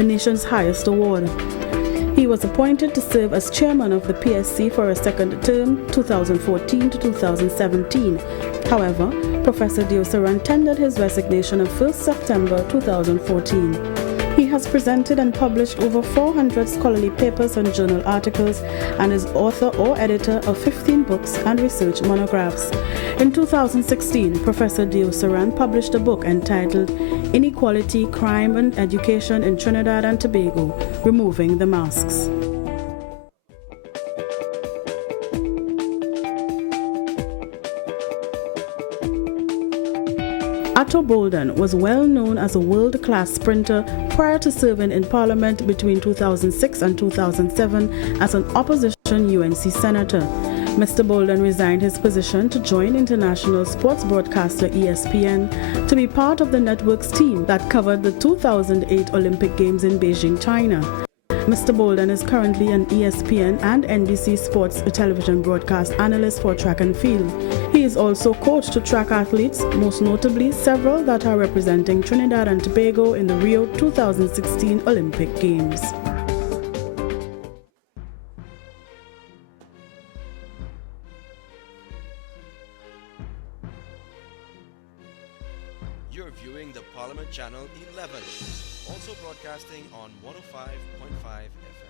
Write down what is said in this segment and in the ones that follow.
the nation's highest award. He was appointed to serve as chairman of the PSC for a second term, 2014 to 2017. However, Professor Diosaran tendered his resignation on 1st September 2014. He has presented and published over 400 scholarly papers and journal articles and is author or editor of 15 books and research monographs. In 2016, Professor Diosaran published a book entitled Inequality, Crime and Education in Trinidad and Tobago, Removing the Masks. Atto Boldon was well known as a world-class sprinter prior to serving in Parliament between 2006 and 2007 as an opposition UNC senator. Mr. Boldon resigned his position to join international sports broadcaster ESPN to be part of the network's team that covered the 2008 Olympic Games in Beijing, China. Mr. Boldon is currently an ESPN and NBC Sports television broadcast analyst for track and field. He is also coach to track athletes, most notably several that are representing Trinidad and Tobago in the Rio 2016 Olympic Games. You're viewing the Parliament Channel 11, also broadcasting on 105.5 FM.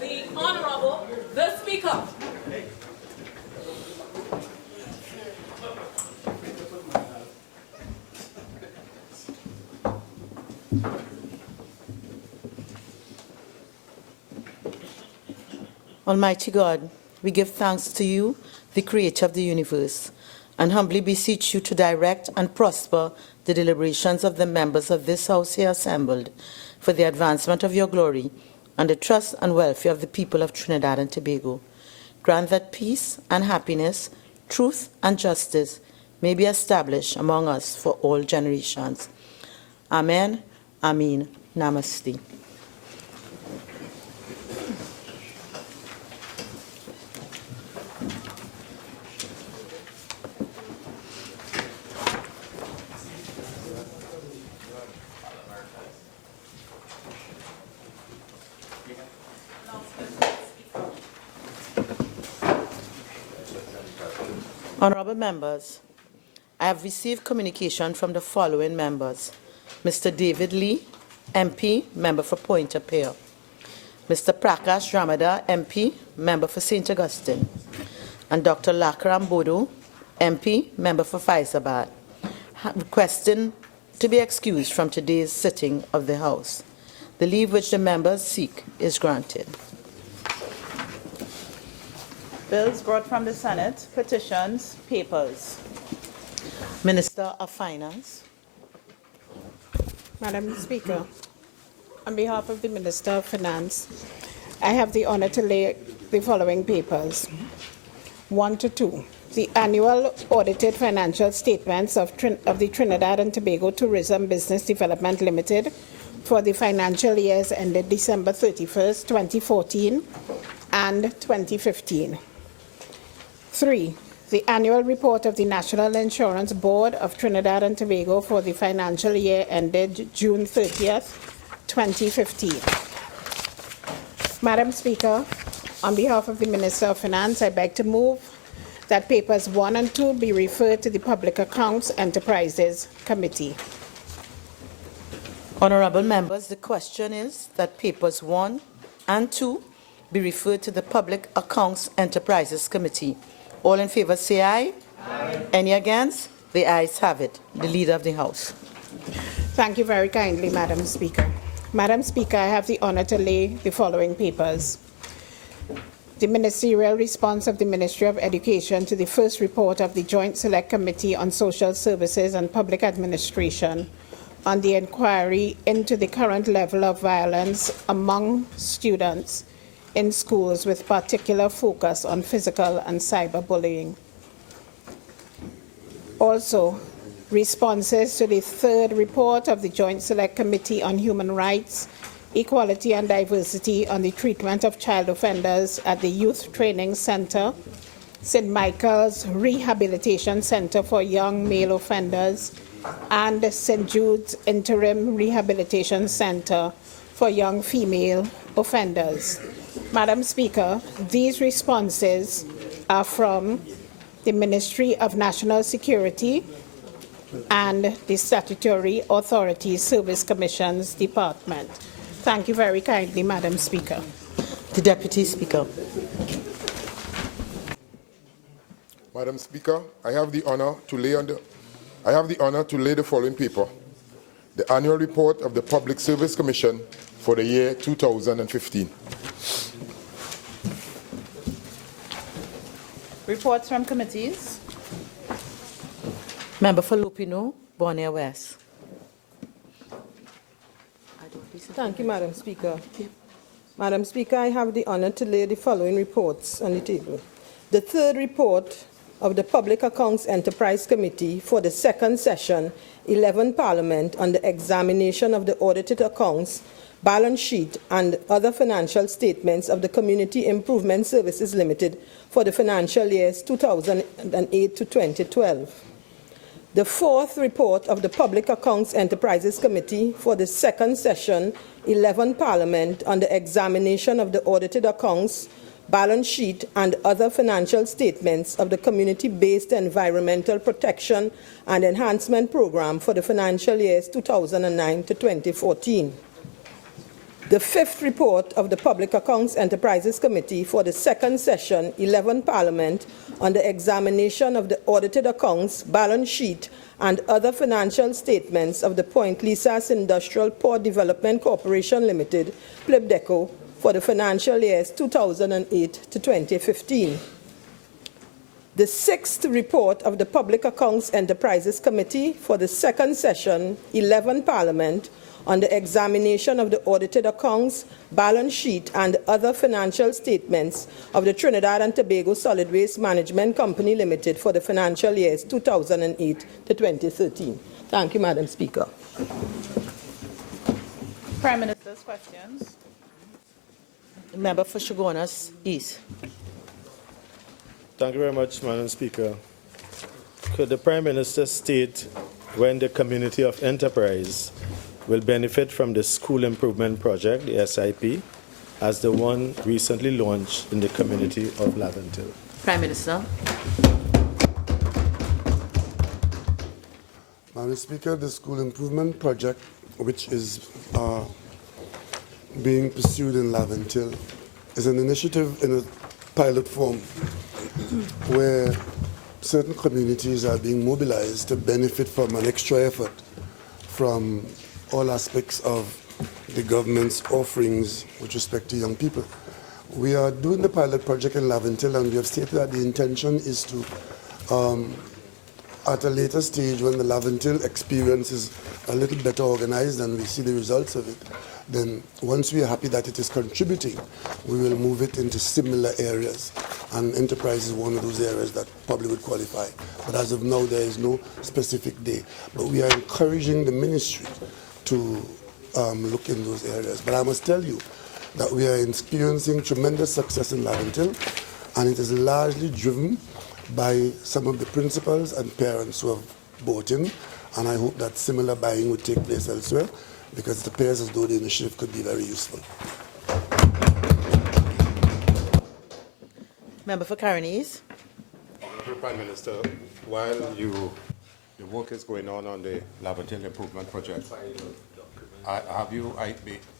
The Honorable, the Speaker. Almighty God, we give thanks to you, the Creator of the universe, and humbly beseech you to direct and prosper the deliberations of the members of this house here assembled for the advancement of your glory and the trust and welfare of the people of Trinidad and Tobago. Grant that peace and happiness, truth and justice may be established among us for all generations. Amen. Amen. Namaste. Honorable members, I have received communication from the following members: Mr. David Lee, MP, member for Point-a-Pear; Mr. Prakash Ramada, MP, member for St. Augustine; and Dr. Lakram Bodo, MP, member for Faisabad, requesting to be excused from today's sitting of the House. The leave which the members seek is granted. Bills brought from the Senate, petitions, papers. Minister of Finance. Madam Speaker, on behalf of the Minister of Finance, I have the honor to lay the following papers. 1 to 2. The annual audited financial statements of the Trinidad and Tobago Tourism Business Development Limited for the financial years ended December 31st, 2014 and 2015. 3. The annual report of the National Insurance Board of Trinidad and Tobago for the financial year ended June 30th, 2015. Madam Speaker, on behalf of the Minister of Finance, I beg to move that papers 1 and 2 be referred to the Public Accounts Enterprises Committee. Honorable members, the question is that papers 1 and 2 be referred to the Public Accounts Enterprises Committee. All in favor say aye. Aye. Any against? The ayes have it. The Leader of the House. Thank you very kindly, Madam Speaker. Madam Speaker, I have the honor to lay the following papers. The ministerial response of the Ministry of Education to the first report of the Joint Select Committee on Social Services and Public Administration on the inquiry into the current level of violence among students in schools with particular focus on physical and cyberbullying. Also, responses to the third report of the Joint Select Committee on Human Rights, Equality and Diversity on the treatment of child offenders at the Youth Training Center, St. Michael's Rehabilitation Center for Young Male Offenders, and St. Jude's Interim Rehabilitation Center for Young Female Offenders. Madam Speaker, these responses are from the Ministry of National Security and the Statutory Authority Service Commission's Department. Thank you very kindly, Madam Speaker. The Deputy Speaker. Madam Speaker, I have the honor to lay the following paper: the annual report of the Public Service Commission for the year 2015. Reports from committees. Member for Lupino, Bonner West. Thank you, Madam Speaker. Madam Speaker, I have the honor to lay the following reports on the table. The third report of the Public Accounts Enterprise Committee for the second session, 11 Parliament, on the examination of the audited accounts, balance sheet, and other financial statements of the Community Improvement Services Limited for the financial years 2008 to 2012. The fourth report of the Public Accounts Enterprises Committee for the second session, 11 Parliament, on the examination of the audited accounts, balance sheet, and other financial statements of the Community-Based Environmental Protection and Enhancement Program for the financial years 2009 to 2014. The fifth report of the Public Accounts Enterprises Committee for the second session, 11 Parliament, on the examination of the audited accounts, balance sheet, and other financial statements of the Point Lisas Industrial Port Development Corporation Limited, PLIBDECO, for the financial years 2008 to 2015. The sixth report of the Public Accounts Enterprises Committee for the second session, 11 Parliament, on the examination of the audited accounts, balance sheet, and other financial statements of the Trinidad and Tobago Solid Waste Management Company Limited for the financial years 2008 to 2013. Thank you, Madam Speaker. Prime Minister's questions. The member for Chaguanas East. Thank you very much, Madam Speaker. Could the Prime Minister state when the community of enterprise will benefit from the School Improvement Project, the SIP, as the one recently launched in the community of Laventille? Prime Minister. Madam Speaker, the School Improvement Project, which is being pursued in Laventille, is an initiative in a pilot form where certain communities are being mobilized to benefit from an extra effort from all aspects of the government's offerings with respect to young people. We are doing the pilot project in Laventille, and we have stated that the intention is to, at a later stage, when the Laventille experience is a little better organized and we see the results of it, then once we are happy that it is contributing, we will move it into similar areas. And enterprise is one of those areas that probably would qualify. But as of now, there is no specific day. But we are encouraging the ministry to look in those areas. But I must tell you that we are experiencing tremendous success in Laventille, and it is largely driven by some of the principals and parents who have bought in, and I hope that similar buying would take place elsewhere, because it appears as though the initiative could be very useful. Member for Carinese. Prime Minister, while the work is going on the Lovell Improvement Project, have you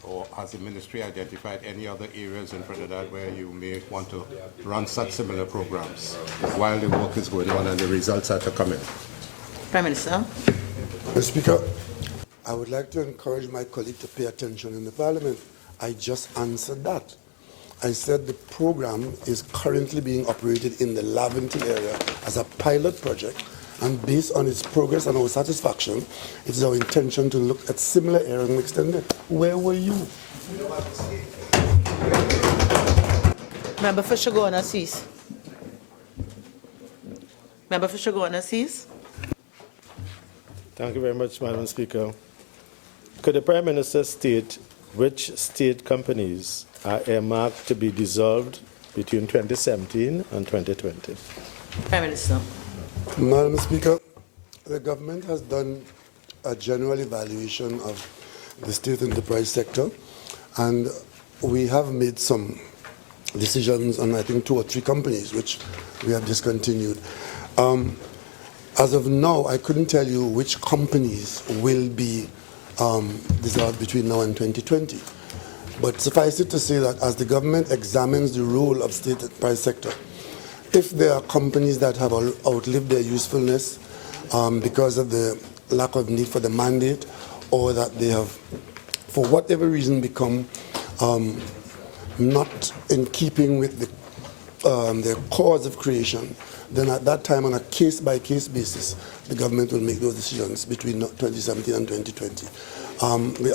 or has the ministry identified any other areas in Trinidad where you may want to run such similar programs while the work is going on and the results are to come in? Prime Minister. Mr. Speaker, I would like to encourage my colleague to pay attention in the Parliament. I just answered that. I said the program is currently being operated in the Laventille area as a pilot project, and based on its progress and our satisfaction, it is our intention to look at similar areas and extend it. Where were you? Member for Chaguanas East. Member for Chaguanas East. Thank you very much, Madam Speaker. Could the Prime Minister state which state companies are earmarked to be dissolved between 2017 and 2020? Prime Minister. Madam Speaker, the government has done a general evaluation of the state enterprise sector, and we have made some decisions on, I think, 2 or 3 companies which we have discontinued. As of now, I couldn't tell you which companies will be dissolved between now and 2020. But suffice it to say that as the government examines the role of state enterprise sector, if there are companies that have outlived their usefulness because of the lack of need for the mandate, or that they have, for whatever reason, become not in keeping with their cause of creation, then at that time, on a case-by-case basis, the government will make those decisions between 2017 and 2020.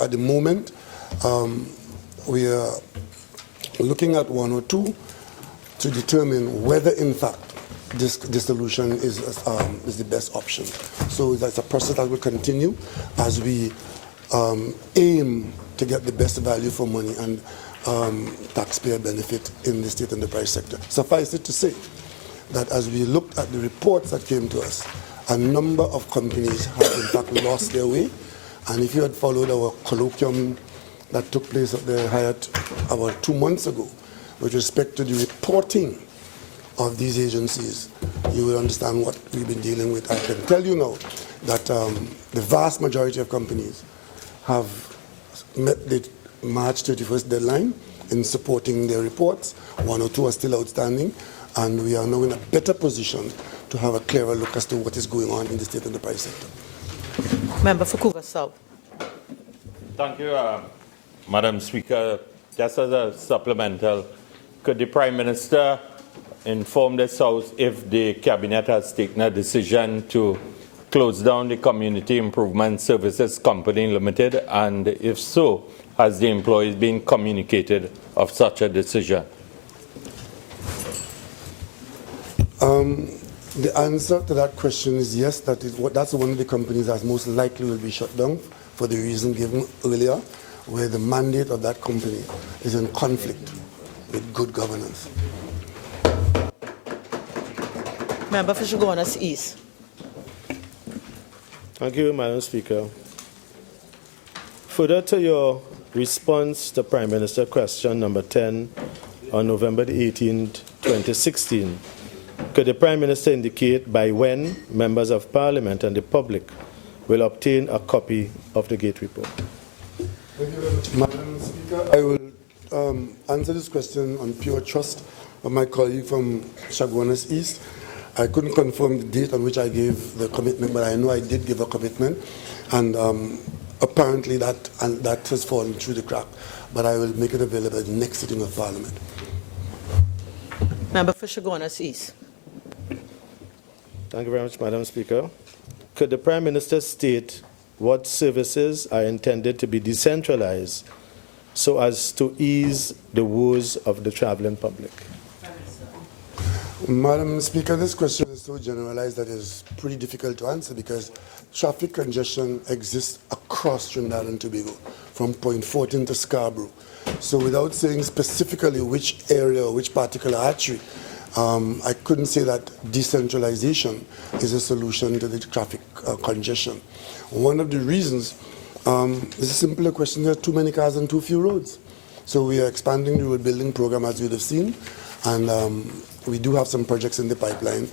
At the moment, we are looking at 1 or 2 to determine whether, in fact, this dissolution is the best option. So that's a process that will continue as we aim to get the best value for money and taxpayer benefit in the state enterprise sector. Suffice it to say that as we looked at the reports that came to us, a number of companies have in fact lost their way. And if you had followed our colloquium that took place at the Hyatt about 2 months ago, with respect to the reporting of these agencies, you will understand what we've been dealing with. I can tell you now that the vast majority of companies have met the March 31st deadline in supporting their reports. 1 or 2 are still outstanding, and we are now in a better position to have a clearer look as to what is going on in the state enterprise sector. Member for Cougar South. Thank you, Madam Speaker. Just as a supplemental, could the Prime Minister inform this House if the Cabinet has taken a decision to close down the Community Improvement Services Company Limited, and if so, has the employees been communicated of such a decision? The answer to that question is yes, that's one of the companies that most likely will be shut down for the reason given earlier, where the mandate of that company is in conflict with good governance. Member for Chaguanas East. Thank you, Madam Speaker. Further to your response to Prime Minister question number 10 on November the 18th, 2016, could the Prime Minister indicate by when members of Parliament and the public will obtain a copy of the Gate report? Thank you very much, Madam Speaker. I will answer this question on pure trust of my colleague from Chaguanas East. I couldn't confirm the date on which I gave the commitment, but I know I did give a commitment, and apparently that has fallen through the crack. But I will make it available at the next sitting of Parliament. Member for Chaguanas East. Thank you very much, Madam Speaker. Could the Prime Minister state what services are intended to be decentralized so as to ease the woes of the traveling public? Madam Speaker, this question is so generalized that it's pretty difficult to answer because traffic congestion exists across Trinidad and Tobago, from Point Fortin to Scarborough. So without saying specifically which area or which particular artery, I couldn't say that decentralization is a solution to the traffic congestion. One of the reasons is a simpler question: there are too many cars and too few roads. So we are expanding the road building program, as you'd have seen, and we do have some projects in the pipeline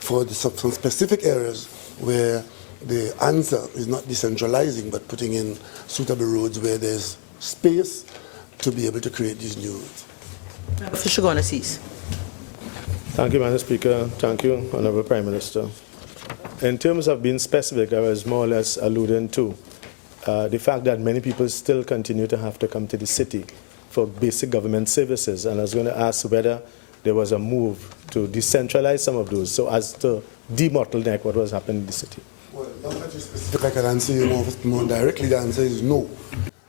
for some specific areas where the answer is not decentralizing, but putting in suitable roads where there's space to be able to create these new roads. For Chaguanas. Thank you, Madam Speaker. Thank you, Honorable Prime Minister. In terms of being specific, I was more or less alluding to the fact that many people still continue to have to come to the city for basic government services, and I was going to ask whether there was a move to decentralize some of those so as to de-bottleneck what was happening in the city. Well, not that it's specific, I can answer you more directly. The answer is no.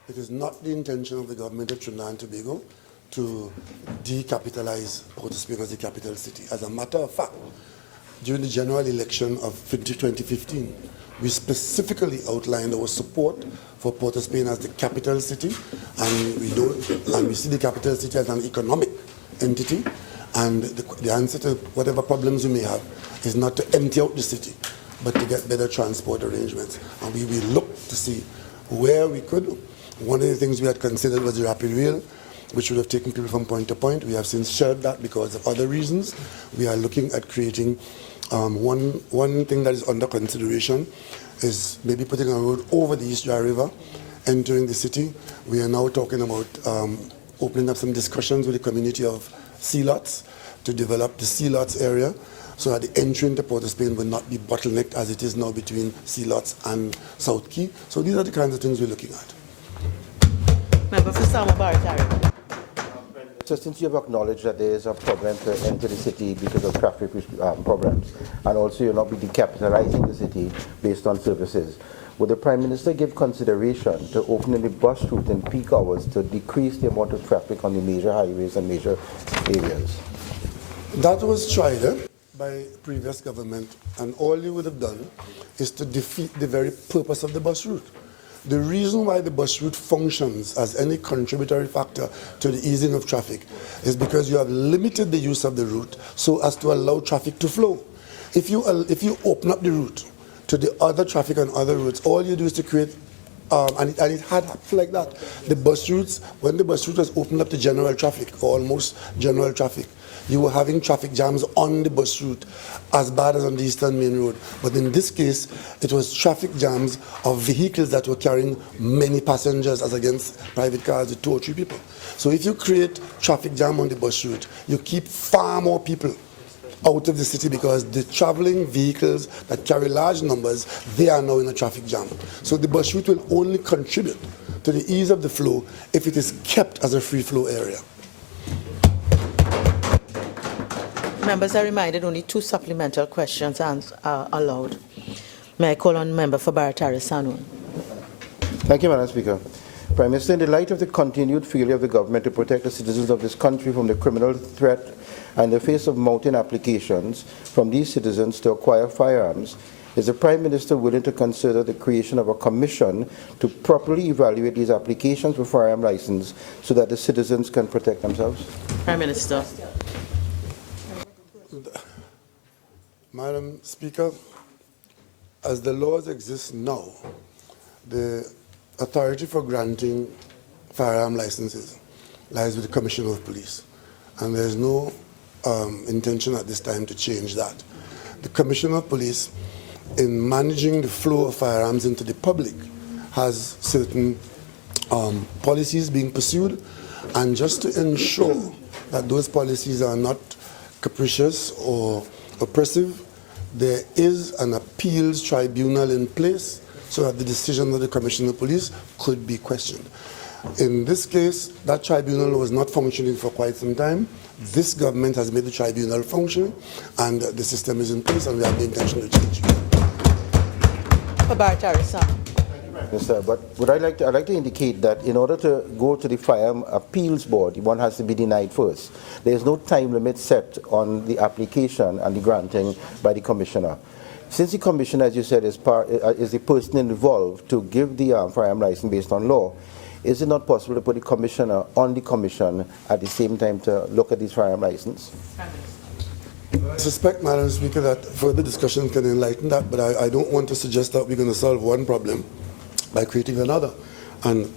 It is not the intention of the government of Trinidad and Tobago to decapitalize Port of Spain as the capital city. As a matter of fact, during the general election of 2015, we specifically outlined our support for Port of Spain as the capital city, and we see the capital city as an economic entity, and the answer to whatever problems we may have is not to empty out the city, but to get better transport arrangements. And we will look to see where we could. One of the things we had considered was the rapid rail, which would have taken people from point to point. We have since shelved that because of other reasons. We are looking at creating one thing that is under consideration is maybe putting a road over the East Dry River, entering the city. We are now talking about opening up some discussions with the community of sea lots to develop the sea lots area so that the entry into Port of Spain will not be bottlenecked as it is now between sea lots and South Key. So these are the kinds of things we're looking at. Member for Barataria. So since you have acknowledged that there is a problem to enter the city because of traffic problems, and also you'll not be decapitalizing the city based on services, would the Prime Minister give consideration to opening the bus route in peak hours to decrease the amount of traffic on the major highways and major areas? That was tried by previous government, and all you would have done is to defeat the very purpose of the bus route. The reason why the bus route functions as any contributory factor to the easing of traffic is because you have limited the use of the route so as to allow traffic to flow. If you open up the route to the other traffic on other routes, all you do is to create, and it had happened like that. The bus routes, when the bus route was opened up to general traffic, or almost general traffic, you were having traffic jams on the bus route as bad as on the Eastern Main Road. But in this case, it was traffic jams of vehicles that were carrying many passengers as against private cars with 2 or 3 people. So if you create traffic jam on the bus route, you keep far more people out of the city because the traveling vehicles that carry large numbers, they are now in a traffic jam. So the bus route will only contribute to the ease of the flow if it is kept as a free flow area. Members are reminded only 2 supplemental questions are allowed. May I call on member for Barataria Sanun? Thank you, Madam Speaker. Prime Minister, in the light of the continued failure of the government to protect the citizens of this country from the criminal threat and in the face of mounting applications from these citizens to acquire firearms, is the Prime Minister willing to consider the creation of a commission to properly evaluate these applications for firearm license so that the citizens can protect themselves? Prime Minister. Madam Speaker, as the laws exist now, the authority for granting firearm licenses lies with the Commissioner of Police, and there is no intention at this time to change that. The Commissioner of Police, in managing the flow of firearms into the public, has certain policies being pursued, and just to ensure that those policies are not capricious or oppressive, there is an appeals tribunal in place so that the decision of the Commissioner of Police could be questioned. In this case, that tribunal was not functioning for quite some time. This government has made the tribunal function, and the system is in place, and we have the intention to change it. Mr. But I'd like to indicate that in order to go to the Firearm Appeals Board, one has to be denied first. There is no time limit set on the application and the granting by the Commissioner. Since the Commissioner, as you said, is the person involved to give the firearm license based on law, is it not possible to put the Commissioner on the Commission at the same time to look at these firearm license? I suspect, Madam Speaker, that further discussion can enlighten that, but I don't want to suggest that we're going to solve one problem by creating another. And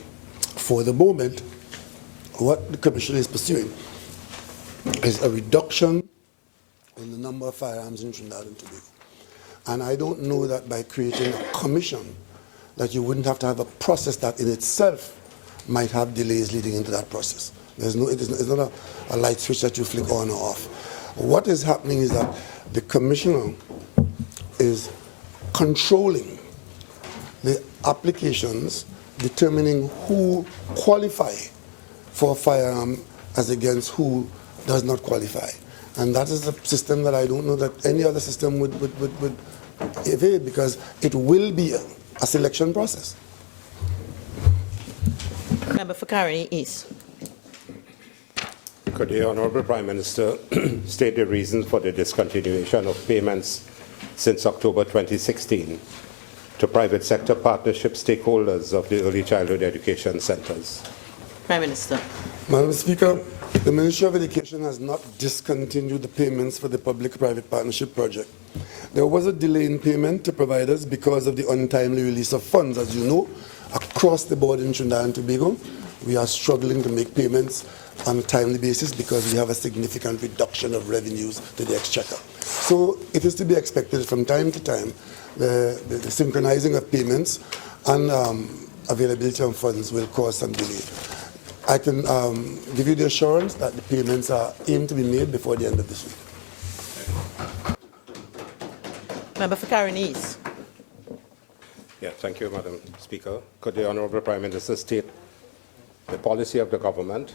for the moment, what the Commission is pursuing is a reduction in the number of firearms in Trinidad and Tobago. And I don't know that by creating a commission that you wouldn't have to have a process that in itself might have delays leading into that process. It's not a light switch that you flick on or off. What is happening is that the commissioner is controlling the applications, determining who qualify for a firearm as against who does not qualify. And that is a system that I don't know that any other system would evade, because it will be a selection process. Member for Caroni East. Could the Honourable Prime Minister state the reasons for the discontinuation of payments since October 2016 to private sector partnership stakeholders of the early childhood education centres? Prime Minister. Madam Speaker, the Ministry of Education has not discontinued the payments for the public-private partnership project. There was a delay in payment to providers because of the untimely release of funds. As you know, across the board in Trinidad and Tobago, we are struggling to make payments on a timely basis because we have a significant reduction of revenues to the exchequer. So it is to be expected from time to time the synchronizing of payments and availability of funds will cause some delay. I can give you the assurance that the payments are aimed to be made before the end of this week. Member for Caroni East. Yeah, thank you, Madam Speaker. Could the Honourable Prime Minister state the policy of the government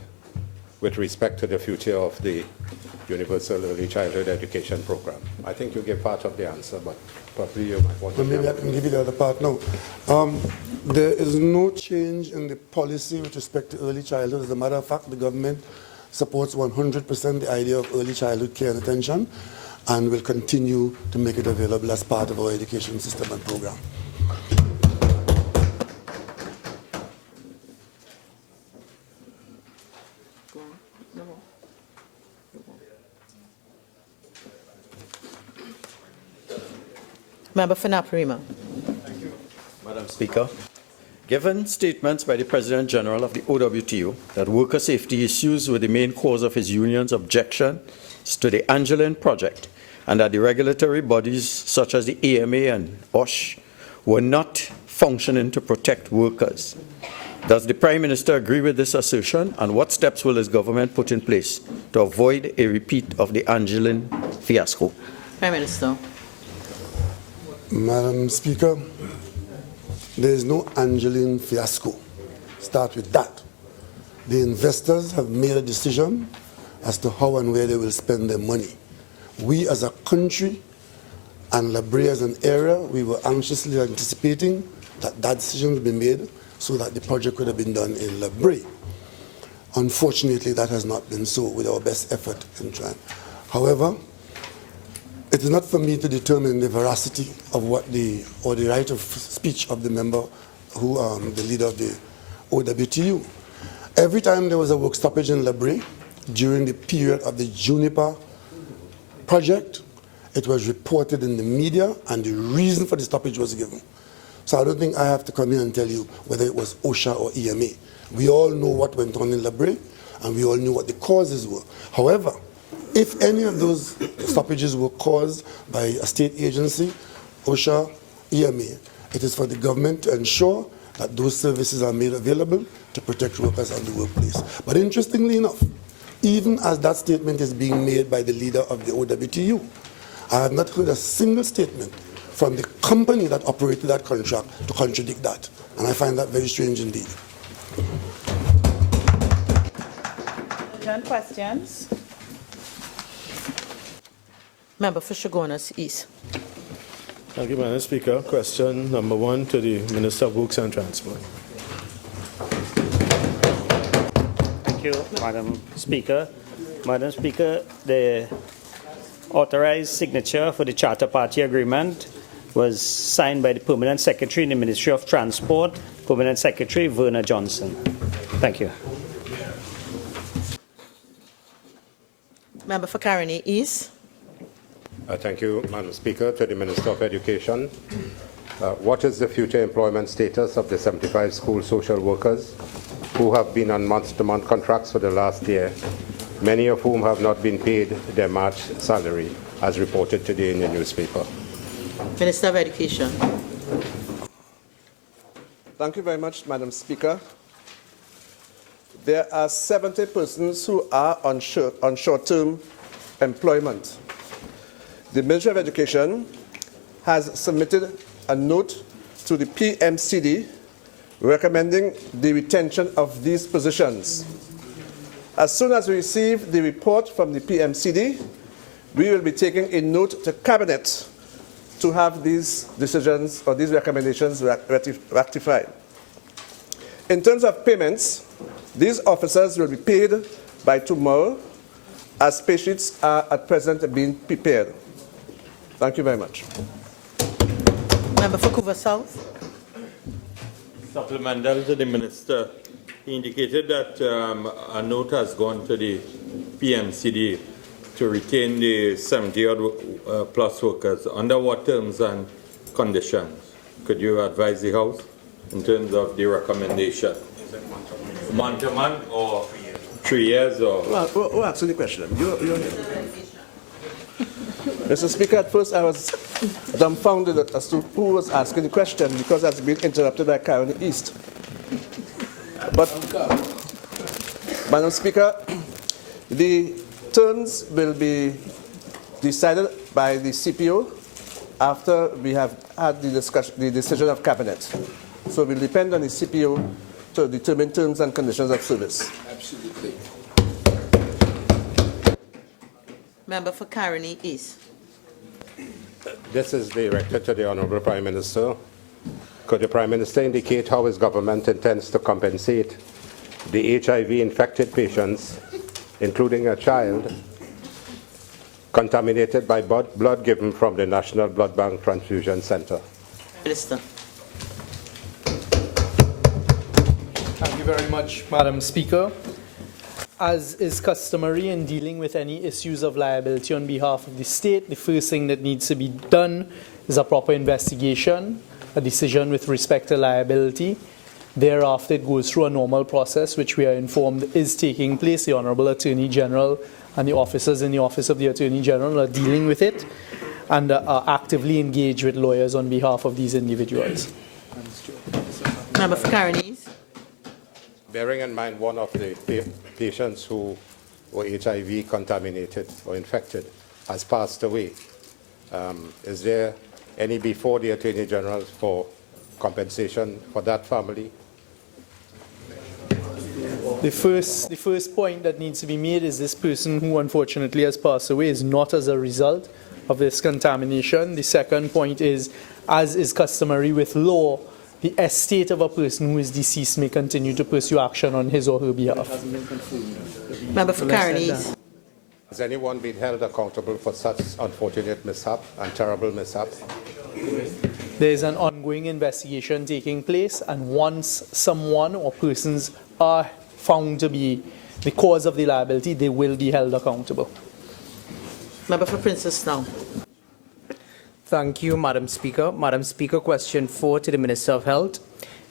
with respect to the future of the Universal Early Childhood Education Program? I think you gave part of the answer, but probably you might want to... Maybe I can give you the other part now. There is no change in the policy with respect to early childhood. As a matter of fact, the government supports 100% the idea of early childhood care and attention and will continue to make it available as part of our education system and program. Member for Naparima. Thank you, Madam Speaker. Given statements by the President General of the OWTO that worker safety issues were the main cause of his union's objection to the Angeline project, and that the regulatory bodies such as the AMA and OSH were not functioning to protect workers, does the Prime Minister agree with this assertion, and what steps will his government put in place to avoid a repeat of the Angeline fiasco? Prime Minister. Madam Speaker, there is no Angeline fiasco. Start with that. The investors have made a decision as to how and where they will spend their money. We as a country and La Brea as an area, we were anxiously anticipating that that decision would be made so that the project could have been done in La Brea. Unfortunately, that has not been so with our best effort in trying. However, it is not for me to determine the veracity of what or the right of speech of the member who, the leader of the OWTU. Every time there was a work stoppage in La Brea during the period of the Juniper project, it was reported in the media and the reason for the stoppage was given. So I don't think I have to come here and tell you whether it was OSHA or EMA. We all know what went on in La Brea and we all knew what the causes were. However, if any of those stoppages were caused by a state agency, OSHA, EMA, it is for the government to ensure that those services are made available to protect workers on the workplace. But interestingly enough, even as that statement is being made by the leader of the OWTU, I have not heard a single statement from the company that operated that contract to contradict that. And I find that very strange indeed. Questions? Member for Chaguanas East. Thank you, Madam Speaker. Question number 1 to the Minister of Works and Transport. Thank you, Madam Speaker. Madam Speaker, the authorized signature for the Charter Party Agreement was signed by the Permanent Secretary in the Ministry of Transport, Permanent Secretary Verna Johnson. Thank you. Member for Caroni East. Thank you, Madam Speaker. To the Minister of Education, what is the future employment status of the 75 school social workers who have been on month-to-month contracts for the last year, many of whom have not been paid their March salary? as reported today in the newspaper. Minister of Education. Thank you very much, Madam Speaker. There are 70 persons who are on short-term employment. The Ministry of Education has submitted a note to the PMCD recommending the retention of these positions. As soon as we receive the report from the PMCD, we will be taking a note to Cabinet to have these decisions or these recommendations ratified. In terms of payments, these officers will be paid by tomorrow as pay sheets are at present being prepared. Thank you very much. Member for Couva South. Supplemental to the Minister, he indicated that a note has gone to the PMCD to retain the 70-odd plus workers. Under what terms and conditions? Could you advise the House in terms of the recommendation? Month to month or 3 years? Or? Well, who asked the question? You're here. Mr. Speaker, at first I was dumbfounded as to who was asking the question because I've been interrupted by Karen East. But, Madam Speaker, the terms will be decided by the CPO after we have had the decision of Cabinet. So it will depend on the CPO to determine terms and conditions of service. Absolutely. Member for Caroni East. This is directed to the Honourable Prime Minister. Could the Prime Minister indicate how his government intends to compensate the HIV-infected patients, including a child, contaminated by blood given from the National Blood Bank Transfusion Centre? Minister. Thank you very much, Madam Speaker. As is customary in dealing with any issues of liability on behalf of the state, the first thing that needs to be done is a proper investigation, a decision with respect to liability. Thereafter, it goes through a normal process, which we are informed is taking place. The Honourable Attorney General and the officers in the Office of the Attorney General are dealing with it and are actively engaged with lawyers on behalf of these individuals. Member for Caroni. Bearing in mind one of the patients who were HIV contaminated or infected has passed away, is there any before the Attorney General for compensation for that family? The first point that needs to be made is this person who unfortunately has passed away is not as a result of this contamination. The second point is, as is customary with law, the estate of a person who is deceased may continue to pursue action on his or her behalf. Member for Caroni. Has anyone been held accountable for such unfortunate mishap and terrible mishap? There is an ongoing investigation taking place, and once someone or persons are found to be the cause of the liability, they will be held accountable. Member for Princess now. Thank you, Madam Speaker. Madam Speaker, question 4 to the Minister of Health.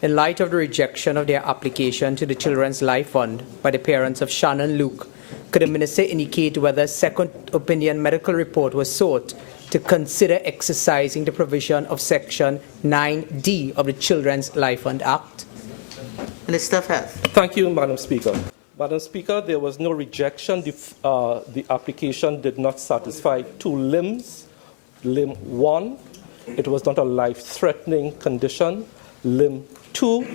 In light of the rejection of their application to the Children's Life Fund by the parents of Shannon Luke, could the Minister indicate whether a second opinion medical report was sought to consider exercising the provision of Section 9D of the Children's Life Fund Act? Minister of Health. Thank you, Madam Speaker. Madam Speaker, there was no rejection. The application did not satisfy 2 limbs. Limb 1, it was not a life-threatening condition. Limb 2,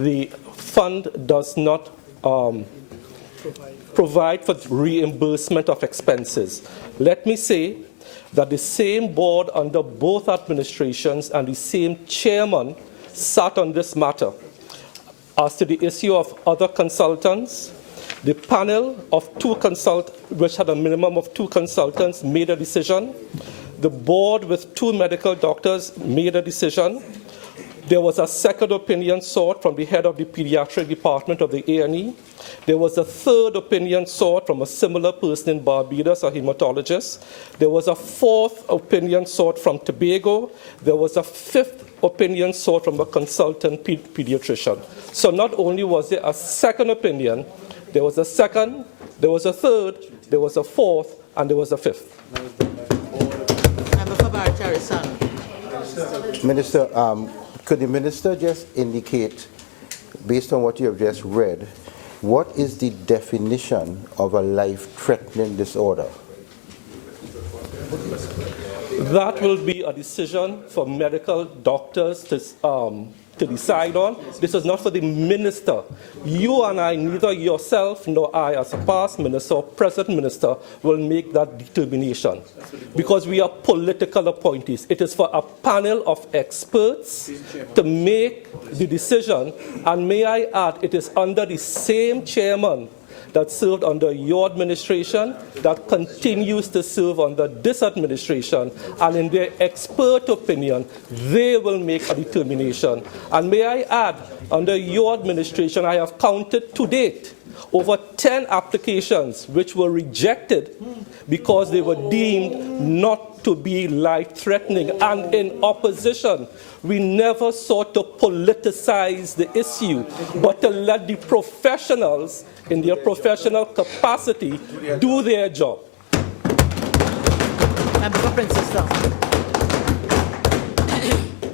the fund does not provide for reimbursement of expenses. Let me say that the same board under both administrations and the same chairman sat on this matter. As to the issue of other consultants, the panel of 2 consultants, which had a minimum of 2 consultants, made a decision. The board with 2 medical doctors made a decision. There was a second opinion sought from the head of the pediatric department of the A&E. There was a third opinion sought from a similar person in Barbados, a hematologist. There was a 4th opinion sought from Tobago. There was a 5th opinion sought from a consultant pediatrician. So not only was there a second opinion, there was a second, there was a third, there was a fourth, and there was a fifth. Member for Barataria, Minister, could the minister just indicate, based on what you have just read, what is the definition of a life-threatening disorder? That will be a decision for medical doctors to decide on. This is not for the minister. You and I, neither yourself nor I, as a past minister or present minister, will make that determination because we are political appointees. It is for a panel of experts to make the decision, and may I add, it is under the same chairman that served under your administration, that continues to serve under this administration, and in their expert opinion, they will make a determination. And may I add, under your administration, I have counted to date over 10 applications which were rejected because they were deemed not to be life-threatening. And in opposition, we never sought to politicize the issue, but to let the professionals in their professional capacity do their job.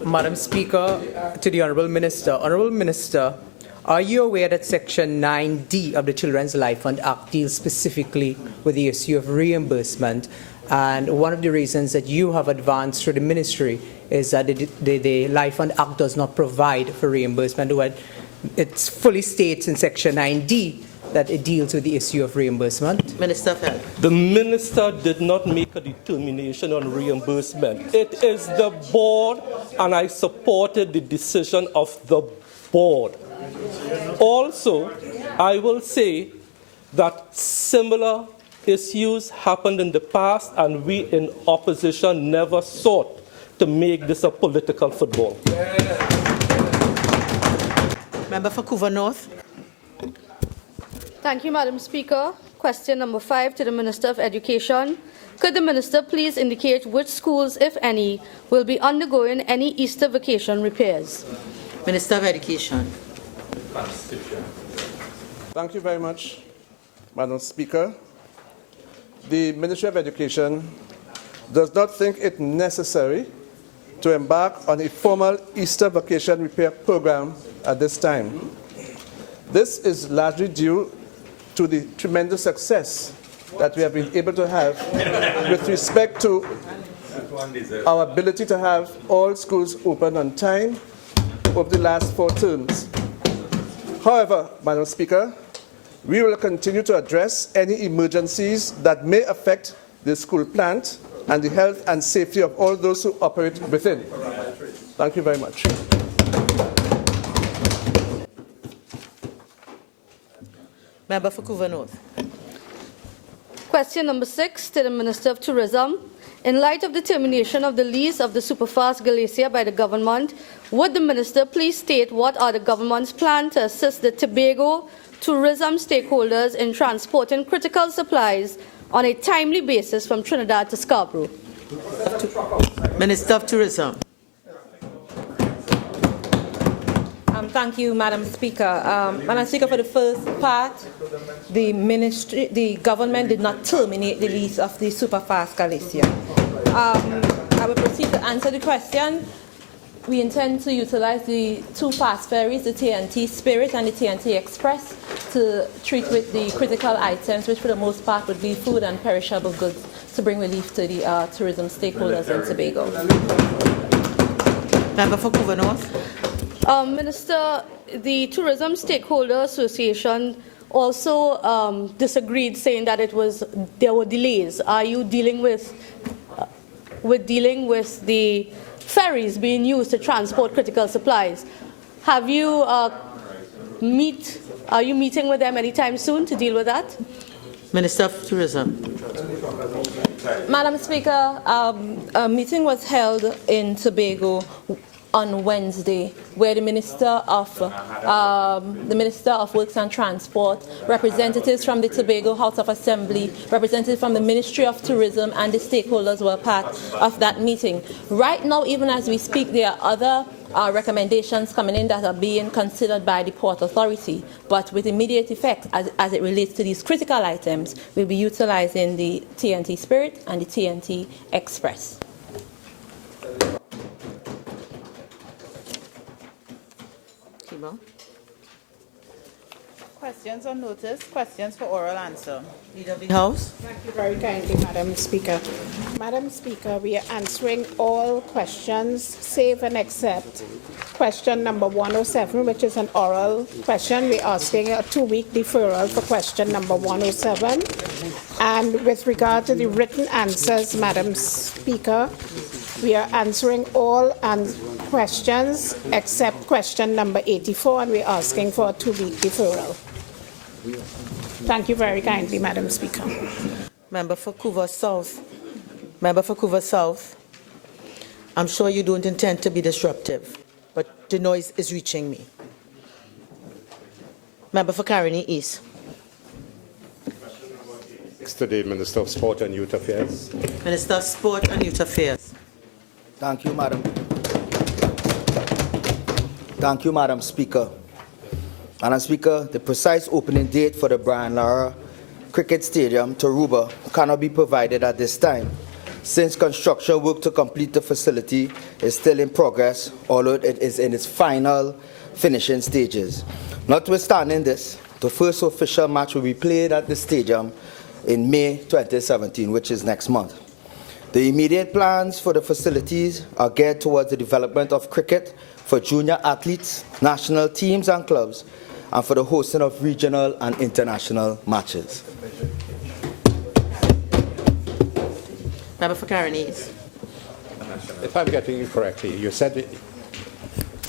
Madam Speaker, to the Honourable Minister. Honourable Minister, are you aware that Section 9D of the Children's Life Fund Act deals specifically with the issue of reimbursement? And one of the reasons that you have advanced through the ministry is that the Life Fund Act does not provide for reimbursement. It fully states in Section 9D that it deals with the issue of reimbursement. Minister of Health. The minister did not make a determination on reimbursement. It is the board, and I supported the decision of the board. Also, I will say that similar issues happened in the past, and we in opposition never sought to make this a political football. Member for Couva North. Thank you, Madam Speaker. Question number 5 to the Minister of Education. Could the Minister please indicate which schools, if any, will be undergoing any Easter vacation repairs? Minister of Education. Thank you very much, Madam Speaker. The Ministry of Education does not think it necessary to embark on a formal Easter vacation repair program at this time. This is largely due to the tremendous success that we have been able to have with respect to our ability to have all schools open on time over the last 4 terms. However, Madam Speaker, we will continue to address any emergencies that may affect the school plant and the health and safety of all those who operate within. Thank you very much. Member for Couva North. Question number 6 to the Minister of Tourism. In light of the termination of the lease of the Superfast Glacier by the government, would the Minister please state what are the government's plans to assist the Tobago tourism stakeholders in transporting critical supplies on a timely basis from Trinidad to Scarborough? Minister of Tourism. Thank you, Madam Speaker. Madam Speaker, for the first part, the government did not terminate the lease of the Superfast Glacier. I will proceed to answer the question. We intend to utilize the 2 fast ferries, the TNT Spirit and the TNT Express, to treat with the critical items, which for the most part would be food and perishable goods, to bring relief to the tourism stakeholders in Tobago. Member for Couva North. Minister, the Tourism Stakeholder Association also disagreed, saying that there were delays. Are you dealing with the ferries being used to transport critical supplies? Have you are you meeting with them anytime soon to deal with that? Minister of Tourism. Madam Speaker, a meeting was held in Tobago on Wednesday, where the Minister of Works and Transport, representatives from the Tobago House of Assembly, representatives from the Ministry of Tourism, and the stakeholders were part of that meeting. Right now, even as we speak, there are other recommendations coming in that are being considered by the Port Authority, but with immediate effect as it relates to these critical items, we'll be utilizing the TNT Spirit and the TNT Express. Questions on notice, questions for oral answer. Leader of the House. Thank you very kindly, Madam Speaker. Madam Speaker, we are answering all questions, save and except question number 107, which is an oral question. We're asking a 2-week deferral for question number 107. And with regard to the written answers, Madam Speaker, we are answering all questions except question number 84, and we're asking for a 2-week deferral. Thank you very kindly, Madam Speaker. Member for Couva South. Member for Couva South. I'm sure you don't intend to be disruptive, but the noise is reaching me. Member for Caroni East. Next to the Minister of Sport and Youth Affairs. Minister of Sport and Youth Affairs. Thank you, Madam. Thank you, Madam Speaker. Madam Speaker, the precise opening date for the Brian Lara Cricket Stadium, Taruba, cannot be provided at this time, since construction work to complete the facility is still in progress, although it is in its final finishing stages. Notwithstanding this, the first official match will be played at the stadium in May 2017, which is next month. The immediate plans for the facilities are geared towards the development of cricket for junior athletes, national teams and clubs, and for the hosting of regional and international matches. Member for Caroni East. If I'm getting you correctly, you said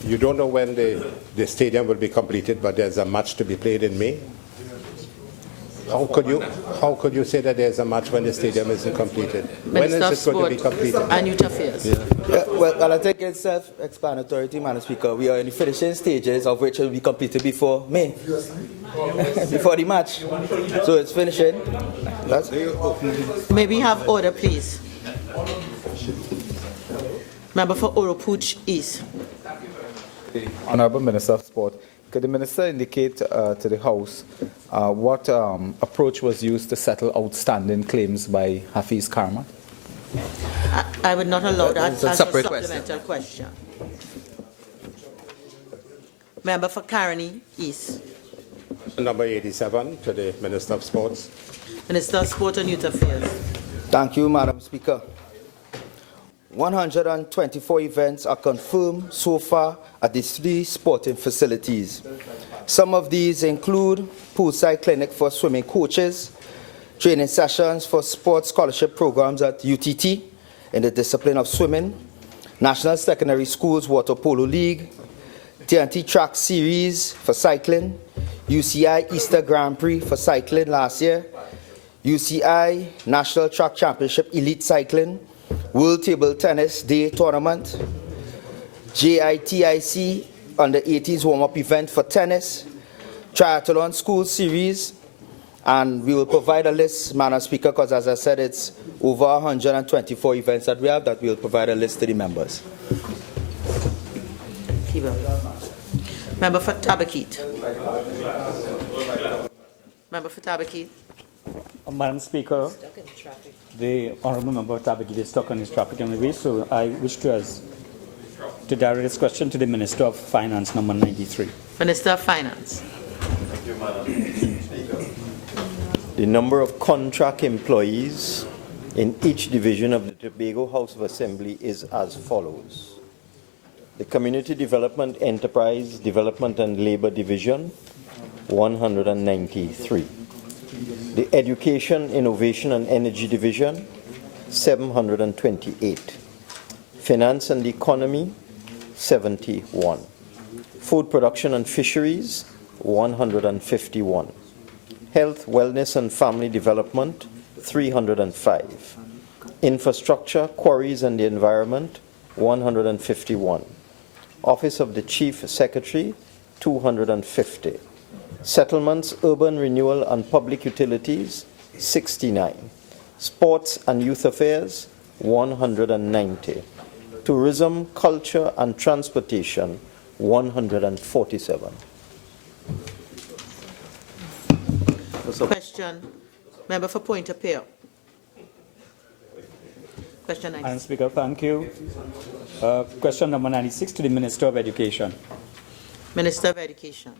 you don't know when the stadium will be completed, but there's a match to be played in May. How could you say that there's a match when the stadium isn't completed? When is it going to be completed? And Youth Affairs. Well, I think it's self-explanatory, Madam Speaker. We are in the finishing stages of which will be completed before May, before the match. So it's finishing. May we have order, please? Member for Oropuch East. Honourable Minister of Sport, could the Minister indicate to the House what approach was used to settle outstanding claims by Hafiz Karma? I would not allow that as a separate supplemental question. Member for Caroni East. Number 87 to the Minister of Sports. Minister of Sport and Youth Affairs. Thank you, Madam Speaker. 124 events are confirmed so far at the 3 sporting facilities. Some of these include poolside clinic for swimming coaches, training sessions for sports scholarship programs at UTT in the discipline of swimming, National Secondary Schools Water Polo League, TNT Track Series for cycling, UCI Easter Grand Prix for cycling last year, UCI National Track Championship Elite Cycling, World Table Tennis Day Tournament, JITIC Under 18s warm-up event for tennis, Triathlon School Series, and we will provide a list, Madam Speaker, because as I said, it's over 124 events that we have that we will provide a list to the members. Member for Tabaquite. Member for Tabaquite. Madam Speaker, the Honourable Member of Tabaquite is stuck on his traffic on the way, so I wish to direct this question to the Minister of Finance, number 93. Minister of Finance. Thank you, Madam Speaker. The number of contract employees in each division of the Tobago House of Assembly is as follows. The Community Development, Enterprise Development and Labour Division, 193. The Education, Innovation and Energy Division, 728. Finance and Economy, 71. Food Production and Fisheries, 151. Health, Wellness and Family Development, 305. Infrastructure, Quarries and the Environment, 151. Office of the Chief Secretary, 250. Settlements, Urban Renewal and Public Utilities, 69. Sports and Youth Affairs, 190. Tourism, Culture and Transportation, 147. Question. Member for Point of Appeal. Question 96. Madam Speaker, thank you. Question number 96 to the Minister of Education. Minister of Education.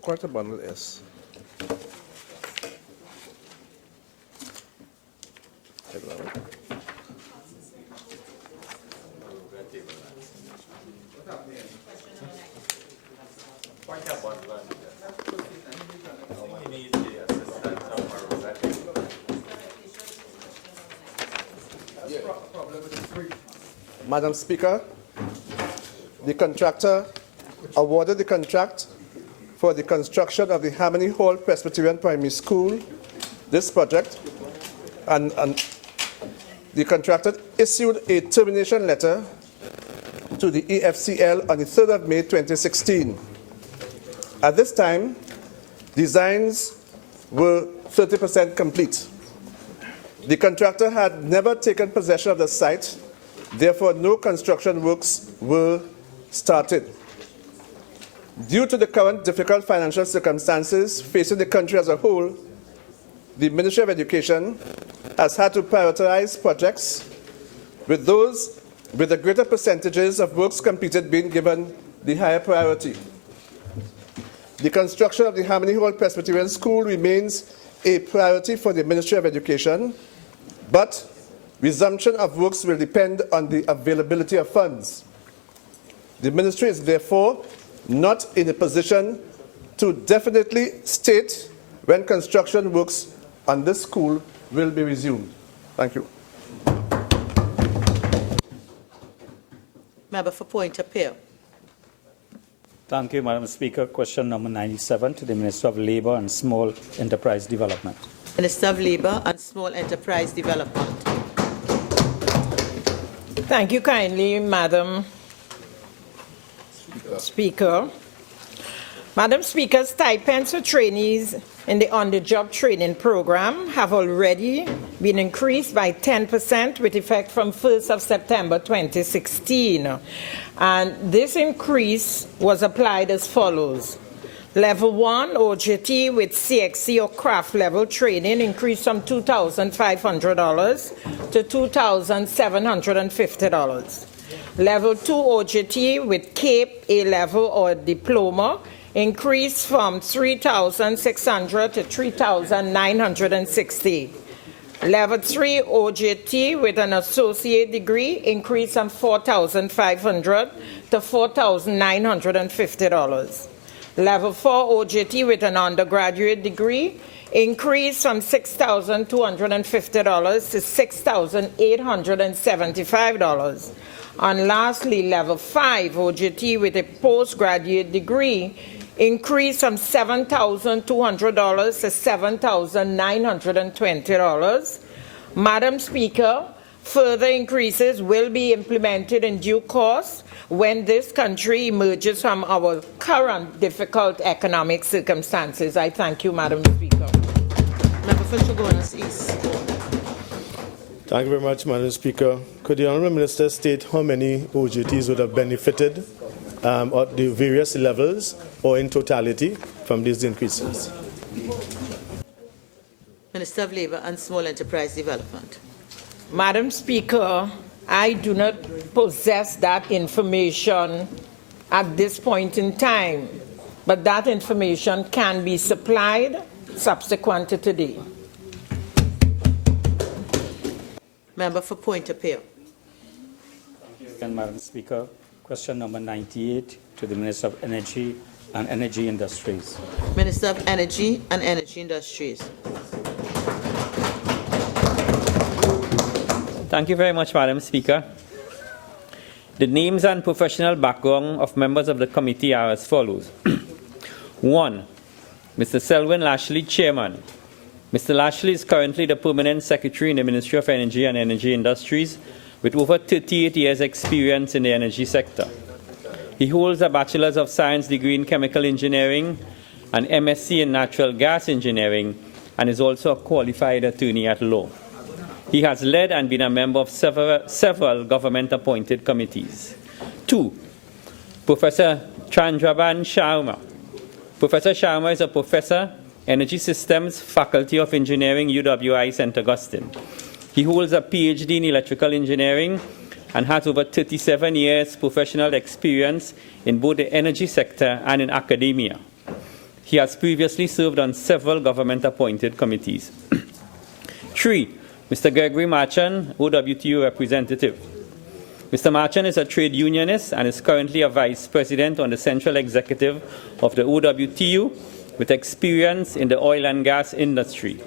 Quite a bundle, yes. Madam Speaker, the contractor awarded the contract for the construction of the Harmony Hall Presbyterian Primary School, this project, and the contractor issued a termination letter to the EFCL on the 3rd of May 2016. At this time, designs were 30% complete. The contractor had never taken possession of the site, therefore no construction works were started. Due to the current difficult financial circumstances facing the country as a whole, the Ministry of Education has had to prioritize projects, with those with the greater percentages of works completed being given the higher priority. The construction of the Harmony Hall Presbyterian School remains a priority for the Ministry of Education, but resumption of works will depend on the availability of funds. The Ministry is therefore not in a position to definitely state when construction works on this school will be resumed. Thank you. Member for Point of Appeal. Thank you, Madam Speaker. Question number 97 to the Minister of Labour and Small Enterprise Development. Minister of Labour and Small Enterprise Development. Thank you kindly, Madam Speaker. Madam Speaker, stipends for trainees in the on-the-job training program have already been increased by 10% with effect from 1st of September 2016. And this increase was applied as follows. Level 1 OJT with CXC or craft level training increased from $2,500 to $2,750. Level 2 OJT with CAPE A-level or diploma increased from $3,600 to $3,960. Level 3 OJT with an associate degree increased from $4,500 to $4,950. Level 4 OJT with an undergraduate degree increased from $6,250 to $6,875. And lastly, Level 5 OJT with a postgraduate degree increased from $7,200 to $7,920. Madam Speaker, further increases will be implemented in due course when this country emerges from our current difficult economic circumstances. I thank you, Madam Speaker. Member for Chaguanas East. Thank you very much, Madam Speaker. Could the Honourable Minister state how many OJTs would have benefited at the various levels or in totality from these increases? Minister of Labour and Small Enterprise Development. Madam Speaker, I do not possess that information at this point in time, but that information can be supplied subsequent to today. Member for Point of Appeal. Again, Madam Speaker, question number 98 to the Minister of Energy and Energy Industries. Minister of Energy and Energy Industries. Thank you very much, Madam Speaker. The names and professional background of members of the committee are as follows. 1. Mr. Selwyn Lashley, Chairman. Mr. Lashley is currently the Permanent Secretary in the Ministry of Energy and Energy Industries with over 38 years' experience in the energy sector. He holds a Bachelor's of Science degree in Chemical Engineering, an MSc in Natural Gas Engineering, and is also a qualified attorney at law. He has led and been a member of several government-appointed committees. 2. Professor Chandraban Sharma. Professor Sharma is a professor, Energy Systems, Faculty of Engineering, UWI, St. Augustine. He holds a PhD in Electrical Engineering and has over 37 years professional experience in both the energy sector and in academia. He has previously served on several government-appointed committees. 3. Mr. Gregory Marchand, OWTU representative. Mr. Marchand is a trade unionist and is currently a vice president on the central executive of the OWTU with experience in the oil and gas industry.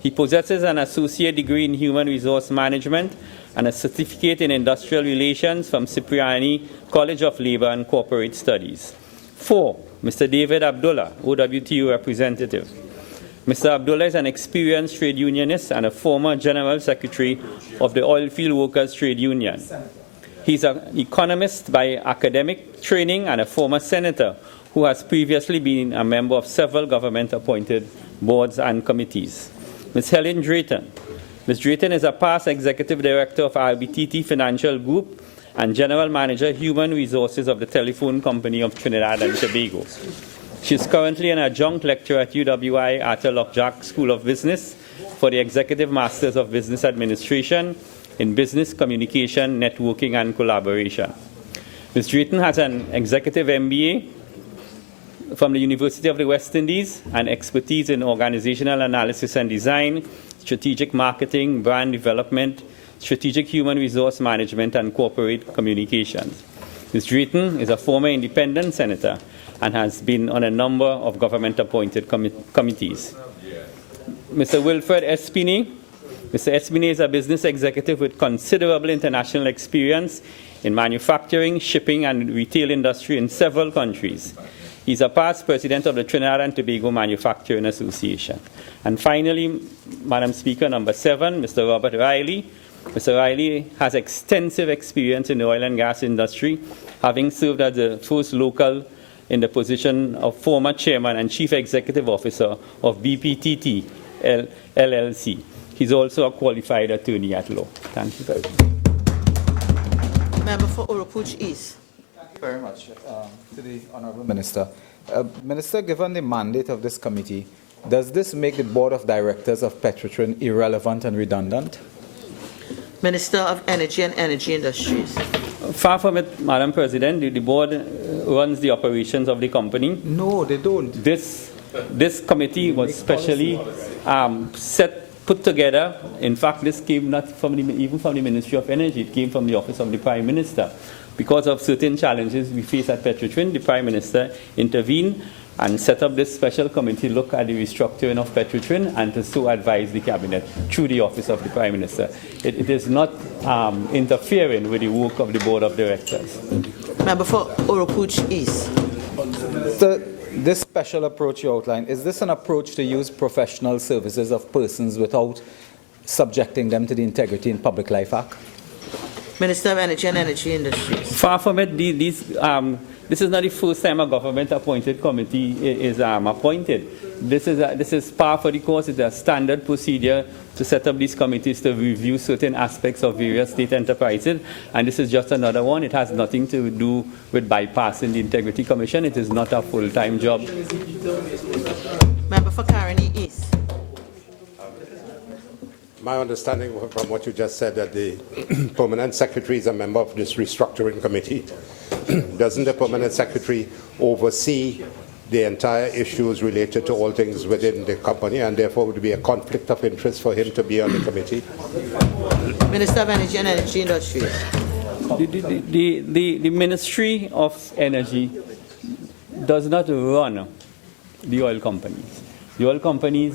He possesses an associate degree in human resource management and a certificate in industrial relations from Cipriani College of Labor and Corporate Studies. 4. Mr. David Abdullah, OWTU representative. Mr. Abdullah is an experienced trade unionist and a former General Secretary of the Oilfield Workers Trade Union. He's an economist by academic training and a former senator who has previously been a member of several government-appointed boards and committees. Ms. Helen Drayton. Ms. Drayton is a past executive director of RBTT Financial Group and general manager human resources of the Telephone Company of Trinidad and Tobago. She is currently an adjunct lecturer at UWI Arthur Lockjack School of Business for the Executive Masters of Business Administration in Business Communication, Networking and Collaboration. Ms. Drayton has an executive MBA from the University of the West Indies and expertise in organizational analysis and design, strategic marketing, brand development, strategic human resource management, and corporate communications. Ms. Drayton is a former independent senator and has been on a number of government-appointed committees. Mr. Wilfred Espinay. Mr. Espinay is a business executive with considerable international experience in manufacturing, shipping, and retail industry in several countries. He's a past president of the Trinidad and Tobago Manufacturing Association. And finally, Madam Speaker, number 7, Mr. Robert Riley. Mr. Riley has extensive experience in the oil and gas industry, having served as the first local in the position of former chairman and chief executive officer of BPTT LLC. He's also a qualified attorney at law. Thank you very much. Member for Oropuch East. Thank you very much to the Honourable Minister. Minister, given the mandate of this committee, does this make the Board of Directors of Petrotrin irrelevant and redundant? Minister of Energy and Energy Industries. Far from it, Madam President. The board runs the operations of the company. No, they don't. This committee was specially put together. In fact, this came not from even from the Ministry of Energy. It came from the Office of the Prime Minister. Because of certain challenges we face at Petrotrin, the Prime Minister intervened and set up this special committee to look at the restructuring of Petrotrin and to so advise the Cabinet through the Office of the Prime Minister. It is not interfering with the work of the Board of Directors. Member for Oropuch East. This special approach you outlined, is this an approach to use professional services of persons without subjecting them to the Integrity in Public Life Act? Minister of Energy and Energy Industries. Far from it, this is not the first time a government-appointed committee is appointed. This is par for the course. It's a standard procedure to set up these committees to review certain aspects of various state enterprises, and this is just another one. It has nothing to do with bypassing the Integrity Commission. It is not a full-time job. Member for Caroni East. My understanding from what you just said that the permanent secretary is a member of this restructuring committee. Doesn't the permanent secretary oversee the entire issues related to all things within the company, and therefore would be a conflict of interest for him to be on the committee? Minister of Energy and Energy Industries. The Ministry of Energy does not run the oil companies. The oil companies,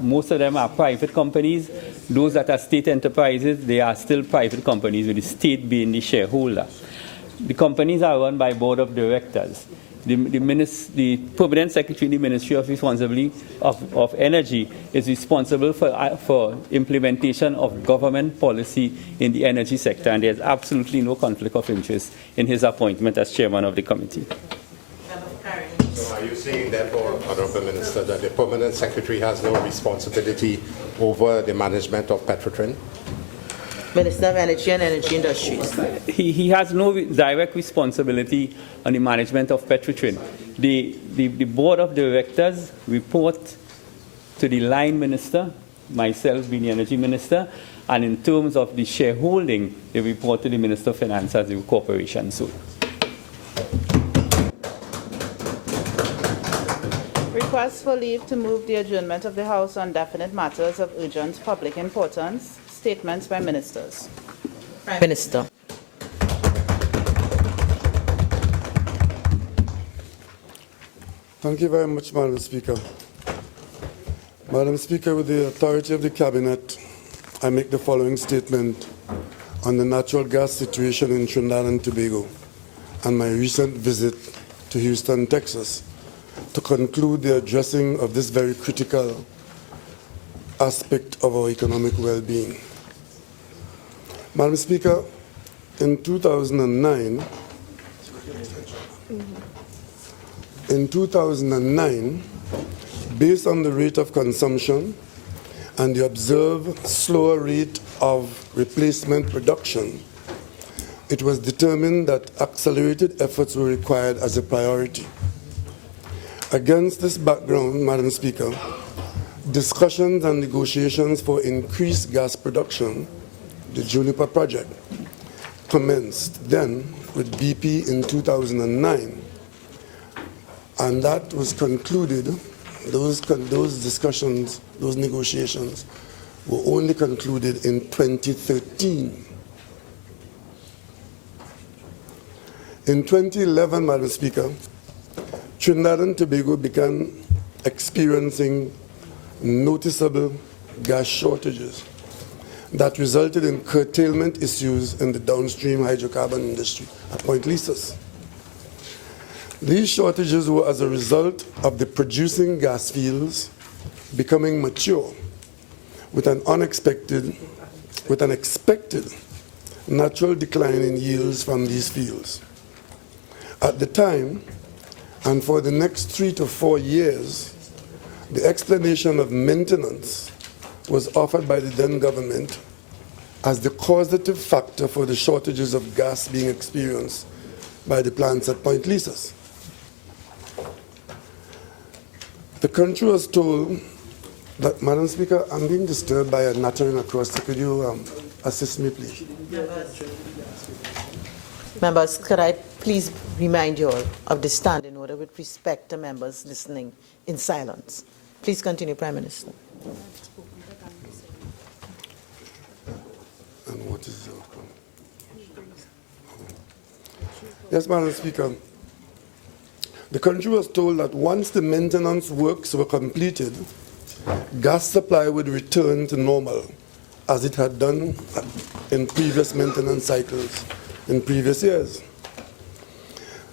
most of them are private companies. Those that are state enterprises, they are still private companies with the state being the shareholder. The companies are run by board of directors. the permanent secretary in the Ministry of Energy is responsible for implementation of government policy in the energy sector, and there's absolutely no conflict of interest in his appointment as chairman of the committee. So are you saying, therefore, Honorable Minister, that the permanent secretary has no responsibility over the management of Petrotrin? Minister of Energy and Energy Industries. He has no direct responsibility on the management of Petrotrin. The board of directors report to the line minister, myself being the energy minister, and in terms of the shareholding, they report to the Minister of Finance as the corporation. So. Request for leave to move the adjournment of the House on definite matters of urgent public importance. Statements by ministers. Prime Minister. Thank you very much, Madam Speaker. Madam Speaker, with the authority of the Cabinet, I make the following statement on the natural gas situation in Trinidad and Tobago and my recent visit to Houston, Texas, to conclude the addressing of this very critical aspect of our economic well-being. Madam Speaker, in 2009, based on the rate of consumption and the observed slower rate of replacement production, it was determined that accelerated efforts were required as a priority. Against this background, Madam Speaker, discussions and negotiations for increased gas production, the Juniper project, commenced then with BP in 2009, and that was concluded. Those discussions, those negotiations were only concluded in 2013. In 2011, Madam Speaker, Trinidad and Tobago began experiencing noticeable gas shortages that resulted in curtailment issues in the downstream hydrocarbon industry at Point Lisas. These shortages were as a result of the producing gas fields becoming mature with an expected natural decline in yields from these fields. At the time, and for the next 3 to 4 years, the explanation of maintenance was offered by the then government as the causative factor for the shortages of gas being experienced by the plants at Point Lisas. The country was told that, Madam Speaker, I'm being disturbed by a nattering across. Could you assist me, please? Members, could I please remind you all of the standing order with respect to members listening in silence? Please continue, Prime Minister. And what is the outcome? Yes, Madam Speaker. The country was told that once the maintenance works were completed, gas supply would return to normal, as it had done in previous maintenance cycles in previous years.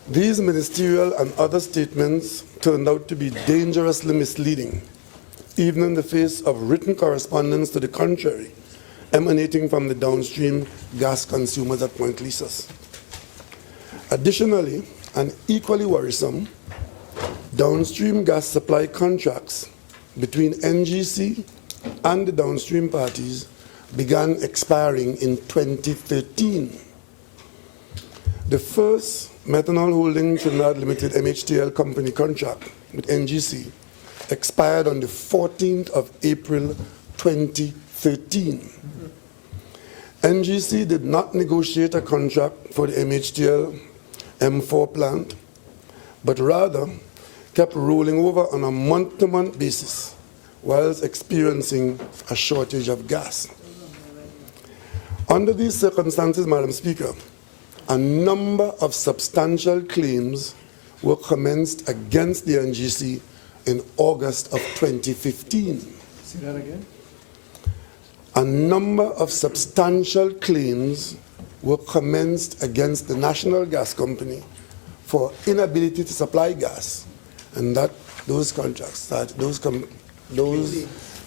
These ministerial and other statements turned out to be dangerously misleading, even in the face of written correspondence to the contrary, emanating from the downstream gas consumers at Point Lisas. Additionally, and equally worrisome, downstream gas supply contracts between NGC and the downstream parties began expiring in 2013. The first Methanol Holding Trinidad Limited MHTL company contract with NGC expired on the 14th of April 2013. NGC did not negotiate a contract for the MHTL M4 plant, but rather kept rolling over on a month-to-month basis whilst experiencing a shortage of gas. Under these circumstances, Madam Speaker, a number of substantial claims were commenced against the NGC in August of 2015. Say that again? A number of substantial claims were commenced against the National Gas Company for inability to supply gas, and that those contracts started, those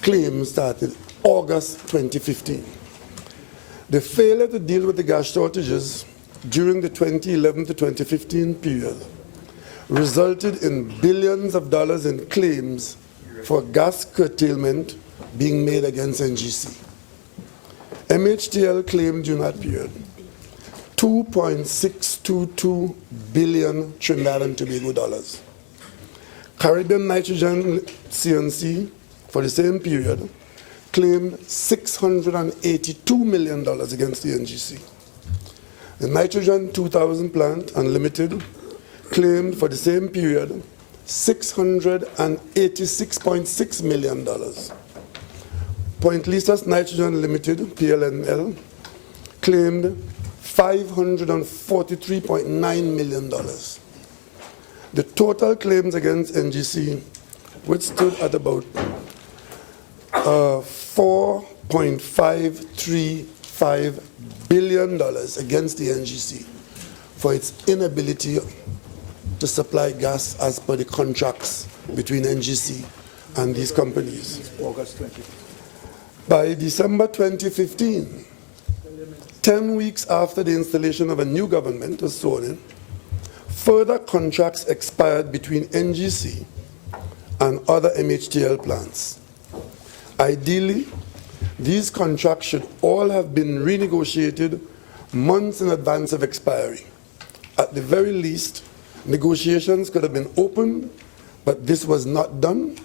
claims started August 2015. The failure to deal with the gas shortages during the 2011 to 2015 period resulted in billions of dollars in claims for gas curtailment being made against NGC. MHTL claimed during that period 2.622 billion Trinidad and Tobago dollars. Caribbean Nitrogen CNC for the same period claimed $682 million against the NGC. The Nitrogen 2000 plant Unlimited claimed for the same period $686.6 million. Point Lisas Nitrogen Limited, PLNL, claimed $543.9 million. The total claims against NGC, which stood at about $4.535 billion against the NGC for its inability to supply gas as per the contracts between NGC and these companies. By December 2015, 10 weeks after the installation of a new government was sworn in, further contracts expired between NGC and other MHTL plants. Ideally, these contracts should all have been renegotiated months in advance of expiry. At the very least, negotiations could have been opened, but this was not done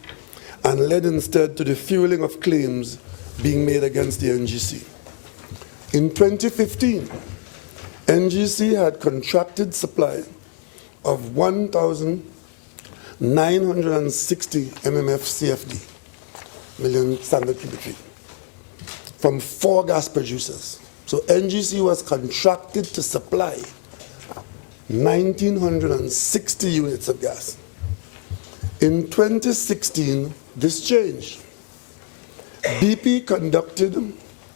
and led instead to the fueling of claims being made against the NGC. In 2015, NGC had contracted supply of 1,960 mmf CFD, million standard cubic feet, from 4 gas producers. So NGC was contracted to supply 1,960 units of gas. In 2016, this changed. BP conducted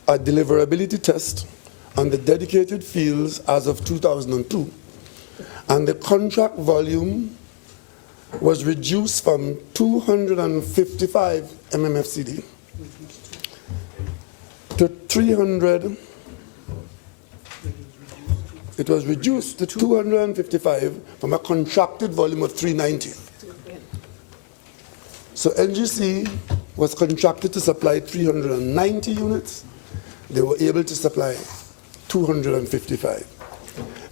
a deliverability test on the dedicated fields as of 2002, and the contract volume was reduced from 255 mmfcd to 300. It was reduced to 255 from a contracted volume of 390. So NGC was contracted to supply 390 units. They were able to supply 255.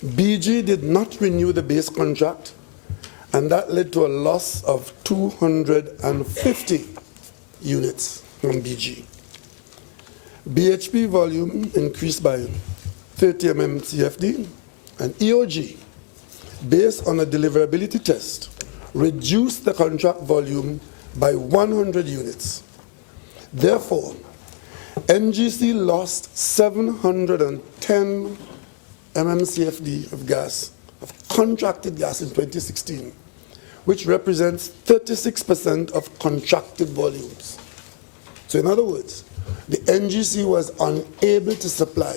BG did not renew the base contract, and that led to a loss of 250 units from BG. BHP volume increased by 30 mmCFD, and EOG, based on a deliverability test, reduced the contract volume by 100 units. Therefore, NGC lost 710 mmCFD of gas, of contracted gas in 2016, which represents 36% of contracted volumes. So in other words, the NGC was unable to supply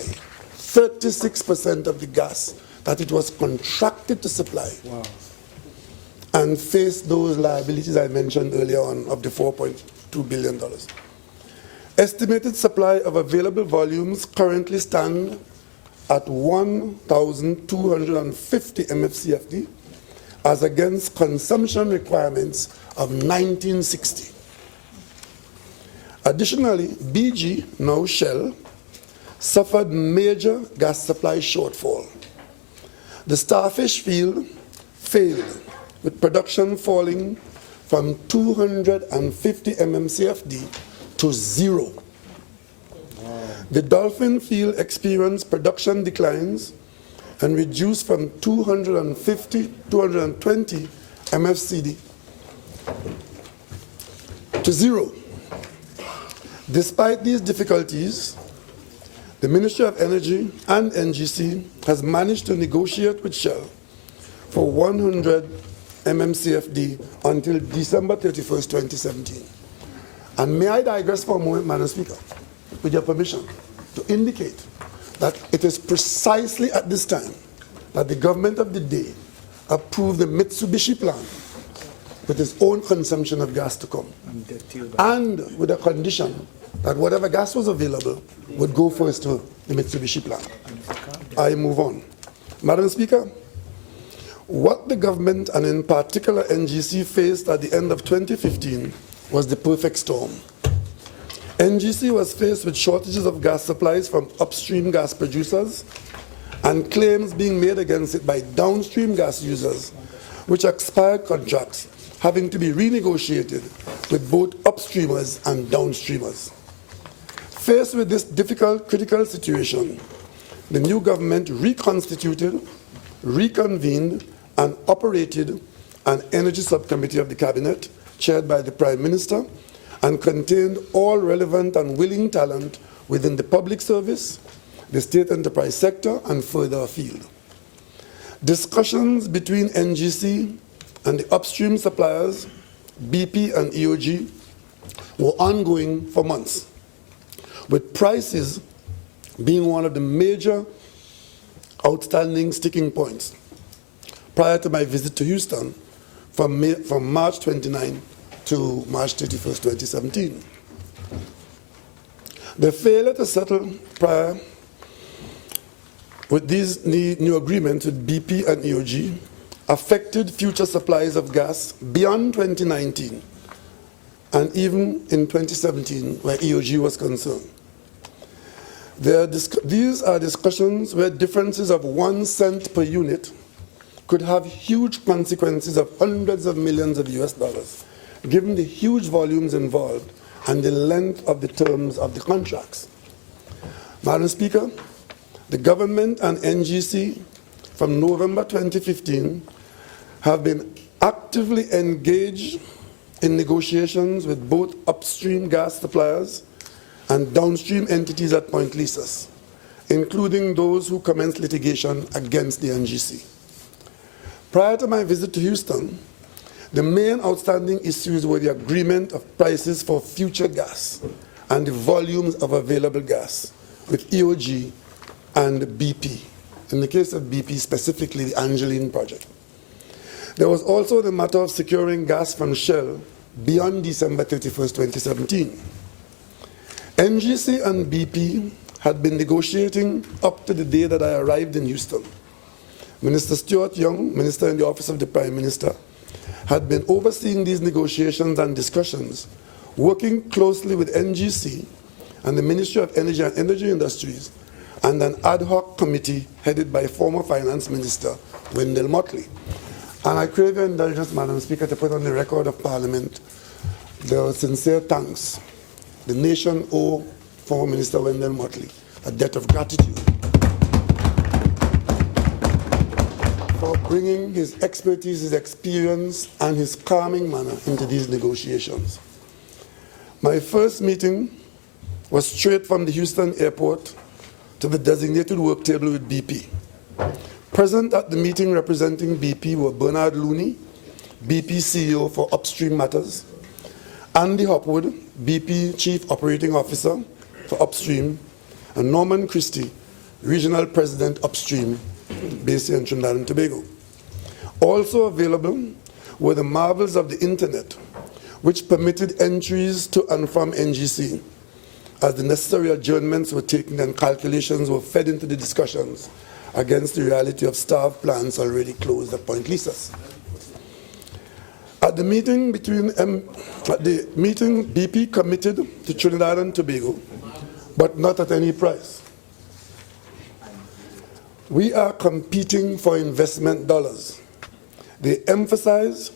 36% of the gas that it was contracted to supply. Wow. And faced those liabilities I mentioned earlier on of the $4.2 billion. Estimated supply of available volumes currently stand at 1,250 mmCFD as against consumption requirements of 1960. Additionally, BG, now Shell, suffered major gas supply shortfall. The Starfish field failed, with production falling from 250 mmCFD to 0. The Dolphin field experienced production declines and reduced from 220 MFCD to 0. Despite these difficulties, the Ministry of Energy and NGC has managed to negotiate with Shell for 100 mmCFD until December 31st, 2017. And may I digress for a moment, Madam Speaker, with your permission, to indicate that it is precisely at this time that the government of the day approved the Mitsubishi plan with its own consumption of gas to come, and with a condition that whatever gas was available would go first to the Mitsubishi plan. I move on. Madam Speaker, what the government, and in particular NGC, faced at the end of 2015 was the perfect storm. NGC was faced with shortages of gas supplies from upstream gas producers and claims being made against it by downstream gas users, which expired contracts having to be renegotiated with both upstreamers and downstreamers. Faced with this difficult, critical situation, the new government reconstituted, reconvened, and operated an energy subcommittee of the cabinet, chaired by the Prime Minister, and contained all relevant and willing talent within the public service, the state enterprise sector, and further afield. Discussions between NGC and the upstream suppliers, BP and EOG, were ongoing for months, with prices being one of the major outstanding sticking points prior to my visit to Houston from March 29 to March 31st, 2017. The failure to settle prior with these new agreements with BP and EOG affected future supplies of gas beyond 2019 and even in 2017, where EOG was concerned. These are discussions where differences of 1 cent per unit could have huge consequences of hundreds of millions of US dollars, given the huge volumes involved and the length of the terms of the contracts. Madam Speaker, the government and NGC from November 2015 have been actively engaged in negotiations with both upstream gas suppliers and downstream entities at Point Lisas, including those who commenced litigation against the NGC. Prior to my visit to Houston, the main outstanding issues were the agreement of prices for future gas and the volumes of available gas with EOG and BP. In the case of BP, specifically the Angeline project. There was also the matter of securing gas from Shell beyond December 31st, 2017. NGC and BP had been negotiating up to the day that I arrived in Houston. Minister Stuart Young, Minister in the Office of the Prime Minister, had been overseeing these negotiations and discussions, working closely with NGC and the Ministry of Energy and Energy Industries, and an ad hoc committee headed by former Finance Minister Wendell Motley. And I crave your indulgence, Madam Speaker, to put on the record of Parliament the sincere thanks the nation owes former Minister Wendell Motley, a debt of gratitude for bringing his expertise, his experience, and his calming manner into these negotiations. My first meeting was straight from the Houston airport to the designated work table with BP. Present at the meeting representing BP were Bernard Looney, BP CEO for Upstream Matters, Andy Hopwood, BP Chief Operating Officer for Upstream, and Norman Christie, Regional President Upstream, based in Trinidad and Tobago. Also available were the marvels of the Internet, which permitted entries to and from NGC, as the necessary adjournments were taken and calculations were fed into the discussions against the reality of starved plants already closed at Point Lisas. At the meeting, BP committed to Trinidad and Tobago, but not at any price. We are competing for investment dollars. They emphasize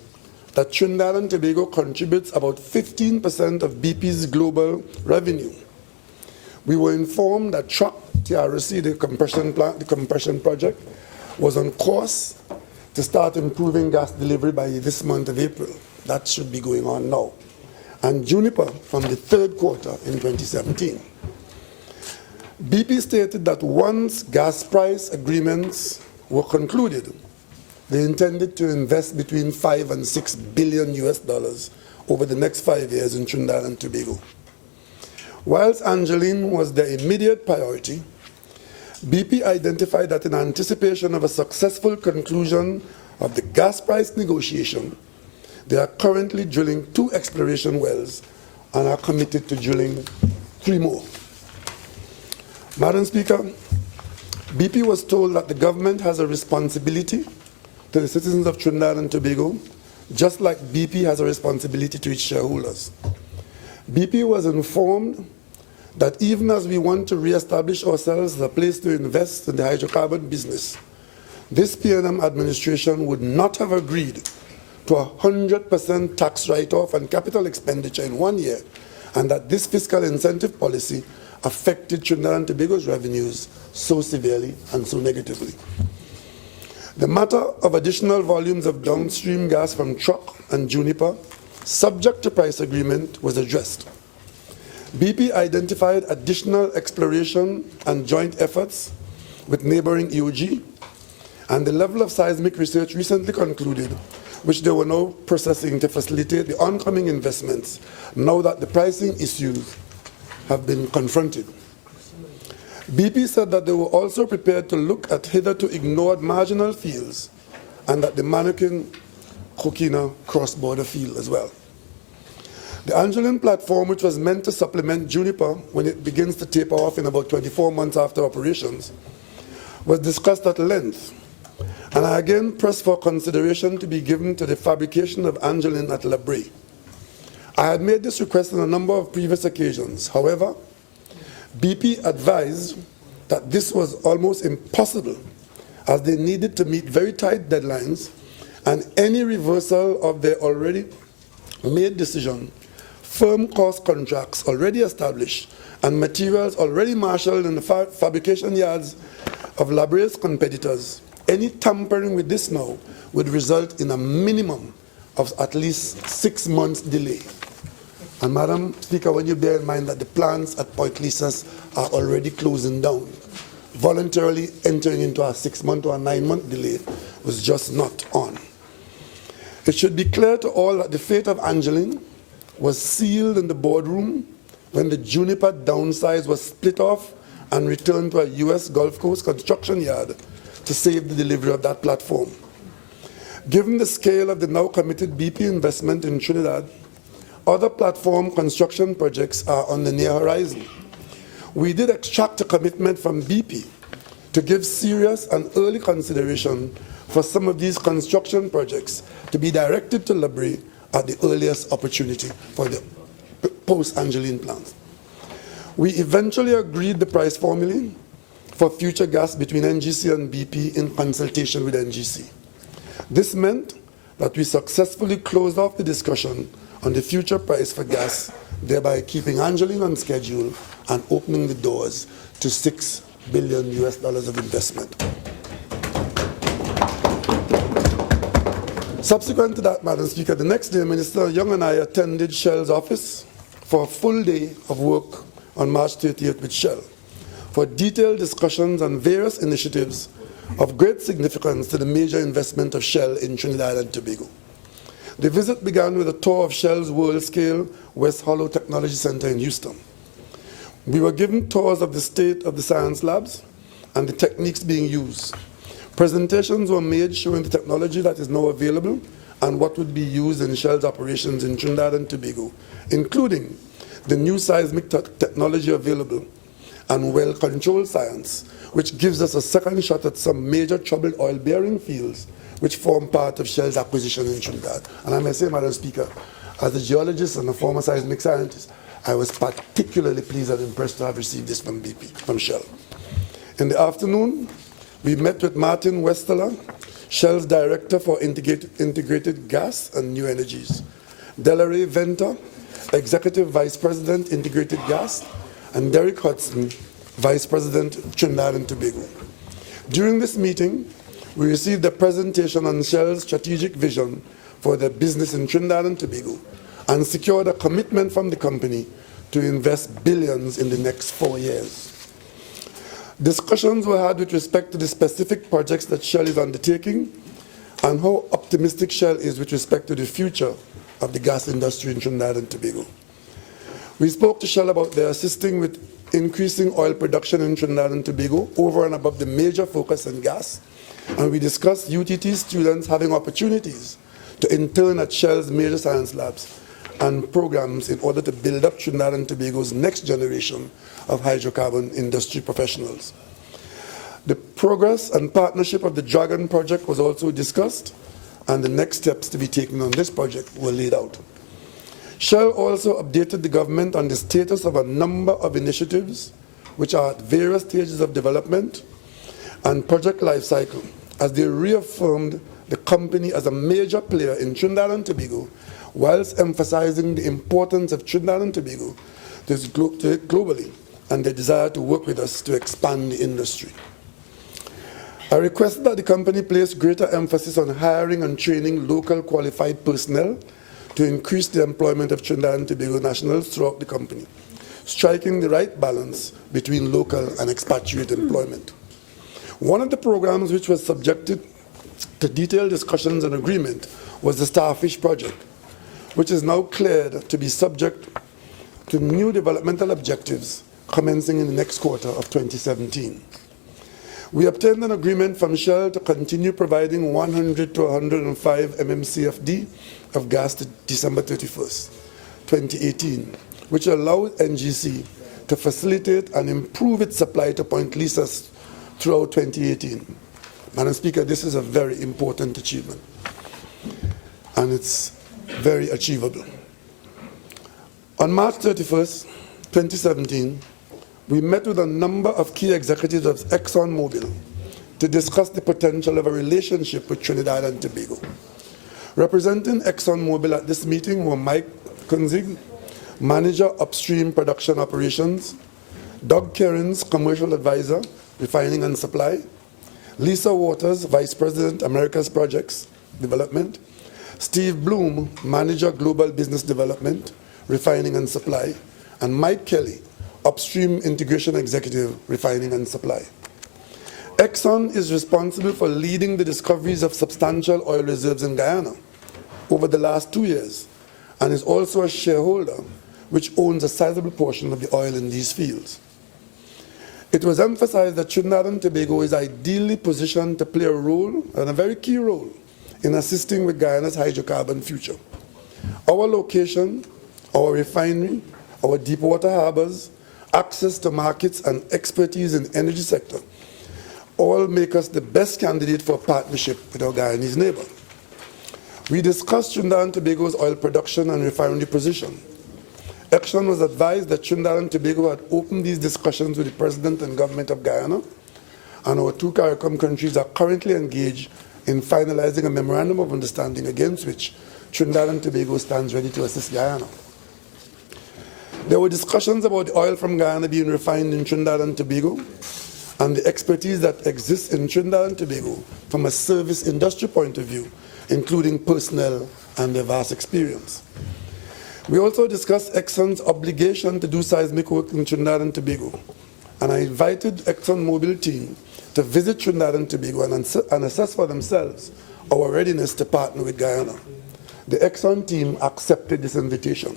that Trinidad and Tobago contributes about 15% of BP's global revenue. We were informed that TRC, the compression project, was on course to start improving gas delivery by this month of April. That should be going on now. And Juniper from the third quarter in 2017. BP stated that once gas price agreements were concluded, they intended to invest between $5 and $6 billion US dollars over the next 5 years in Trinidad and Tobago. Whilst Angeline was their immediate priority, BP identified that in anticipation of a successful conclusion of the gas price negotiation, they are currently drilling 2 exploration wells and are committed to drilling 3 more. Madam Speaker, BP was told that the government has a responsibility to the citizens of Trinidad and Tobago, just like BP has a responsibility to its shareholders. BP was informed that even as we want to re-establish ourselves as a place to invest in the hydrocarbon business, this PNM administration would not have agreed to a 100% tax write-off and capital expenditure in 1 year, and that this fiscal incentive policy affected Trinidad and Tobago's revenues so severely and so negatively. The matter of additional volumes of downstream gas from Truck and Juniper, subject to price agreement, was addressed. BP identified additional exploration and joint efforts with neighboring EOG, and the level of seismic research recently concluded, which they were now processing to facilitate the oncoming investments now that the pricing issues have been confronted. BP said that they were also prepared to look at hitherto ignored marginal fields and at the Manakin-Kokina cross-border field as well. The Angeline platform, which was meant to supplement Juniper when it begins to taper off in about 24 months after operations, was discussed at length, and I again pressed for consideration to be given to the fabrication of Angeline at La Brea. I had made this request on a number of previous occasions. However, BP advised that this was almost impossible as they needed to meet very tight deadlines, and any reversal of their already made decision, firm cost contracts already established, and materials already marshaled in the fabrication yards of La Brea's competitors, any tampering with this now would result in a minimum of at least 6 months delay. And Madam Speaker, when you bear in mind that the plants at Point Lisas are already closing down, voluntarily entering into a 6-month or a 9-month delay was just not on. It should be clear to all that the fate of Angeline was sealed in the boardroom when the Juniper downsize was split off and returned to a U.S. Gulf Coast construction yard to save the delivery of that platform. Given the scale of the now committed BP investment in Trinidad, other platform construction projects are on the near horizon. We did extract a commitment from BP to give serious and early consideration for some of these construction projects to be directed to La Brea at the earliest opportunity for the post-Angeline plants. We eventually agreed the price formula for future gas between NGC and BP in consultation with NGC. This meant that we successfully closed off the discussion on the future price for gas, thereby keeping Angeline on schedule and opening the doors to $6 billion of investment. Subsequent to that, Madam Speaker, the next day, Minister Young and I attended Shell's office for a full day of work on March 30th with Shell for detailed discussions on various initiatives of great significance to the major investment of Shell in Trinidad and Tobago. The visit began with a tour of Shell's world-scale West Hollow Technology Center in Houston. We were given tours of the state of the science labs and the techniques being used. Presentations were made showing the technology that is now available and what would be used in Shell's operations in Trinidad and Tobago, including the new seismic technology available and well-controlled science, which gives us a second shot at some major troubled oil-bearing fields which form part of Shell's acquisition in Trinidad. And I may say, Madam Speaker, as a geologist and a former seismic scientist, I was particularly pleased and impressed to have received this from BP, from Shell. In the afternoon, we met with Martin Westerler, Shell's Director for Integrated Gas and New Energies, Delaray Venter, Executive Vice President, Integrated Gas, and Derek Hudson, Vice President, Trinidad and Tobago. During this meeting, we received a presentation on Shell's strategic vision for their business in Trinidad and Tobago and secured a commitment from the company to invest billions in the next 4 years. Discussions were had with respect to the specific projects that Shell is undertaking and how optimistic Shell is with respect to the future of the gas industry in Trinidad and Tobago. We spoke to Shell about their assisting with increasing oil production in Trinidad and Tobago over and above the major focus on gas, and we discussed UTT students having opportunities to intern at Shell's major science labs and programs in order to build up Trinidad and Tobago's next generation of hydrocarbon industry professionals. The progress and partnership of the Dragon project was also discussed, and the next steps to be taken on this project were laid out. Shell also updated the government on the status of a number of initiatives which are at various stages of development and project life cycle, as they reaffirmed the company as a major player in Trinidad and Tobago, whilst emphasizing the importance of Trinidad and Tobago globally and the desire to work with us to expand the industry. I requested that the company place greater emphasis on hiring and training local qualified personnel to increase the employment of Trinidad and Tobago nationals throughout the company, striking the right balance between local and expatriate employment. One of the programs which was subjected to detailed discussions and agreement was the Starfish project, which is now cleared to be subject to new developmental objectives commencing in the next quarter of 2017. We obtained an agreement from Shell to continue providing 100 to 105 mmCFD of gas to December 31st, 2018, which allows NGC to facilitate and improve its supply to Point Lisas throughout 2018. Madam Speaker, this is a very important achievement, and it's very achievable. On March 31st, 2017, we met with a number of key executives of ExxonMobil to discuss the potential of a relationship with Trinidad and Tobago. Representing ExxonMobil at this meeting were Mike Kunzig, Manager Upstream Production Operations, Doug Kerins, Commercial Advisor, Refining and Supply, Lisa Waters, Vice President, Americas Projects Development, Steve Bloom, Manager Global Business Development, Refining and Supply, and Mike Kelly, Upstream Integration Executive, Refining and Supply. Exxon is responsible for leading the discoveries of substantial oil reserves in Guyana over the last 2 years, and is also a shareholder which owns a sizable portion of the oil in these fields. It was emphasized that Trinidad and Tobago is ideally positioned to play a role, and a very key role, in assisting with Guyana's hydrocarbon future. Our location, our refinery, our deep water harbors, access to markets, and expertise in the energy sector all make us the best candidate for a partnership with our Guyanese neighbor. We discussed Trinidad and Tobago's oil production and refinery position. Exxon was advised that Trinidad and Tobago had opened these discussions with the President and Government of Guyana, and our two CARICOM countries are currently engaged in finalizing a memorandum of understanding against which Trinidad and Tobago stands ready to assist Guyana. There were discussions about the oil from Guyana being refined in Trinidad and Tobago, and the expertise that exists in Trinidad and Tobago from a service industry point of view, including personnel and their vast experience. We also discussed Exxon's obligation to do seismic work in Trinidad and Tobago, and I invited ExxonMobil team to visit Trinidad and Tobago and assess for themselves our readiness to partner with Guyana. The Exxon team accepted this invitation.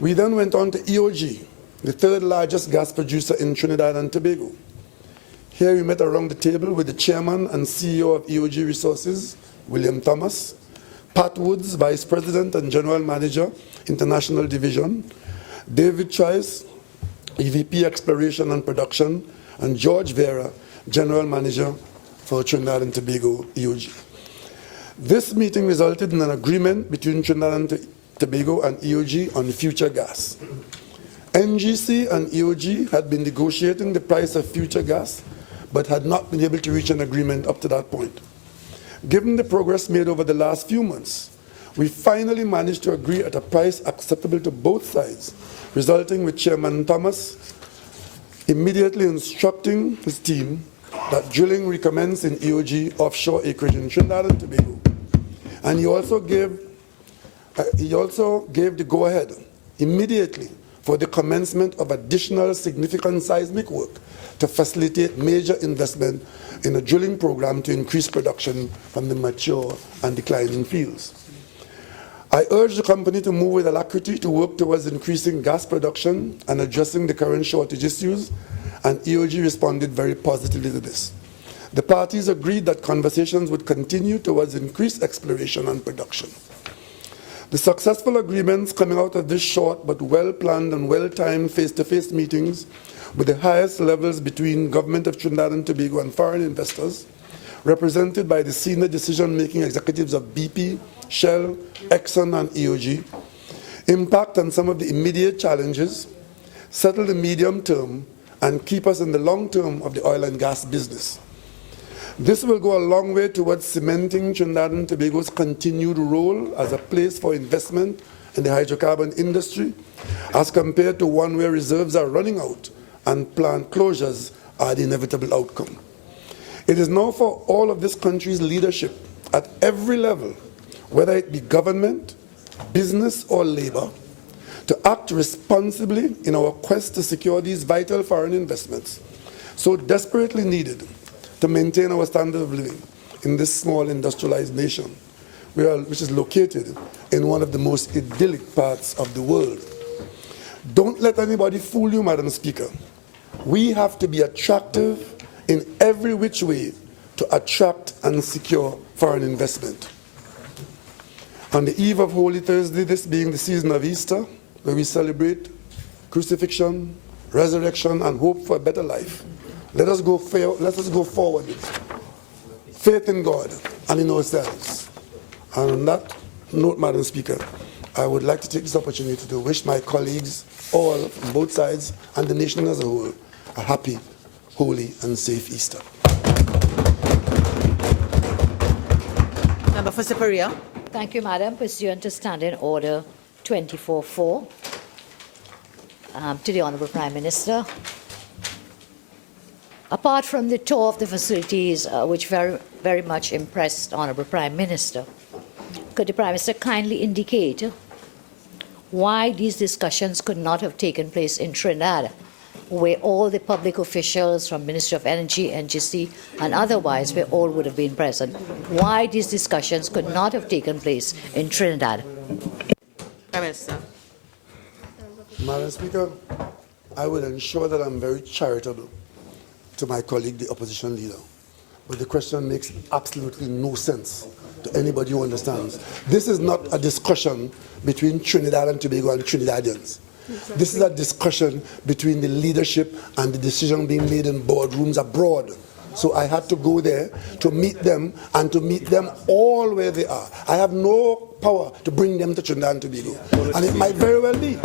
We then went on to EOG, the third largest gas producer in Trinidad and Tobago. Here we met around the table with the chairman and CEO of EOG Resources, William Thomas, Pat Woods, Vice President and General Manager, International Division, David Trice, EVP Exploration and Production, and George Vera, General Manager for Trinidad and Tobago, EOG. This meeting resulted in an agreement between Trinidad and Tobago and EOG on future gas. NGC and EOG had been negotiating the price of future gas, but had not been able to reach an agreement up to that point. Given the progress made over the last few months, we finally managed to agree at a price acceptable to both sides, resulting with Chairman Thomas immediately instructing his team that drilling recommence in EOG offshore acreage in Trinidad and Tobago. And he also gave the go-ahead immediately for the commencement of additional significant seismic work to facilitate major investment in a drilling program to increase production from the mature and declining fields. I urge the company to move with alacrity to work towards increasing gas production and addressing the current shortage issues, and EOG responded very positively to this. The parties agreed that conversations would continue towards increased exploration and production. The successful agreements coming out of this short but well-planned and well-timed face-to-face meetings with the highest levels between Government of Trinidad and Tobago and foreign investors, represented by the senior decision-making executives of BP, Shell, Exxon, and EOG, impact on some of the immediate challenges, settle the medium term, and keep us in the long term of the oil and gas business. This will go a long way towards cementing Trinidad and Tobago's continued role as a place for investment in the hydrocarbon industry, as compared to one where reserves are running out and plant closures are the inevitable outcome. It is now for all of this country's leadership at every level, whether it be government, business, or labor, to act responsibly in our quest to secure these vital foreign investments, so desperately needed to maintain our standard of living in this small industrialized nation, which is located in one of the most idyllic parts of the world. Don't let anybody fool you, Madam Speaker. We have to be attractive in every which way to attract and secure foreign investment. On the eve of Holy Thursday, this being the season of Easter, where we celebrate crucifixion, resurrection, and hope for a better life, let us go forward with faith in God and in ourselves. And on that note, Madam Speaker, I would like to take this opportunity to wish my colleagues, all on both sides, and the nation as a whole, a happy, holy, and safe Easter. Member for Superior. Thank you, Madam. Pursuant to Standing Order 24-4, to the Honourable Prime Minister. Apart from the tour of the facilities, which very much impressed Honourable Prime Minister, could the Prime Minister kindly indicate why these discussions could not have taken place in Trinidad, where all the public officials from Ministry of Energy, NGC, and otherwise, where all would have been present? Why these discussions could not have taken place in Trinidad? Prime Minister. Madam Speaker, I will ensure that I'm very charitable to my colleague, the opposition leader. But the question makes absolutely no sense to anybody who understands. This is not a discussion between Trinidad and Tobago and Trinidadians. This is a discussion between the leadership and the decision being made in boardrooms abroad. So I had to go there to meet them and to meet them all where they are. I have no power to bring them to Trinidad and Tobago. And it might very well be.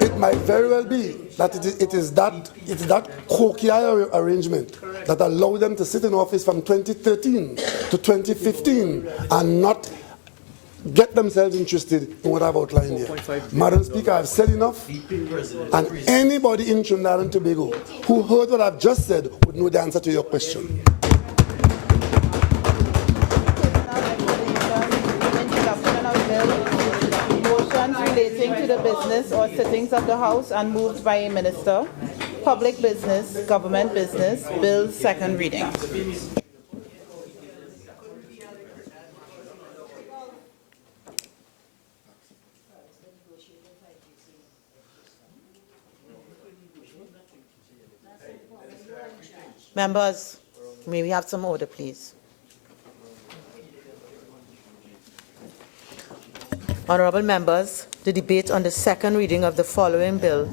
It might very well be that it is that coquille arrangement that allowed them to sit in office from 2013 to 2015 and not get themselves interested in what I've outlined here. Madam Speaker, I've said enough, and anybody in Trinidad and Tobago who heard what I've just said would know the answer to your question. Motions relating to the business or sittings of the House and moved by a minister. Public business, government business, bills second reading. Members, may we have some order, please? Honourable members, the debate on the second reading of the following bill,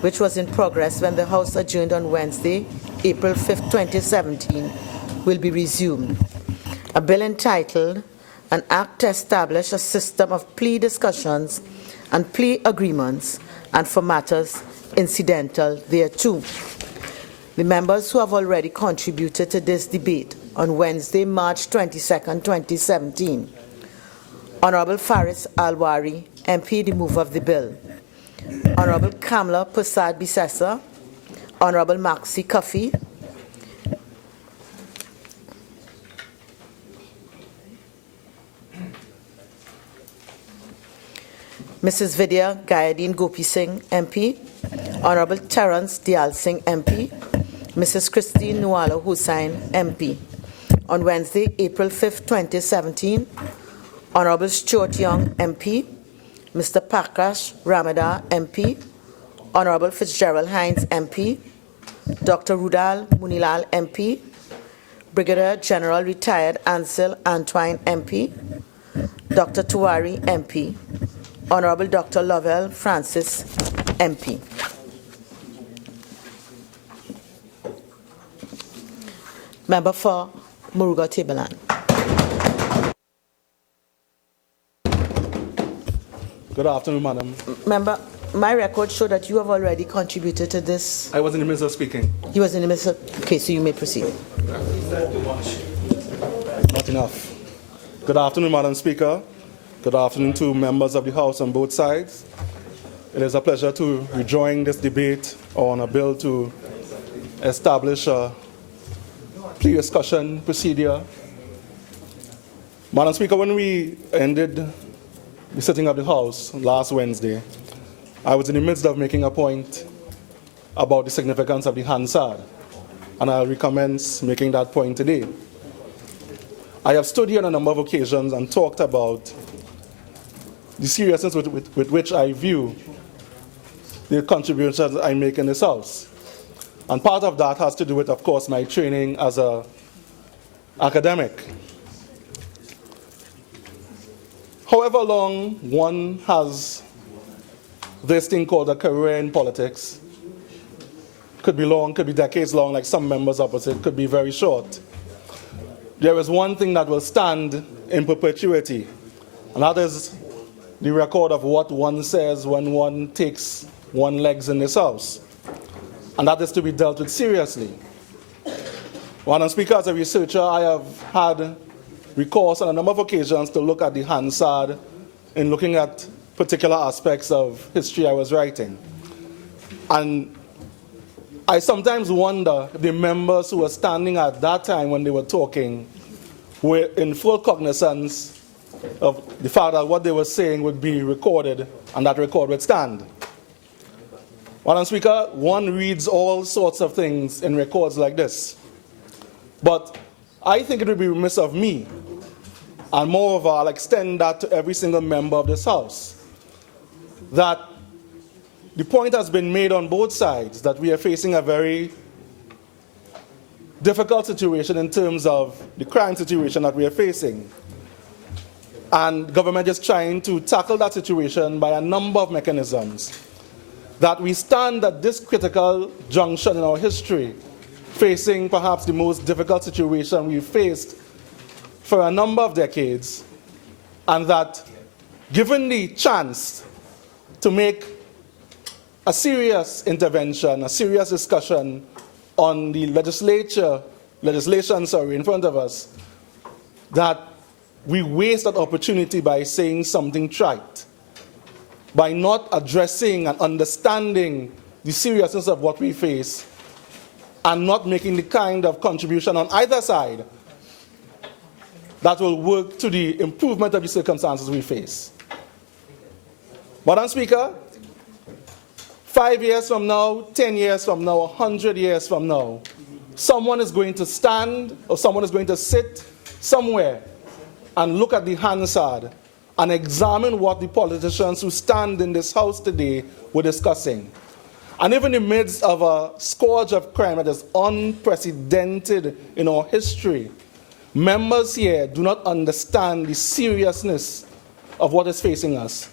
which was in progress when the House adjourned on Wednesday, April 5, 2017, will be resumed. A bill entitled, An Act to Establish a System of Plea Discussions and Plea Agreements and for Matters Incidental thereto. The members who have already contributed to this debate on Wednesday, March 22, 2017. Honourable Faris Al-Rawi, MP, the mover of the bill. Honourable Kamla Persad Bisessa, Honourable Maxi Kafi, Mrs. Vidya Gayadeen Gopi Singh, MP, Honourable Terence Dial Singh, MP, Mrs. Christine Nuala Hussain, MP. On Wednesday, April 5, 2017, Honourable Stuart Young, MP, Mr. Prakash Ramada, MP, Honourable Fitzgerald Hines, MP, Dr. Rudal Munilal, MP, Brigadier General Retired Ansel Antoine MP, Dr. Tuwari MP, Honorable Dr. Lovell Francis MP. Member for Moruga Tableland. Good afternoon, Madam. Member, my records show that you have already contributed to this. I was in the midst of speaking. You was in the midst of, okay, so you may proceed. Not enough. Good afternoon, Madam Speaker. Good afternoon to members of the House on both sides. It is a pleasure to rejoin this debate on a bill to establish a plea discussion procedure. Madam Speaker, when we ended the sitting of the House last Wednesday, I was in the midst of making a point about the significance of the Hansard, and I'll recommence making that point today. I have stood here on a number of occasions and talked about the seriousness with which I view the contributions I make in this House. And part of that has to do with, of course, my training as an academic. However long one has this thing called a career in politics, could be long, could be decades long, like some members opposite, could be very short. There is one thing that will stand in perpetuity, and that is the record of what one says when one takes one's legs in this House. And that is to be dealt with seriously. Madam Speaker, as a researcher, I have had recourse on a number of occasions to look at the Hansard in looking at particular aspects of history I was writing. And I sometimes wonder if the members who were standing at that time when they were talking were in full cognizance of the fact that what they were saying would be recorded and that record would stand. Madam Speaker, one reads all sorts of things in records like this. But I think it would be remiss of me, and moreover, I'll extend that to every single member of this House, that the point has been made on both sides that we are facing a very difficult situation in terms of the crime situation that we are facing. And government is trying to tackle that situation by a number of mechanisms. That we stand at this critical junction in our history, facing perhaps the most difficult situation we've faced for a number of decades, and that given the chance to make a serious intervention, a serious discussion on the legislation in front of us, that we waste that opportunity by saying something trite, by not addressing and understanding the seriousness of what we face, and not making the kind of contribution on either side that will work to the improvement of the circumstances we face. Madam Speaker, 5 years from now, 10 years from now, 100 years from now, someone is going to stand or someone is going to sit somewhere and look at the Hansard and examine what the politicians who stand in this House today were discussing. And even in the midst of a scourge of crime that is unprecedented in our history, members here do not understand the seriousness of what is facing us,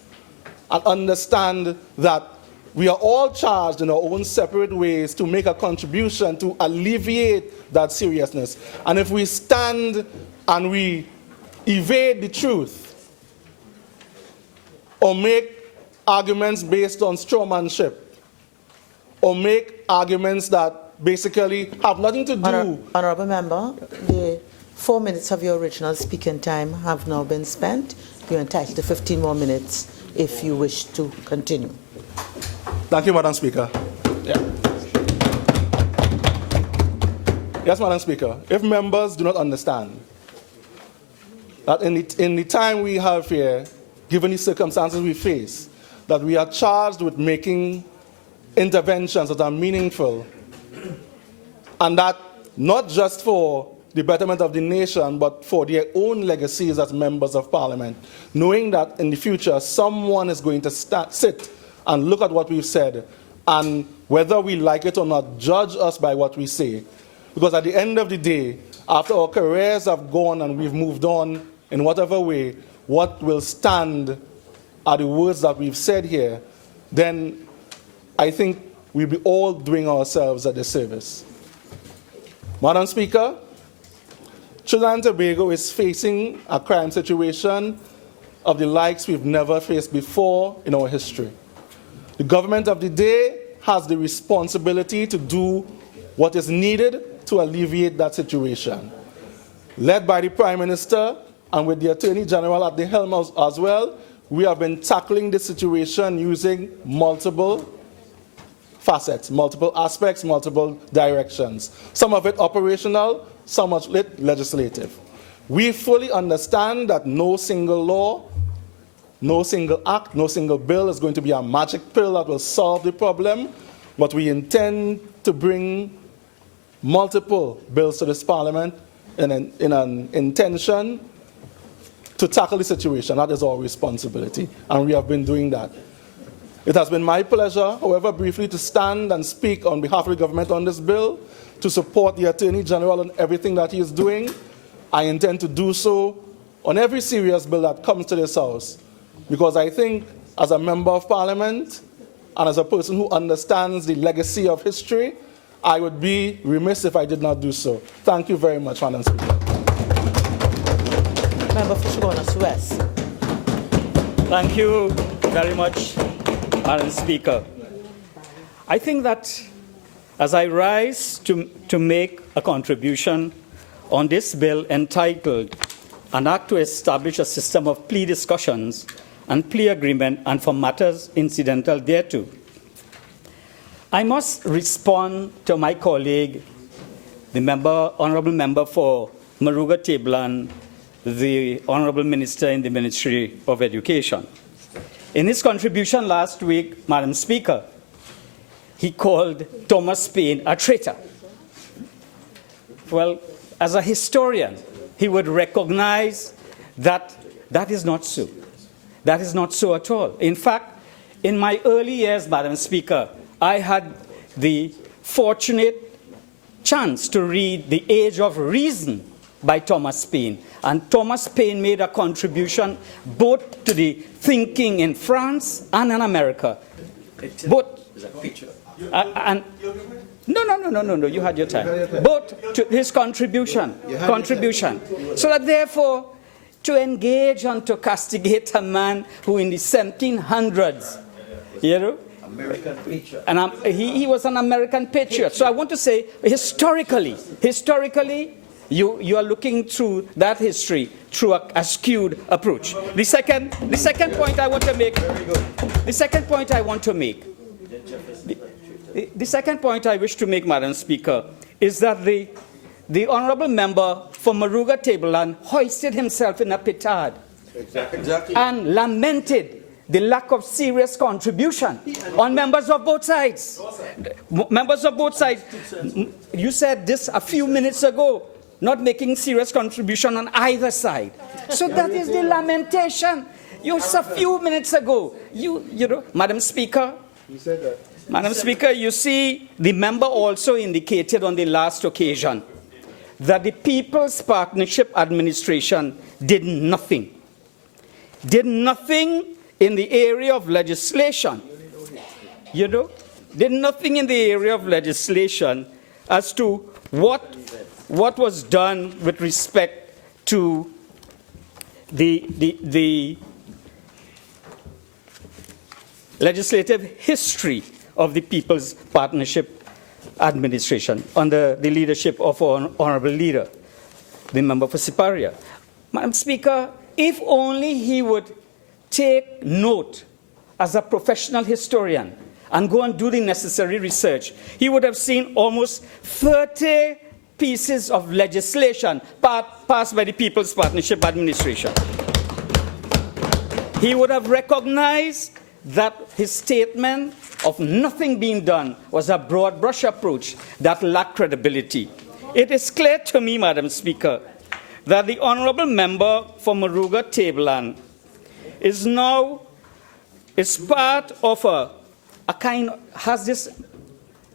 and understand that we are all charged in our own separate ways to make a contribution to alleviate that seriousness. And if we stand and we evade the truth, or make arguments based on strawmanship, or make arguments that basically have nothing to do... Honourable Member, the 4 minutes of your original speaking time have now been spent. You're entitled to 15 more minutes if you wish to continue. Thank you, Madam Speaker. Yeah. Yes, Madam Speaker. If members do not understand that in the time we have here, given the circumstances we face, that we are charged with making interventions that are meaningful, and that not just for the betterment of the nation, but for their own legacies as members of Parliament, knowing that in the future someone is going to sit and look at what we've said, and whether we like it or not, judge us by what we say. Because at the end of the day, after our careers have gone and we've moved on in whatever way, what will stand are the words that we've said here, then I think we'll be all doing ourselves a disservice. Madam Speaker, Trinidad and Tobago is facing a crime situation of the likes we've never faced before in our history. The government of the day has the responsibility to do what is needed to alleviate that situation. Led by the Prime Minister and with the Attorney General at the helm as well, we have been tackling this situation using multiple facets, multiple aspects, multiple directions. Some of it operational, some of it legislative. We fully understand that no single law, no single act, no single bill is going to be a magic pill that will solve the problem, but we intend to bring multiple bills to this Parliament in an intention to tackle the situation. That is our responsibility, and we have been doing that. It has been my pleasure, however briefly, to stand and speak on behalf of the government on this bill, to support the Attorney General on everything that he is doing. I intend to do so on every serious bill that comes to this House, because I think as a member of Parliament and as a person who understands the legacy of history, I would be remiss if I did not do so. Thank you very much, Madam Speaker. Member for Chaguanas West. Thank you very much, Madam Speaker. I think that as I rise to make a contribution on this bill entitled An Act to Establish a System of Plea Discussions and Plea Agreement and for Matters Incidental Thereto, I must respond to my colleague, the Honourable Member for Moruga Tableland, the Honourable Minister in the Ministry of Education. In his contribution last week, Madam Speaker, he called Thomas Paine a traitor. Well, as a historian, he would recognize that that is not so. That is not so at all. In fact, in my early years, Madam Speaker, I had the fortunate chance to read The Age of Reason by Thomas Paine. And Thomas Paine made a contribution both to the thinking in France and in America. Both. No, you had your time. Both to his contribution. So that therefore, to engage and to castigate a man who in the 1700s, you know, American patriot. And he was an American patriot. So I want to say, historically, you are looking through that history through a skewed approach. The second point I want to make. The second point I want to make. The second point I wish to make, Madam Speaker, is that the honourable member for Moruga Tableland hoisted himself in a petard and lamented the lack of serious contribution on members of both sides. Members of both sides. You said this a few minutes ago, not making serious contribution on either side. So that is the lamentation. You said a few minutes ago. You know, Madam Speaker. You said that. Madam Speaker, you see, the member also indicated on the last occasion that the People's Partnership Administration did nothing. Did nothing in the area of legislation. You know, did nothing in the area of legislation as to what was done with respect to the legislative history of the People's Partnership Administration under the leadership of our honourable leader, the member for Siparia. Madam Speaker, if only he would take note as a professional historian and go and do the necessary research, he would have seen almost 30 pieces of legislation passed by the People's Partnership Administration. He would have recognized that his statement of nothing being done was a broad brush approach that lacked credibility. It is clear to me, Madam Speaker, that the honourable member for Moruga Tableland is part of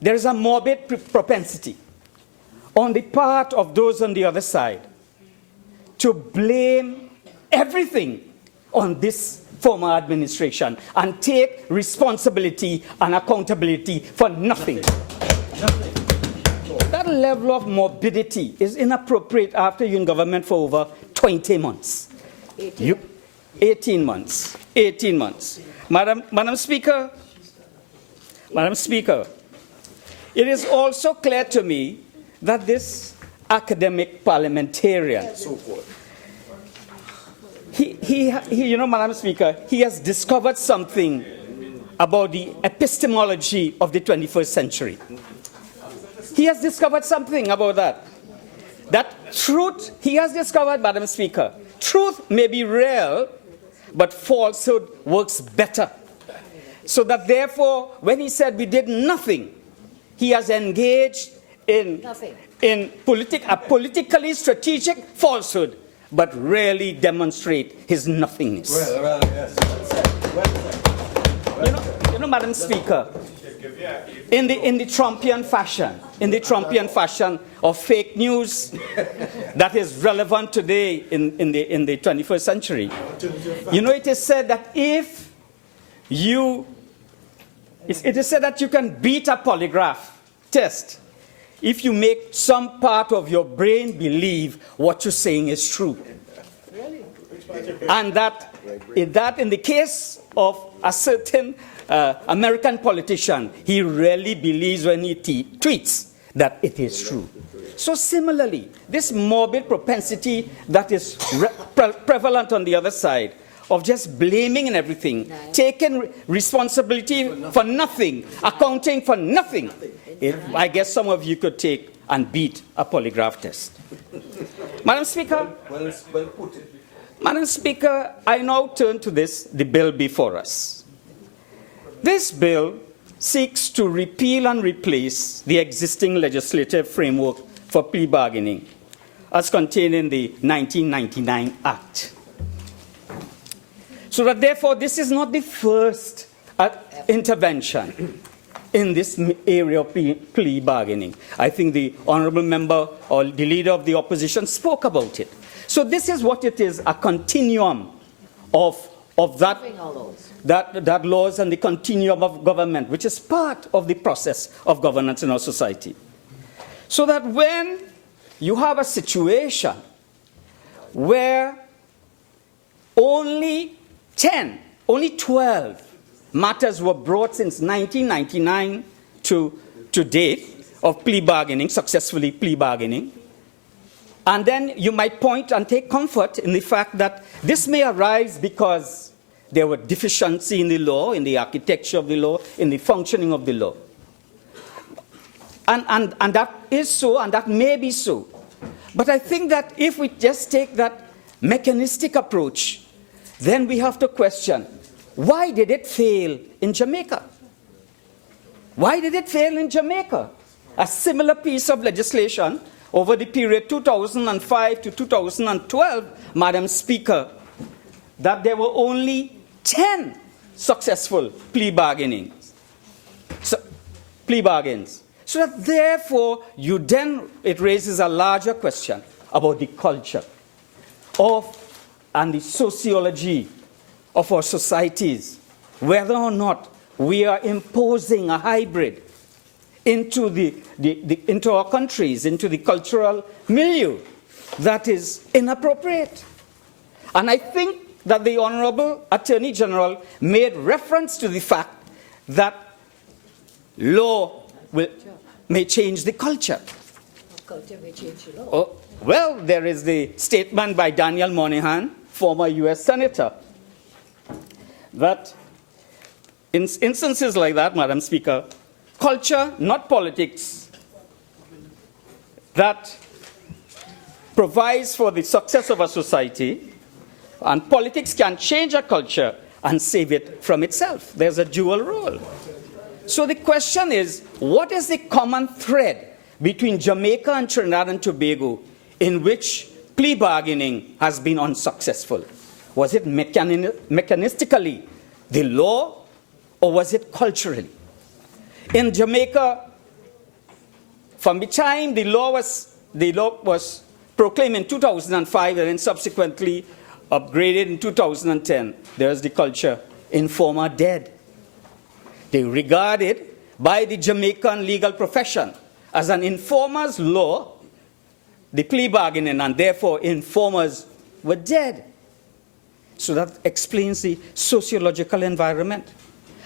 there is a morbid propensity on the part of those on the other side to blame everything on this former administration and take responsibility and accountability for nothing. That level of morbidity is inappropriate after you're in government for over 20 months. 18 months. 18 months. Madam Speaker, it is also clear to me that this academic parliamentarian, Madam Speaker, he has discovered something about the epistemology of the 21st century. He has discovered something about that. That truth, he has discovered, Madam Speaker, truth may be real, but falsehood works better. So that therefore, when he said we did nothing, he has engaged in a politically strategic falsehood, but rarely demonstrate his nothingness. Well, yes. Madam Speaker, in the Trumpian fashion of fake news that is relevant today in the 21st century, it is said that it is said that you can beat a polygraph test if you make some part of your brain believe what you're saying is true. And that in the case of a certain American politician, he really believes when he tweets that it is true. So similarly, this morbid propensity that is prevalent on the other side of just blaming and everything, taking responsibility for nothing, accounting for nothing, I guess some of you could take and beat a polygraph test. Madam Speaker, Madam Speaker, I now turn to the bill before us. This bill seeks to repeal and replace the existing legislative framework for plea bargaining as contained in the 1999 Act. So that therefore this is not the first intervention in this area of plea bargaining. I think the honourable member or the leader of the opposition spoke about it. So this is what it is, a continuum of that laws and the continuum of government, which is part of the process of governance in our society. So that when you have a situation where only 12 matters were brought since 1999 to date of plea bargaining, successfully plea bargaining, and then you might point and take comfort in the fact that this may arise because there were deficiencies in the law, in the architecture of the law, in the functioning of the law. And that is so, and that may be so. But I think that if we just take that mechanistic approach, then we have to question, why did it fail in Jamaica? Why did it fail in Jamaica? A similar piece of legislation over the period 2005 to 2012, Madam Speaker, that there were only 10 successful plea bargains. So that therefore, it raises a larger question about the culture and the sociology of our societies, whether or not we are imposing a hybrid into into our countries, into the cultural milieu that is inappropriate. And I think that the Honourable Attorney General made reference to the fact that law may change the culture. Culture may change the law. Oh, well, there is the statement by Daniel Moynihan, former U.S. Senator, that in instances like that, Madam Speaker, culture, not politics, that provides for the success of a society, and politics can change a culture and save it from itself. There's a dual role. So the question is, what is the common thread between Jamaica and Trinidad and Tobago in which plea bargaining has been unsuccessful? Was it mechanistically the law, or was it culturally? In Jamaica, from the time the law was proclaimed in 2005 and then subsequently upgraded in 2010, there's the culture, informer dead. They regard it by the Jamaican legal profession as an informer's law, the plea bargaining, and therefore informers were dead. So that explains the sociological environment.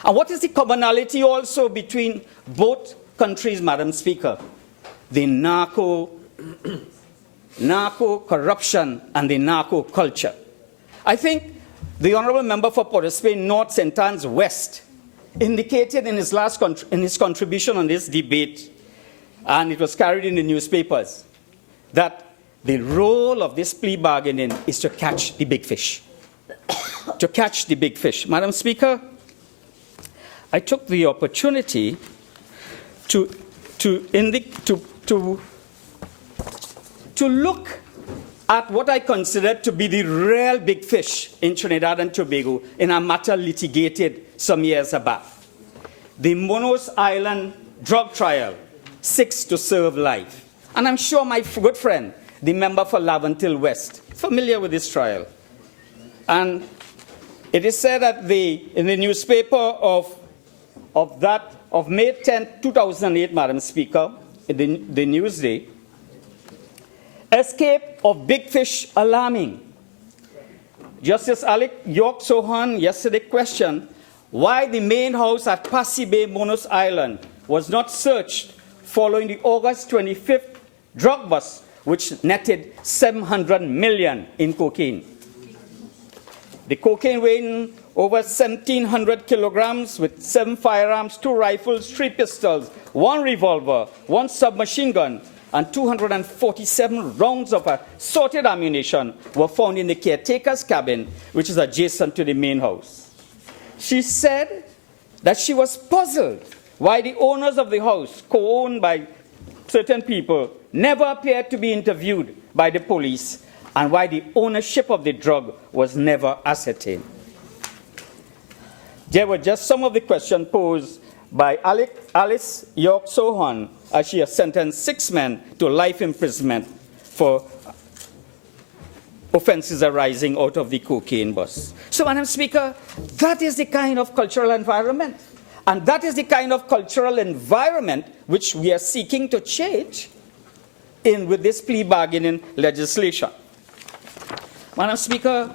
And what is the commonality also between both countries, Madam Speaker? The narco corruption and the narco culture. I think the Honourable Member for Port of Spain North, St. Anne's West indicated in his contribution on this debate, and it was carried in the newspapers, that the role of this plea bargaining is to catch the big fish. To catch the big fish. Madam Speaker, I took the opportunity to look at what I considered to be the real big fish in Trinidad and Tobago in a matter litigated some years back. The Monos Island drug trial, 6 to serve life. And I'm sure my good friend, the member for Laventille West, is familiar with this trial. And it is said that in the newspaper of May 10, 2008, Madam Speaker, in the Newsday, escape of big fish alarming. Justice Alec York Sohan yesterday questioned why the main house at Passy Bay, Monos Island, was not searched following the August 25th drug bust, which netted 700 million in cocaine. The cocaine weighing over 1,700 kilograms with 7 firearms, 2 rifles, 3 pistols, 1 revolver, 1 submachine gun, and 247 rounds of assorted ammunition were found in the caretaker's cabin, which is adjacent to the main house. She said that she was puzzled why the owners of the house, co-owned by certain people, never appeared to be interviewed by the police, and why the ownership of the drug was never ascertained. There were just some of the questions posed by Alice York Sohan as she has sentenced 6 men to life imprisonment for offenses arising out of the cocaine bust. So, Madam Speaker, that is the kind of cultural environment. And that is the kind of cultural environment which we are seeking to change with this plea bargaining legislation. Madam Speaker,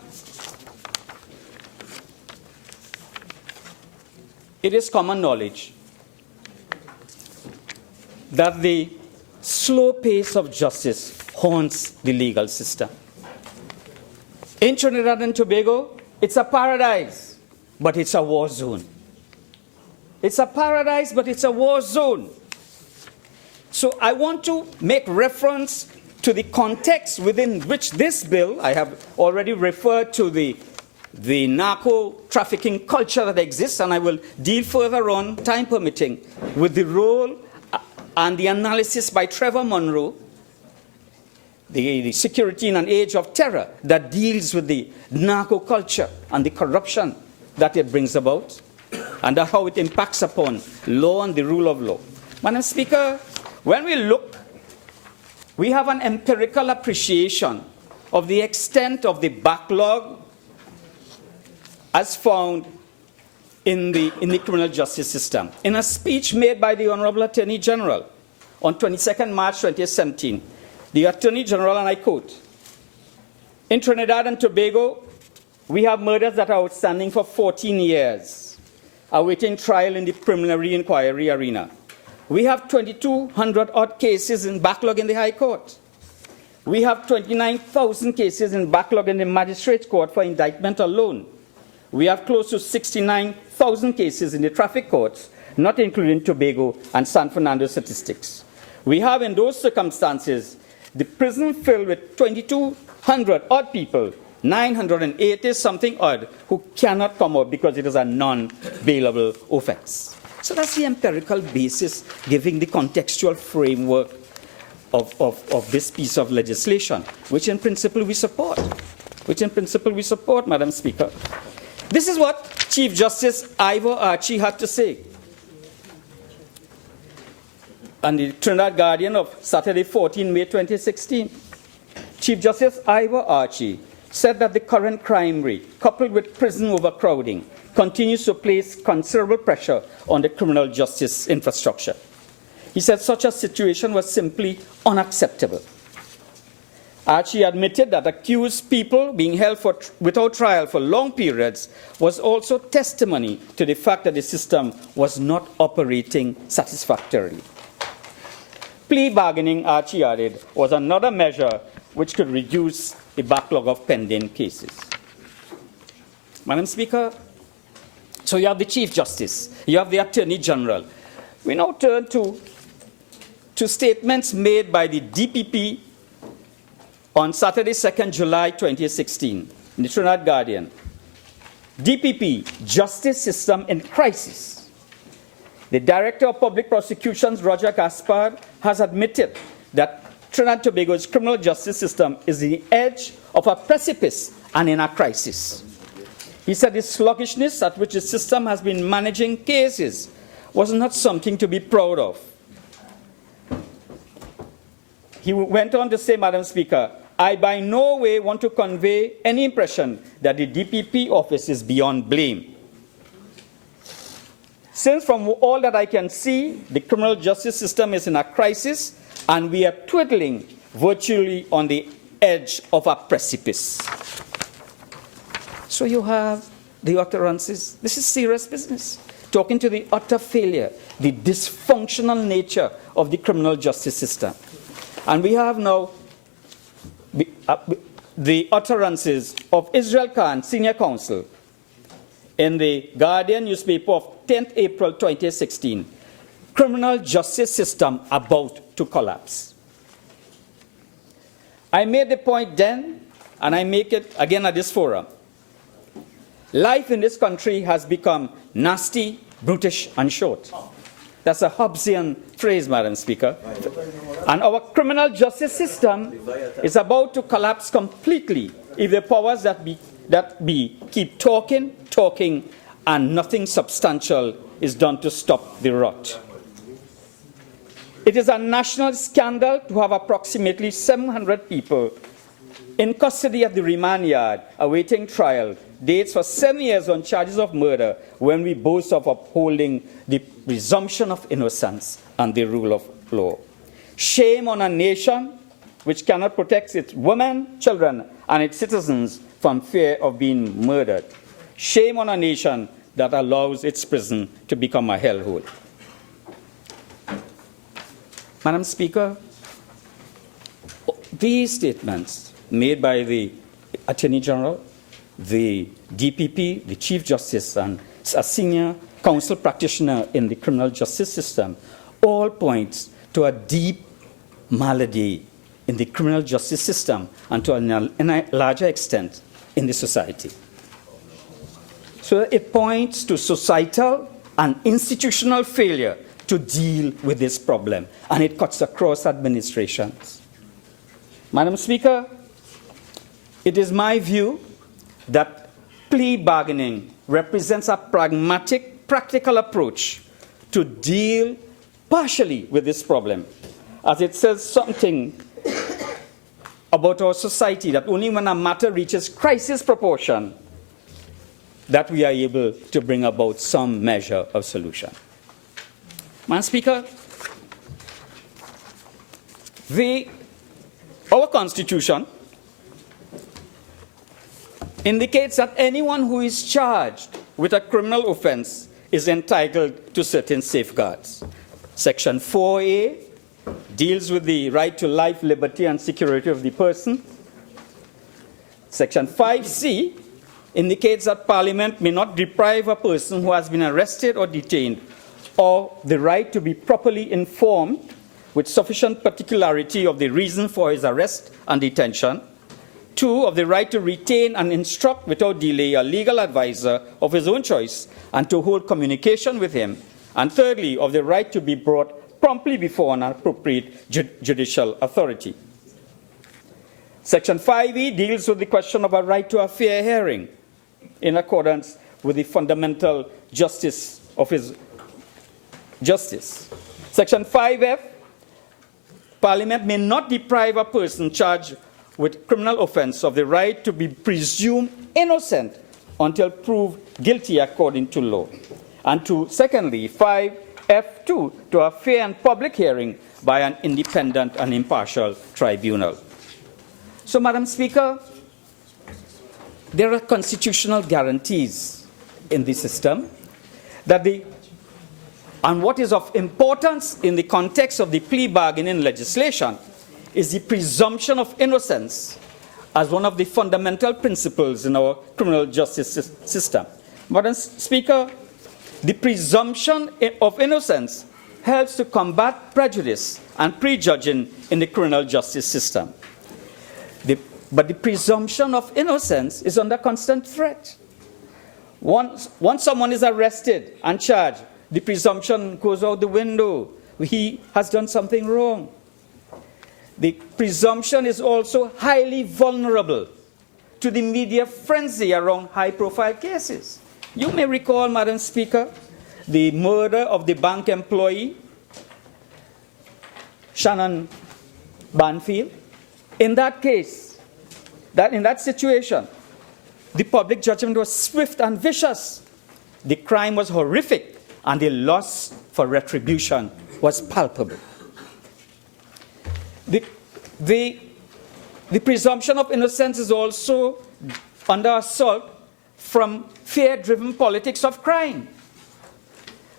it is common knowledge that the slow pace of justice haunts the legal system. In Trinidad and Tobago, it's a paradise, but it's a war zone. It's a paradise, but it's a war zone. So I want to make reference to the context within which this bill, I have already referred to the narco-trafficking culture that exists, and I will deal further on, time permitting, with the role and the analysis by Trevor Monroe, the Security in an Age of Terror, that deals with the narco-culture and the corruption that it brings about, and how it impacts upon law and the rule of law. Madam Speaker, when we look, we have an empirical appreciation of the extent of the backlog as found in the criminal justice system. In a speech made by the Honorable Attorney General on 22nd March 2017, the Attorney General, and I quote, "In Trinidad and Tobago, we have murders that are outstanding for 14 years, awaiting trial in the preliminary inquiry arena. We have 2,200 odd cases in backlog in the High Court. We have 29,000 cases in backlog in the Magistrates Court for indictment alone. We have close to 69,000 cases in the traffic courts, not including Tobago and San Fernando statistics. We have, in those circumstances, the prison filled with 2,200 odd people, 980-something odd, who cannot come out because it is a non-bailable offense." So that's the empirical basis giving the contextual framework of this piece of legislation, which in principle we support. Madam Speaker. This is what Chief Justice Ivor Archie had to say. and the Trinidad Guardian of Saturday, 14 May 2016. Chief Justice Ivor Archie said that the current crime rate, coupled with prison overcrowding, continues to place considerable pressure on the criminal justice infrastructure. He said such a situation was simply unacceptable. Archie admitted that accused people being held without trial for long periods was also testimony to the fact that the system was not operating satisfactorily. Plea bargaining, Archie added, was another measure which could reduce the backlog of pending cases. Madam Speaker, so you have the Chief Justice, you have the Attorney General. We now turn to statements made by the DPP on Saturday, 2nd July 2016, in the Trinidad Guardian. DPP, Justice System in Crisis. The Director of Public Prosecutions, Roger Gaspard, has admitted that Trinidad and Tobago's criminal justice system is the edge of a precipice and in a crisis. He said the sluggishness at which the system has been managing cases was not something to be proud of. He went on to say, Madam Speaker, I by no way want to convey any impression that the DPP office is beyond blame. Since from all that I can see, the criminal justice system is in a crisis and we are twiddling virtually on the edge of a precipice. So you have the utterances. This is serious business. Talking to the utter failure, the dysfunctional nature of the criminal justice system. And we have now the utterances of Israel Khan, Senior Counsel, in the Guardian newspaper of 10th April 2016, criminal justice system about to collapse. I made the point then, and I make it again at this forum. Life in this country has become nasty, brutish, and short. That's a Hobbesian phrase, Madam Speaker. And our criminal justice system is about to collapse completely if the powers that be keep talking, and nothing substantial is done to stop the rot. It is a national scandal to have approximately 700 people in custody at the remand yard awaiting trial, dates for 7 years on charges of murder, when we boast of upholding the presumption of innocence and the rule of law. Shame on a nation which cannot protect its women, children, and its citizens from fear of being murdered. Shame on a nation that allows its prison to become a hellhole. Madam Speaker, these statements made by the Attorney General, the DPP, the Chief Justice, and a senior counsel practitioner in the criminal justice system all points to a deep malady in the criminal justice system and to a larger extent in the society. So it points to societal and institutional failure to deal with this problem, and it cuts across administrations. Madam Speaker, it is my view that plea bargaining represents a pragmatic, practical approach to deal partially with this problem, as it says something about our society that only when a matter reaches crisis proportion that we are able to bring about some measure of solution. Madam Speaker, our Constitution indicates that anyone who is charged with a criminal offense is entitled to certain safeguards. Section 4A deals with the right to life, liberty, and security of the person. Section 5C indicates that Parliament may not deprive a person who has been arrested or detained of the right to be properly informed with sufficient particularity of the reason for his arrest and detention. 2, of the right to retain and instruct without delay a legal advisor of his own choice and to hold communication with him. And thirdly, of the right to be brought promptly before an appropriate judicial authority. Section 5E deals with the question of a right to a fair hearing in accordance with the fundamental justice of his justice. Section 5F, Parliament may not deprive a person charged with criminal offense of the right to be presumed innocent until proved guilty according to law. And secondly, 5F2, to a fair and public hearing by an independent and impartial tribunal. So, Madam Speaker, there are constitutional guarantees in the system that and what is of importance in the context of the plea bargaining legislation is the presumption of innocence as one of the fundamental principles in our criminal justice system. Madam Speaker, the presumption of innocence helps to combat prejudice and prejudging in the criminal justice system. But the presumption of innocence is under constant threat. Once someone is arrested and charged, the presumption goes out the window. He has done something wrong. The presumption is also highly vulnerable to the media frenzy around high-profile cases. You may recall, Madam Speaker, the murder of the bank employee, Shannon Banfield. In that case, in that situation, the public judgment was swift and vicious. The crime was horrific, and the loss for retribution was palpable. The presumption of innocence is also under assault from fear-driven politics of crime.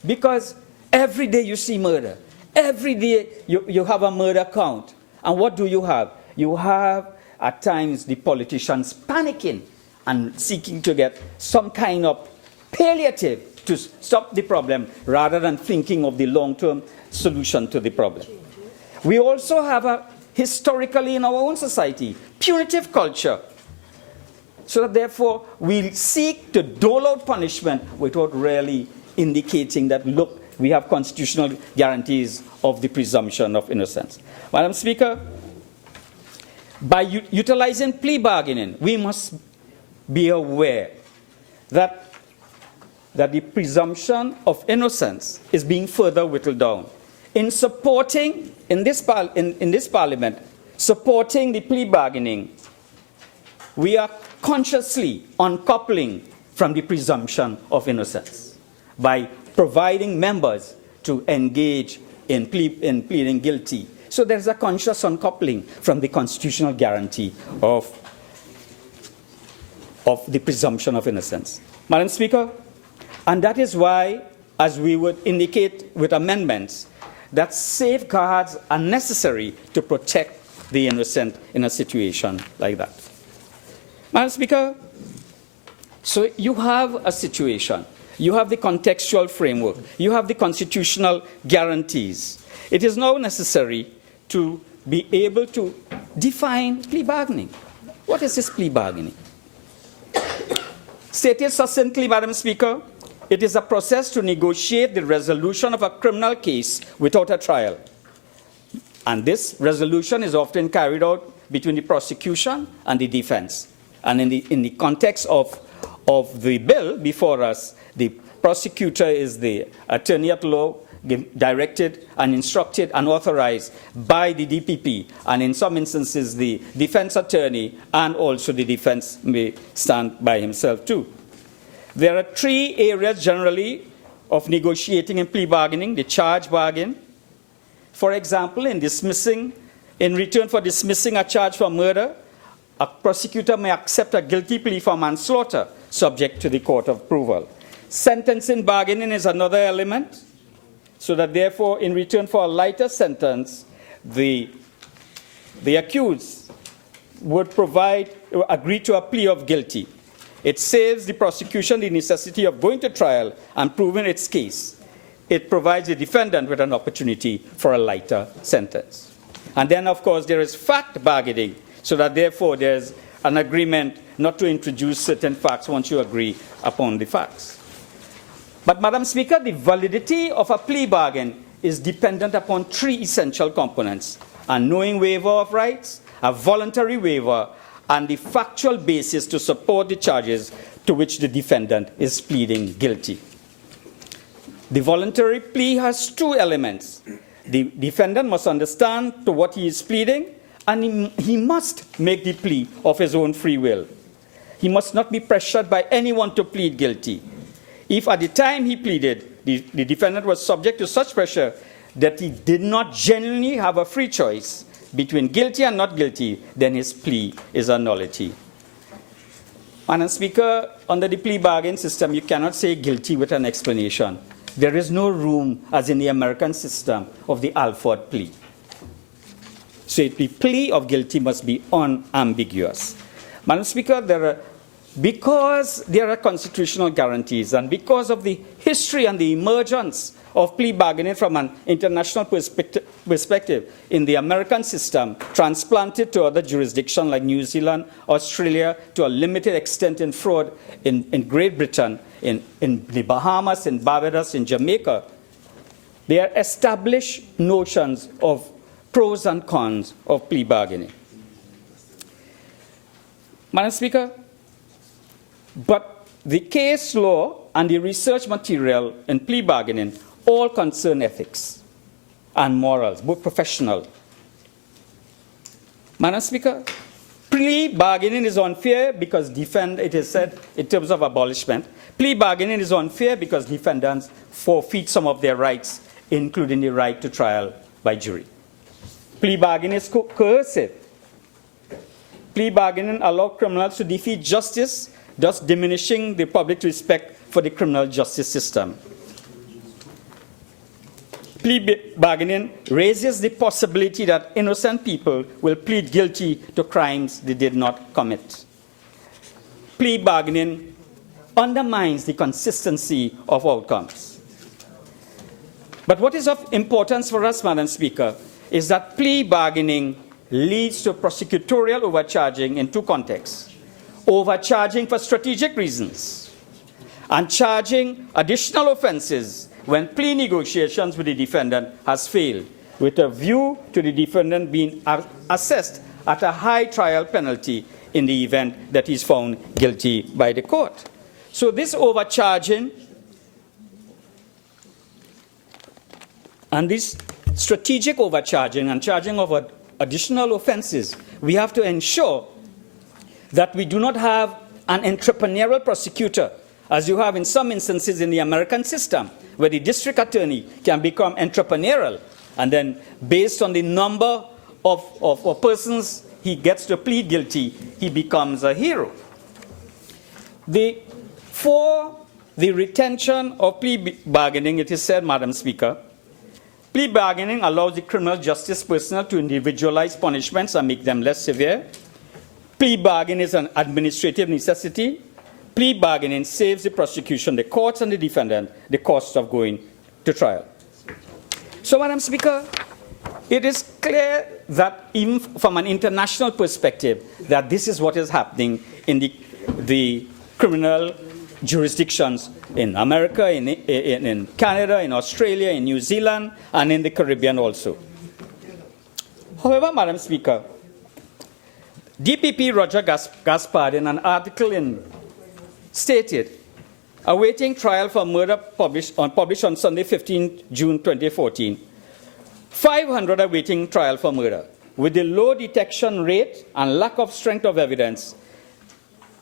Because every day you see murder. Every day you have a murder count. And what do you have? You have, at times, the politicians panicking and seeking to get some kind of palliative to stop the problem rather than thinking of the long-term solution to the problem. We also have historically in our own society, punitive culture. So that therefore we seek to dole out punishment without really indicating that, look, we have constitutional guarantees of the presumption of innocence. Madam Speaker, by utilizing plea bargaining, we must be aware that the presumption of innocence is being further whittled down. In supporting, in this Parliament, supporting the plea bargaining, we are consciously uncoupling from the presumption of innocence by providing members to engage in pleading guilty. So there's a conscious uncoupling from the constitutional guarantee of the presumption of innocence. Madam Speaker, and that is why, as we would indicate with amendments, that safeguards are necessary to protect the innocent in a situation like that. Madam Speaker, so you have a situation. You have the contextual framework. You have the constitutional guarantees. It is now necessary to be able to define plea bargaining. What is this plea bargaining? Stated succinctly, Madam Speaker, it is a process to negotiate the resolution of a criminal case without a trial. And this resolution is often carried out between the prosecution and the defense. And in the context of the bill before us, the prosecutor is the attorney at law, directed and instructed and authorized by the DPP, and in some instances the defense attorney, and also the defense may stand by himself too. There are three areas generally of negotiating and plea bargaining: the charge bargain. For example, in return for dismissing a charge for murder, a prosecutor may accept a guilty plea for manslaughter, subject to the court of approval. Sentencing bargaining is another element, so that therefore, in return for a lighter sentence, the accused would agree to a plea of guilty. It saves the prosecution the necessity of going to trial and proving its case. It provides the defendant with an opportunity for a lighter sentence. And then, of course, there is fact bargaining, so that therefore there's an agreement not to introduce certain facts once you agree upon the facts. But, Madam Speaker, the validity of a plea bargain is dependent upon three essential components: a knowing waiver of rights, a voluntary waiver, and the factual basis to support the charges to which the defendant is pleading guilty. The voluntary plea has two elements. the defendant must understand to what he is pleading, and he must make the plea of his own free will. He must not be pressured by anyone to plead guilty. If at the time he pleaded, the defendant was subject to such pressure that he did not genuinely have a free choice between guilty and not guilty, then his plea is a nullity. Madam Speaker, under the plea bargain system, you cannot say guilty with an explanation. There is no room, as in the American system, of the Alford plea. So the plea of guilty must be unambiguous. Madam Speaker, because there are constitutional guarantees and because of the history and the emergence of plea bargaining from an international perspective in the American system, transplanted to other jurisdictions like New Zealand, Australia, to a limited extent in fraud in Great Britain, in the Bahamas, in Barbados, in Jamaica, there are established notions of pros and cons of plea bargaining. Madam Speaker, but the case law and the research material in plea bargaining all concern ethics and morals, both professional. Madam Speaker, plea bargaining is unfair because it is said in terms of abolishment, plea bargaining is unfair because defendants forfeit some of their rights, including the right to trial by jury. Plea bargaining is coercive. Plea bargaining allows criminals to defeat justice, thus diminishing the public respect for the criminal justice system. Plea bargaining raises the possibility that innocent people will plead guilty to crimes they did not commit. Plea bargaining undermines the consistency of outcomes. But what is of importance for us, Madam Speaker, is that plea bargaining leads to prosecutorial overcharging in two contexts: overcharging for strategic reasons and charging additional offenses when plea negotiations with the defendant has failed, with a view to the defendant being assessed at a high trial penalty in the event that he is found guilty by the court. So this overcharging and this strategic overcharging and charging of additional offenses, we have to ensure that we do not have an entrepreneurial prosecutor, as you have in some instances in the American system, where the district attorney can become entrepreneurial, and then based on the number of persons he gets to plead guilty, he becomes a hero. For the retention of plea bargaining, it is said, Madam Speaker, plea bargaining allows the criminal justice personnel to individualize punishments and make them less severe. Plea bargaining is an administrative necessity. Plea bargaining saves the prosecution, the courts, and the defendant the cost of going to trial. So, Madam Speaker, it is clear that even from an international perspective, that this is what is happening in the criminal jurisdictions in America, in Canada, in Australia, in New Zealand, and in the Caribbean also. However, Madam Speaker, DPP Roger Gaspard, in an article stated, awaiting trial for murder published on Sunday, 15 June 2014, 500 awaiting trial for murder. With the low detection rate and lack of strength of evidence,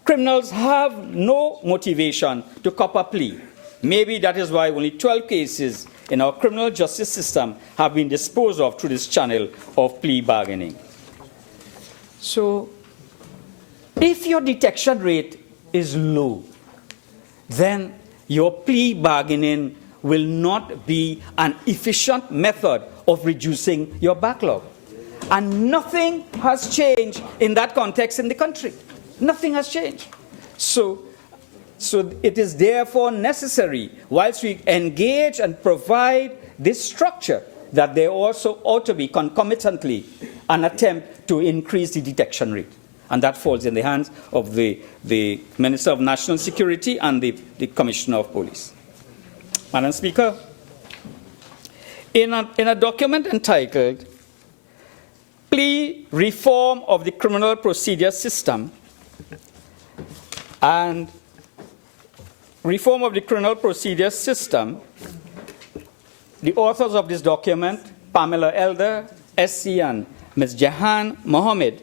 criminals have no motivation to cop a plea. Maybe that is why only 12 cases in our criminal justice system have been disposed of through this channel of plea bargaining. So, if your detection rate is low, then your plea bargaining will not be an efficient method of reducing your backlog. And nothing has changed in that context in the country. Nothing has changed. So it is therefore necessary, whilst we engage and provide this structure, that there also ought to be concomitantly an attempt to increase the detection rate. And that falls in the hands of the Minister of National Security and the Commissioner of Police. Madam Speaker, in a document entitled Plea Reform of the Criminal Procedure System and Reform of the Criminal Procedure System, the authors of this document, Pamela Elder, SC, and Ms. Jahan Mohammed.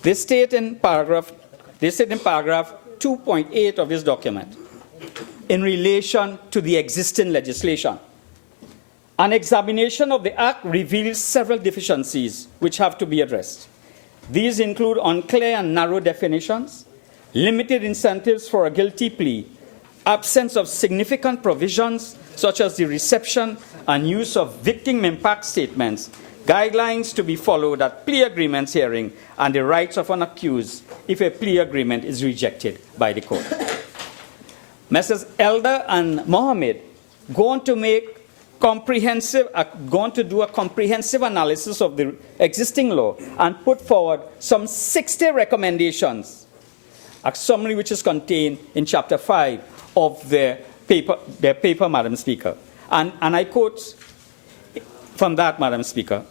They state in paragraph 2.8 of this document, in relation to the existing legislation. An examination of the Act reveals several deficiencies which have to be addressed. These include unclear and narrow definitions, limited incentives for a guilty plea, absence of significant provisions such as the reception and use of victim impact statements, guidelines to be followed at plea agreements hearing, and the rights of an accused if a plea agreement is rejected by the court. Messrs. Elder and Mohammed go on to do a comprehensive analysis of the existing law and put forward some 60 recommendations, a summary which is contained in Chapter 5 of their paper, Madam Speaker. And I quote from that, Madam Speaker.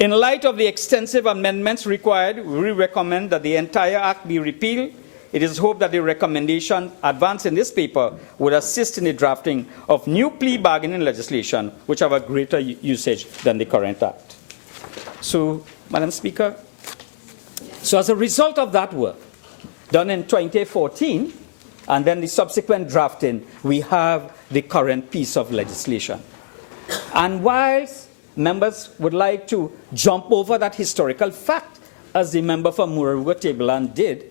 In light of the extensive amendments required, we recommend that the entire Act be repealed. It is hoped that the recommendation advanced in this paper would assist in the drafting of new plea bargaining legislation, which have a greater usage than the current Act. So, Madam Speaker, so as a result of that work done in 2014, and then the subsequent drafting, we have the current piece of legislation. And whilst members would like to jump over that historical fact, as the member for Moruga Tableland did,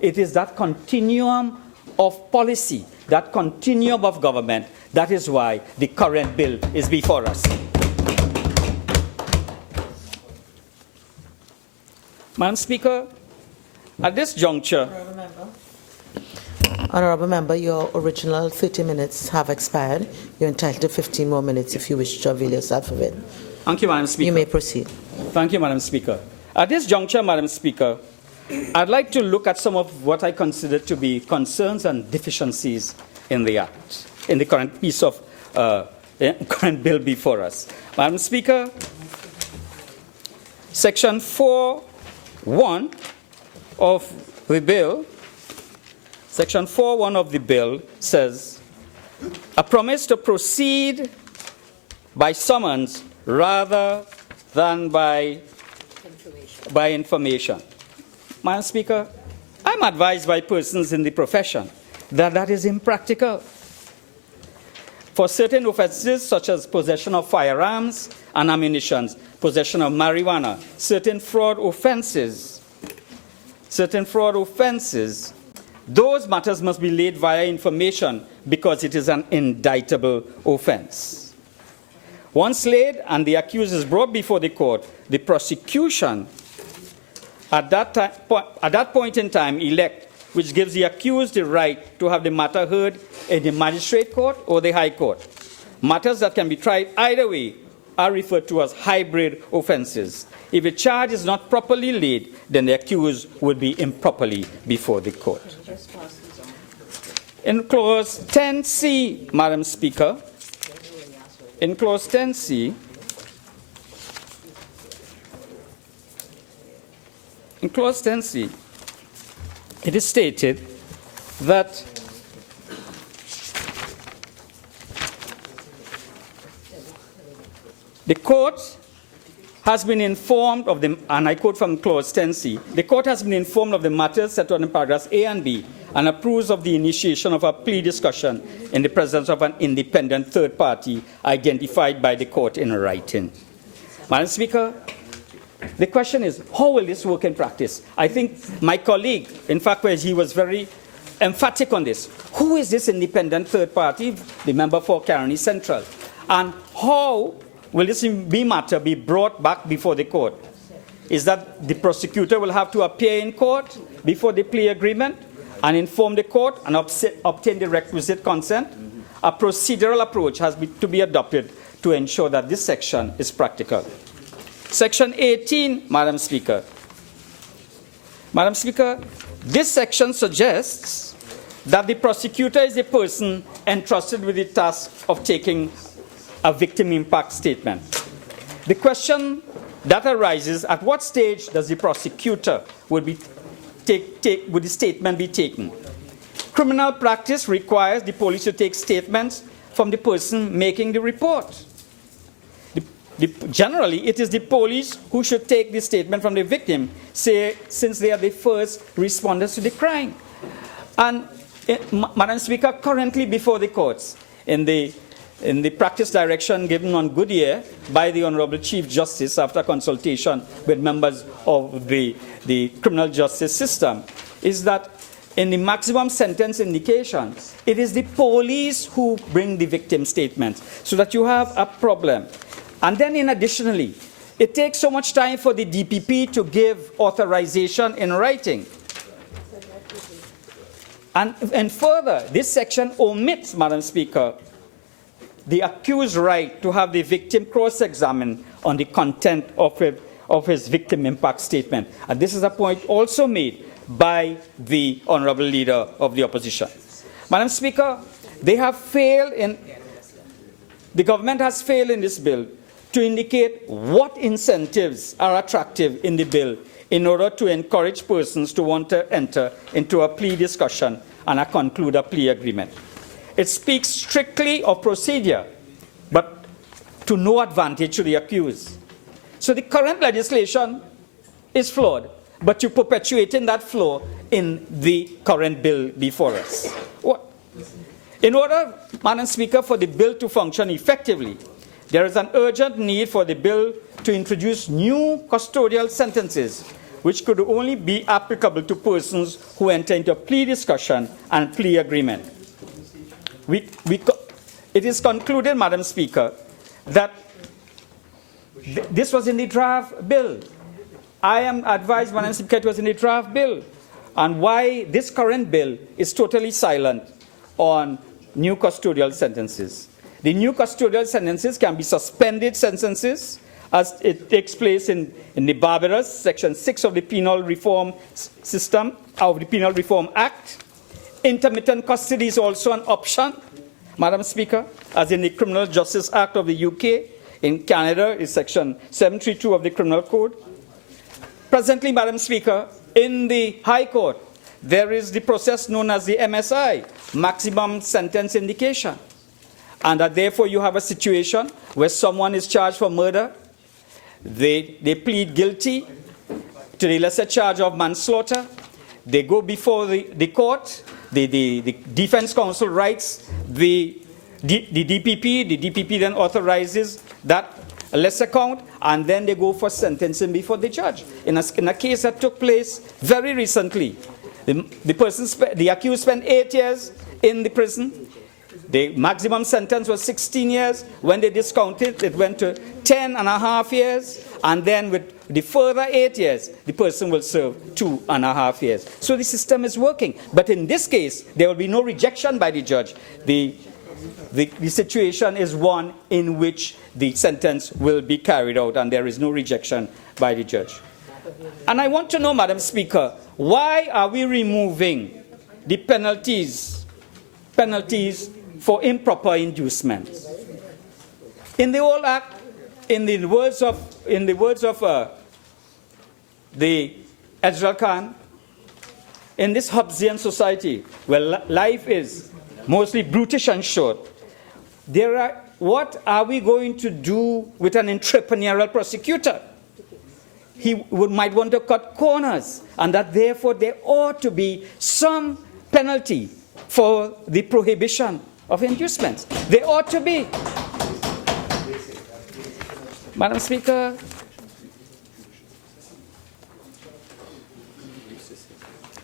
it is that continuum of policy, that continuum of government, that is why the current bill is before us. Madam Speaker, at this juncture, Honourable Member, your original 30 minutes have expired. You're entitled to 15 more minutes if you wish to avail yourself of it. Thank you, Madam Speaker. You may proceed. Thank you, Madam Speaker. At this juncture, Madam Speaker, I'd like to look at some of what I consider to be concerns and deficiencies in the Act, in the current piece of current bill before us. Madam Speaker, Section 4.1 of the bill, Section 4.1 of the bill says, a promise to proceed by summons rather than by information. Madam Speaker, I'm advised by persons in the profession that that is impractical. For certain offenses such as possession of firearms and ammunition, possession of marijuana, certain fraud offenses, those matters must be laid via information because it is an indictable offense. Once laid and the accused is brought before the court, the prosecution at that point in time elect, which gives the accused the right to have the matter heard in the magistrate court or the high court. Matters that can be tried either way are referred to as hybrid offenses. If a charge is not properly laid, then the accused would be improperly before the court. In Clause 10C, Madam Speaker, in Clause 10C, it is stated that the court has been informed of the, and I quote from Clause 10C, the court has been informed of the matters set out in paragraphs A and B and approves of the initiation of a plea discussion in the presence of an independent third party identified by the court in writing. Madam Speaker, the question is, how will this work in practice? I think my colleague, in fact, he was very emphatic on this. Who is this independent third party, the member for Caroni Central? And how will this matter be brought back before the court? Is that the prosecutor will have to appear in court before the plea agreement and inform the court and obtain the requisite consent? A procedural approach has to be adopted to ensure that this section is practical. Section 18, Madam Speaker. Madam Speaker, this section suggests that the prosecutor is the person entrusted with the task of taking a victim impact statement. The question that arises, at what stage does the prosecutor would the statement be taken? Criminal practice requires the police to take statements from the person making the report. Generally, it is the police who should take the statement from the victim, since they are the first responders to the crime. And, Madam Speaker, currently before the courts, in the practice direction given on Goodyear by the Honorable Chief Justice after consultation with members of the criminal justice system, is that in the maximum sentence indication, it is the police who bring the victim statements, so that you have a problem. And then additionally, it takes so much time for the DPP to give authorization in writing. And further, this section omits, Madam Speaker, the accused's right to have the victim cross-examined on the content of his victim impact statement. And this is a point also made by the Honorable Leader of the Opposition. Madam Speaker, the government has failed in this bill to indicate what incentives are attractive in the bill in order to encourage persons to want to enter into a plea discussion and conclude a plea agreement. It speaks strictly of procedure, but to no advantage to the accused. So the current legislation is flawed, but you're perpetuating that flaw in the current bill before us. In order, Madam Speaker, for the bill to function effectively, there is an urgent need for the bill to introduce new custodial sentences, which could only be applicable to persons who enter into a plea discussion and plea agreement. It is concluded, Madam Speaker, that this was in the draft bill. I am advised, Madam Speaker, it was in the draft bill, and why this current bill is totally silent on new custodial sentences. The new custodial sentences can be suspended sentences, as it takes place in the barbarous Section 6 of the Penal Reform System, of the Penal Reform Act. Intermittent custody is also an option, Madam Speaker, as in the Criminal Justice Act of the UK. In Canada is Section 732 of the Criminal Code. Presently, Madam Speaker, in the High Court, there is the process known as the MSI, Maximum Sentence Indication. And that therefore you have a situation where someone is charged for murder, they plead guilty to the lesser charge of manslaughter, they go before the court, the defense counsel writes the DPP then authorizes that lesser count, and then they go for sentencing before the judge. In a case that took place very recently, the accused spent 8 years in the prison. The maximum sentence was 16 years. When they discounted, it went to 10.5 years. And then with the further 8 years, the person will serve 2.5 years. So the system is working. But in this case, there will be no rejection by the judge. The situation is one in which the sentence will be carried out, and there is no rejection by the judge. And I want to know, Madam Speaker, why are we removing the penalties for improper inducement? In the old act, in the words of the Ezra Khan, in this Hobbesian society where life is mostly brutish and short, what are we going to do with an entrepreneurial prosecutor? He might want to cut corners, and that therefore there ought to be some penalty for the prohibition of inducements. There ought to be. Madam Speaker,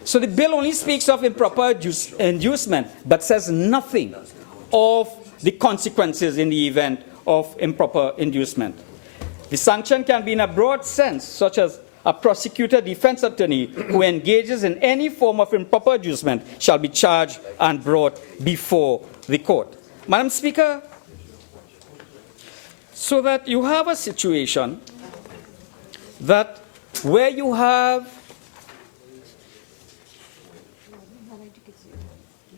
so the bill only speaks of improper inducement, but says nothing of the consequences in the event of improper inducement. The sanction can be in a broad sense, such as a prosecutor defense attorney who engages in any form of improper inducement shall be charged and brought before the court. Madam Speaker, so that you have a situation that where you have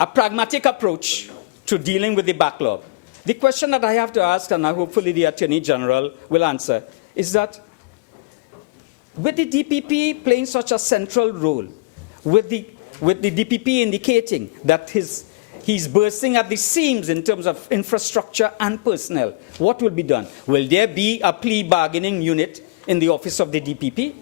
a pragmatic approach to dealing with the backlog. The question that I have to ask, and hopefully the Attorney General will answer, is that with the DPP playing such a central role, with the DPP indicating that he's bursting at the seams in terms of infrastructure and personnel. What will be done? Will there be a plea bargaining unit in the office of the DPP?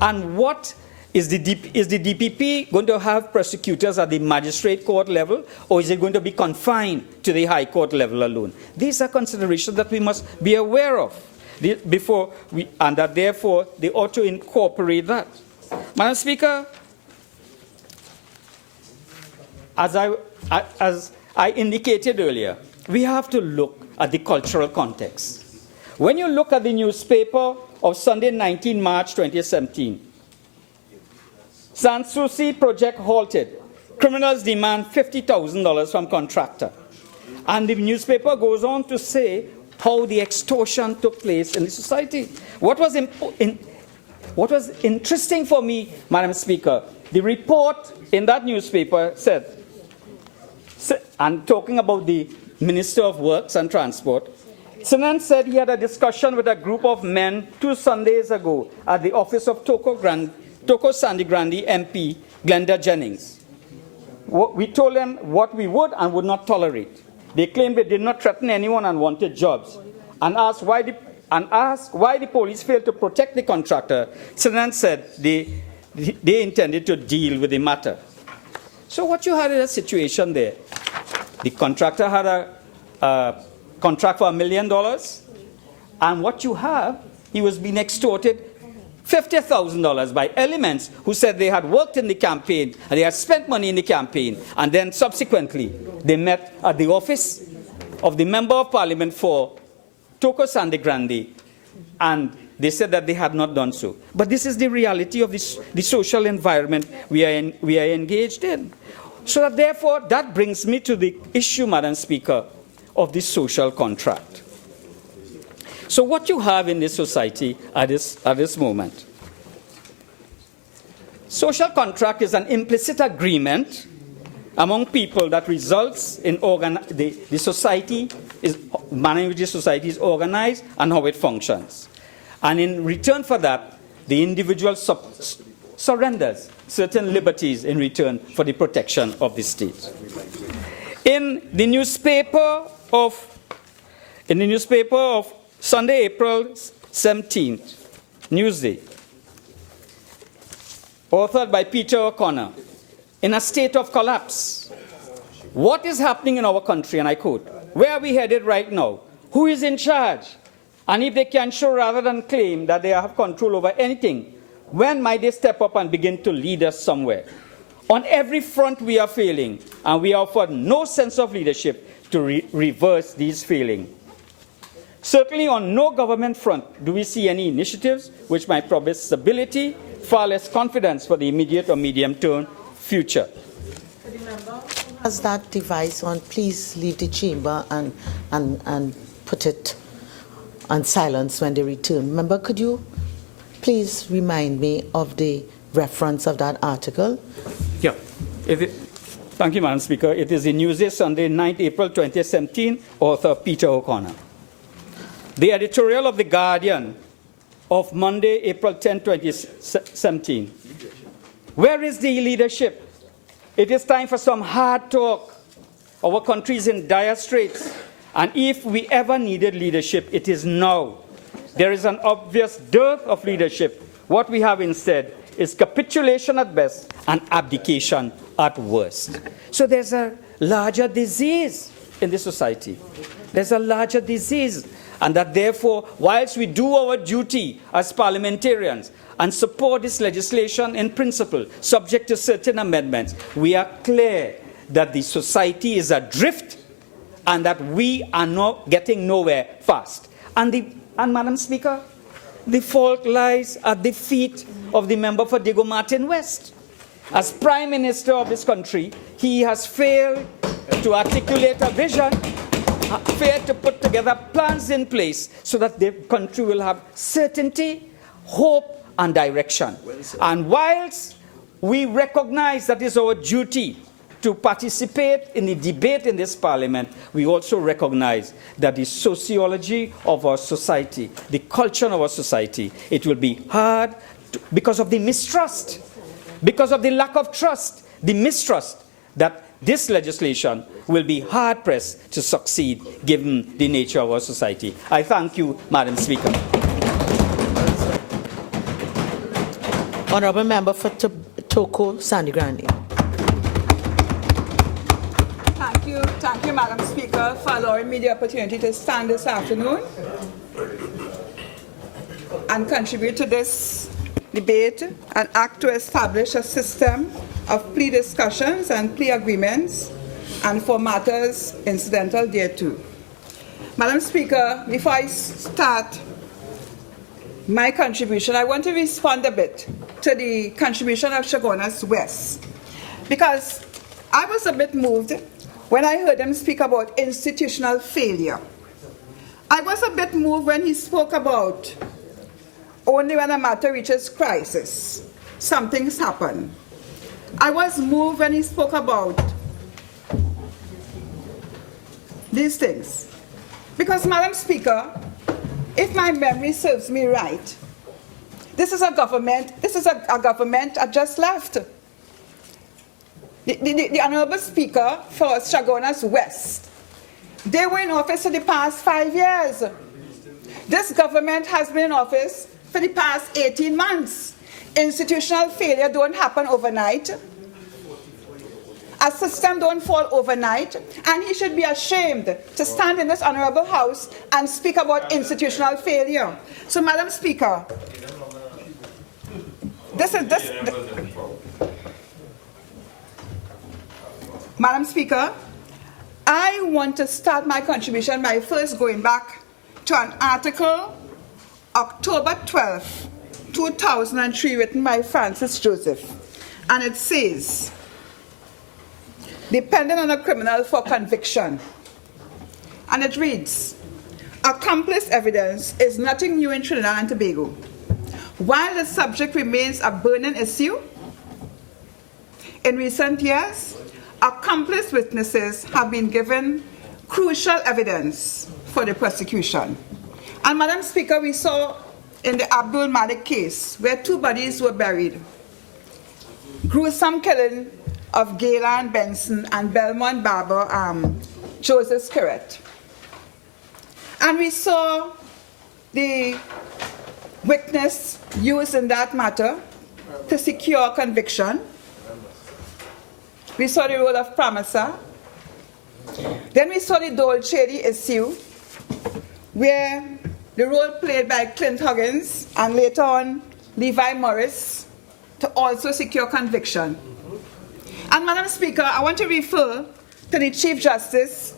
And what is the DPP going to have prosecutors at the magistrate court level, or is it going to be confined to the high court level alone? These are considerations that we must be aware of and that therefore they ought to incorporate that. Madam Speaker, as I indicated earlier, we have to look at the cultural context. When you look at the newspaper of Sunday, 19 March 2017, Sanssouci project halted. Criminals demand $50,000 from contractor. And the newspaper goes on to say how the extortion took place in the society. What was interesting for me, Madam Speaker, the report in that newspaper said, and talking about the Minister of Works and Transport, Singh said he had a discussion with a group of men 2 Sundays ago at the office of Toco Sandy Grande MP, Glenda Jennings. We told them what we would and would not tolerate. They claimed they did not threaten anyone and wanted jobs, and asked why the police failed to protect the contractor. Singh said they intended to deal with the matter. So what you had is a situation there. The contractor had a contract for $1 million, and what you have, he was being extorted $50,000 by elements who said they had worked in the campaign and they had spent money in the campaign, and then subsequently they met at the office of the Member of Parliament for Toco Sandy Grande, and they said that they had not done so. But this is the reality of the social environment we are engaged in. So that therefore, that brings me to the issue, Madam Speaker, of the social contract. So what you have in this society at this moment, social contract is an implicit agreement among people that results in the society is manner in which the society is organized and how it functions. And in return for that, the individual surrenders certain liberties in return for the protection of the state. In the newspaper of Sunday, April 17th, Newsday, authored by Peter O'Connor, in a state of collapse. What is happening in our country, and I quote, where are we headed right now? Who is in charge? And if they can show rather than claim that they have control over anything, when might they step up and begin to lead us somewhere? On every front we are failing, and we offer no sense of leadership to reverse these failings. Certainly on no government front do we see any initiatives which might promise stability, far less confidence for the immediate or medium-term future. Has that device on, please leave the chamber and put it on silence when they return. Member, could you please remind me of the reference of that article? Yeah. Thank you, Madam Speaker. It is in Newsday, Sunday, 9th April 2017, author Peter O'Connor. The editorial of The Guardian of Monday, April 10, 2017. Where is the leadership? It is time for some hard talk. Our country is in dire straits, and if we ever needed leadership, it is now. There is an obvious dearth of leadership. What we have instead is capitulation at best and abdication at worst. So there's a larger disease in the society. There's a larger disease. And that therefore, whilst we do our duty as parliamentarians and support this legislation in principle, subject to certain amendments, we are clear that the society is adrift and that we are not getting nowhere fast. And Madam Speaker, the fault lies at the feet of the member for Diego Martin West. As Prime Minister of this country, he has failed to articulate a vision, failed to put together plans in place so that the country will have certainty, hope, and direction. And whilst we recognize that it's our duty to participate in the debate in this parliament, we also recognize that the sociology of our society, the culture of our society, it will be hard because of the mistrust, because of the lack of trust, the mistrust that this legislation will be hard-pressed to succeed given the nature of our society. I thank you, Madam Speaker. Honourable Member for Toco, Grande. Thank you, Madam Speaker, for allowing me the opportunity to stand this afternoon and contribute to this debate and act to establish a system of plea discussions and plea agreements and for matters incidental thereto. Madam Speaker, before I start my contribution, I want to respond a bit to the contribution of Chaguanas West, because I was a bit moved when I heard him speak about institutional failure. I was a bit moved when he spoke about only when a matter reaches crisis, something's happened. I was moved when he spoke about these things. Because, Madam Speaker, if my memory serves me right, this is a government that just left. The Honourable Speaker for Chaguanas West, they were in office for the past 5 years. This government has been in office for the past 18 months. Institutional failure don't happen overnight. A system don't fall overnight, and he should be ashamed to stand in this honourable house and speak about institutional failure. So, Madam Speaker, Madam Speaker, I want to start my contribution by first going back to an article, October 12, 2003, written by Francis Joseph, and it says, dependent on a criminal for conviction. And it reads, accomplice evidence is nothing new in Trinidad and Tobago. While the subject remains a burning issue, in recent years, accomplice witnesses have been given crucial evidence for the prosecution. And Madam Speaker, we saw in the Abdul Malik case where 2 bodies were buried, gruesome killing of Gaylan Benson and Belmont Barber Joseph Skerrett. And we saw the witness used in that matter to secure conviction. We saw the role of Pramasa. Then we saw the Dole Shady issue, where the role played by Clint Huggins and later on Levi Morris to also secure conviction. And Madam Speaker, I want to refer to the Chief Justice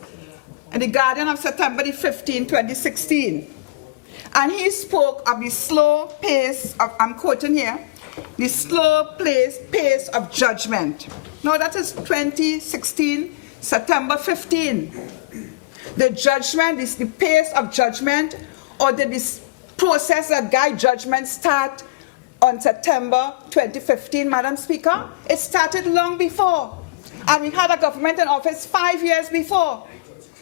in the Guardian of September 15, 2016. And he spoke of the slow pace of, I'm quoting here, the slow pace of judgment. Now that is 2016, September 15. The judgment is the pace of judgment, or did this process that guide judgment start on September 2015, Madam Speaker? It started long before. And we had a government in office 5 years before.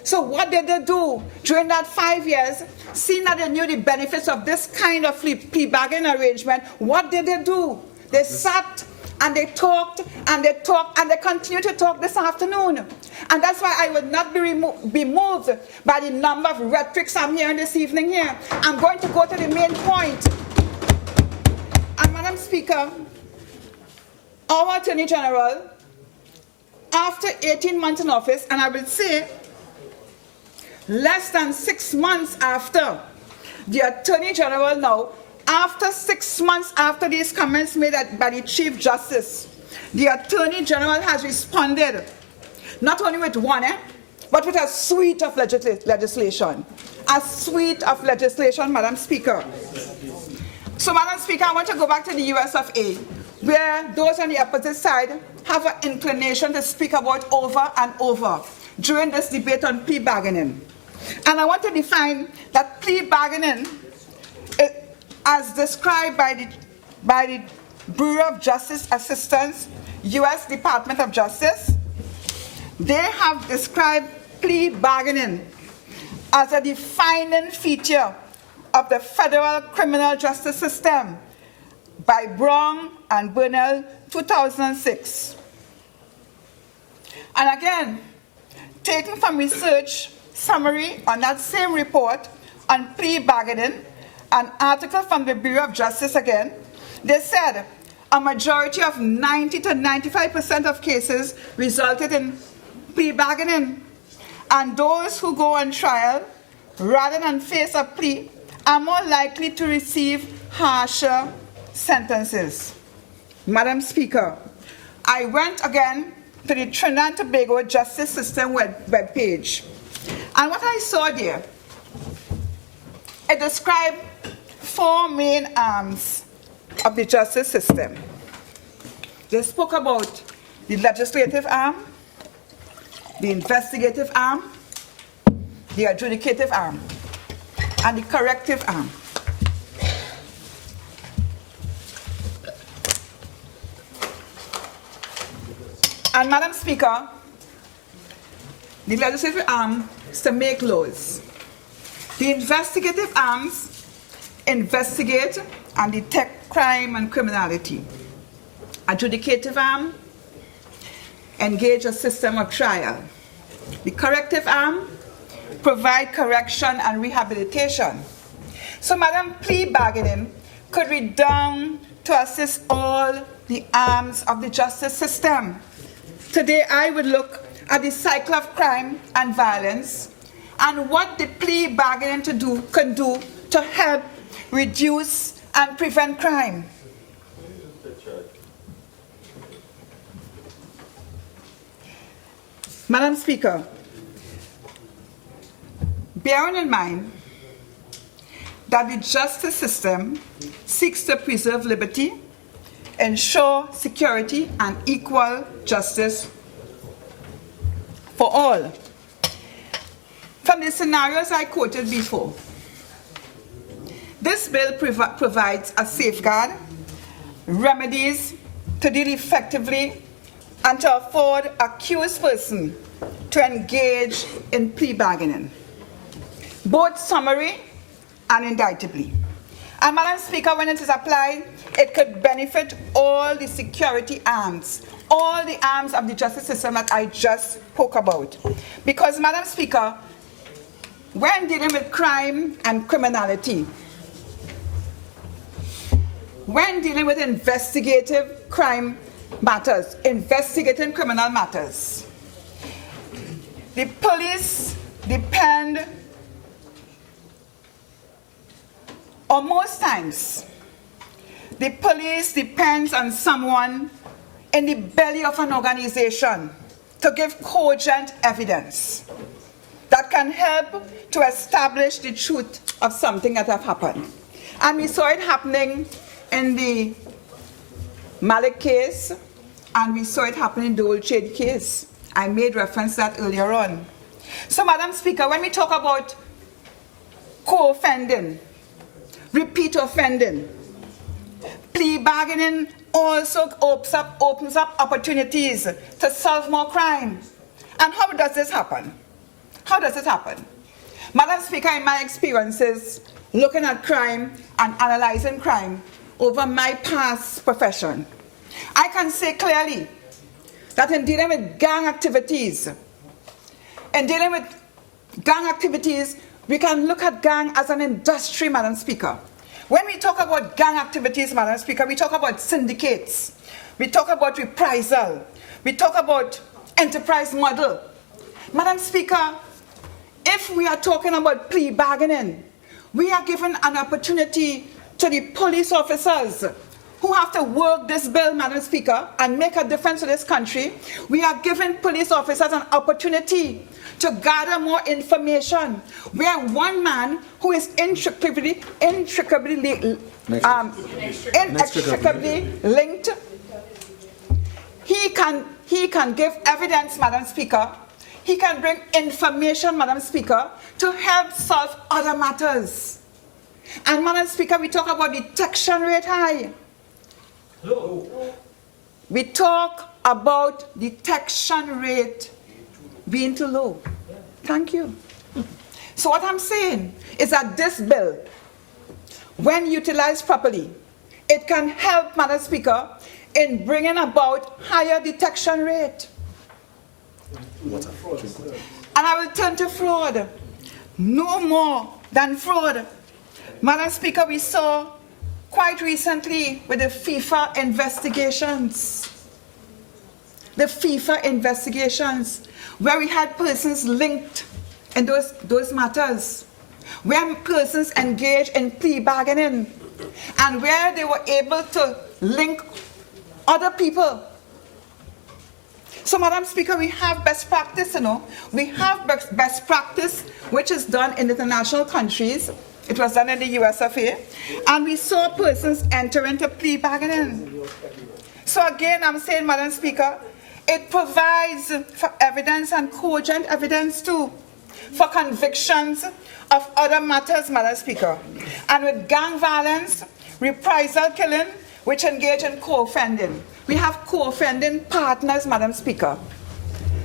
So what did they do during that 5 years, seeing that they knew the benefits of this kind of plea bargaining arrangement? What did they do? They sat and they talked and they talked and they continue to talk this afternoon. And that's why I would not be moved by the number of rhetorics I'm hearing this evening here. I'm going to go to the main point. And Madam Speaker, our Attorney General, after 18 months in office, and I will say less than 6 months after, the Attorney General now, after 6 months after these comments made by the Chief Justice, the Attorney General has responded not only with one, but with a suite of legislation. A suite of legislation, Madam Speaker. So, Madam Speaker, I want to go back to the US of A, where those on the opposite side have an inclination to speak about over and over during this debate on plea bargaining. And I want to define that plea bargaining, as described by the Bureau of Justice Assistance, U.S. Department of Justice. They have described plea bargaining as a defining feature of the federal criminal justice system by Brown and Burnell, 2006. And again, taken from research summary on that same report on plea bargaining, an article from the Bureau of Justice again, they said a majority of 90 to 95% of cases resulted in plea bargaining. And those who go on trial rather than face a plea are more likely to receive harsher sentences. Madam Speaker, I went again to the Trinidad and Tobago Justice System web page. And what I saw there, it described 4 main arms of the justice system. They spoke about the legislative arm, the investigative arm, the adjudicative arm, and the corrective arm. And Madam Speaker, the legislative arm is to make laws. The investigative arms investigate and detect crime and criminality. Adjudicative arm engage a system of trial. The corrective arm provide correction and rehabilitation. So, Madam, plea bargaining could redound to assist all the arms of the justice system. Today, I would look at the cycle of crime and violence and what the plea bargaining can do to help reduce and prevent crime. Madam Speaker, bearing in mind that the justice system seeks to preserve liberty, ensure security and equal justice for all. From the scenarios I quoted before, this bill provides a safeguard, remedies to deal effectively and to afford accused person to engage in plea bargaining, both summary and indictably. And Madam Speaker, when it is applied, it could benefit all the security arms, all the arms of the justice system that I just spoke about. Because, Madam Speaker, when dealing with crime and criminality, when dealing with investigative crime matters, investigating criminal matters, the police depend, or most times, the police depends on someone in the belly of an organization to give cogent evidence that can help to establish the truth of something that has happened. And we saw it happening in the Malik case, and we saw it happening in the Old Shade case. I made reference to that earlier on. So, Madam Speaker, when we talk about co-offending, repeat offending, plea bargaining also opens up opportunities to solve more crime. And how does this happen? How does it happen? Madam Speaker, in my experiences looking at crime and analyzing crime over my past profession, I can say clearly that in dealing with gang activities, we can look at gang as an industry, Madam Speaker. When we talk about gang activities, Madam Speaker, we talk about syndicates, we talk about reprisal, we talk about enterprise model. Madam Speaker, if we are talking about plea bargaining, we are given an opportunity to the police officers who have to work this bill, Madam Speaker, and make a difference to this country. We are giving police officers an opportunity to gather more information, where one man who is inextricably linked, he can give evidence, Madam Speaker. He can bring information, Madam Speaker, to help solve other matters. And, Madam Speaker, we talk about detection rate high. We talk about detection rate being too low. Thank you. So what I'm saying is that this bill, when utilized properly, it can help, Madam Speaker, in bringing about higher detection rate. And I will turn to fraud. No more than fraud. Madam Speaker, we saw quite recently with the FIFA investigations. The FIFA investigations, where we had persons linked in those matters, where persons engaged in plea bargaining, and where they were able to link other people. So, Madam Speaker, we have best practice, We have best practice, which is done in international countries. It was done in the US of A. And we saw persons enter into plea bargaining. So again, I'm saying, Madam Speaker, it provides for evidence and cogent evidence too, for convictions of other matters, Madam Speaker. And with gang violence, reprisal killing, which engage in co-offending. We have co-offending partners, Madam Speaker.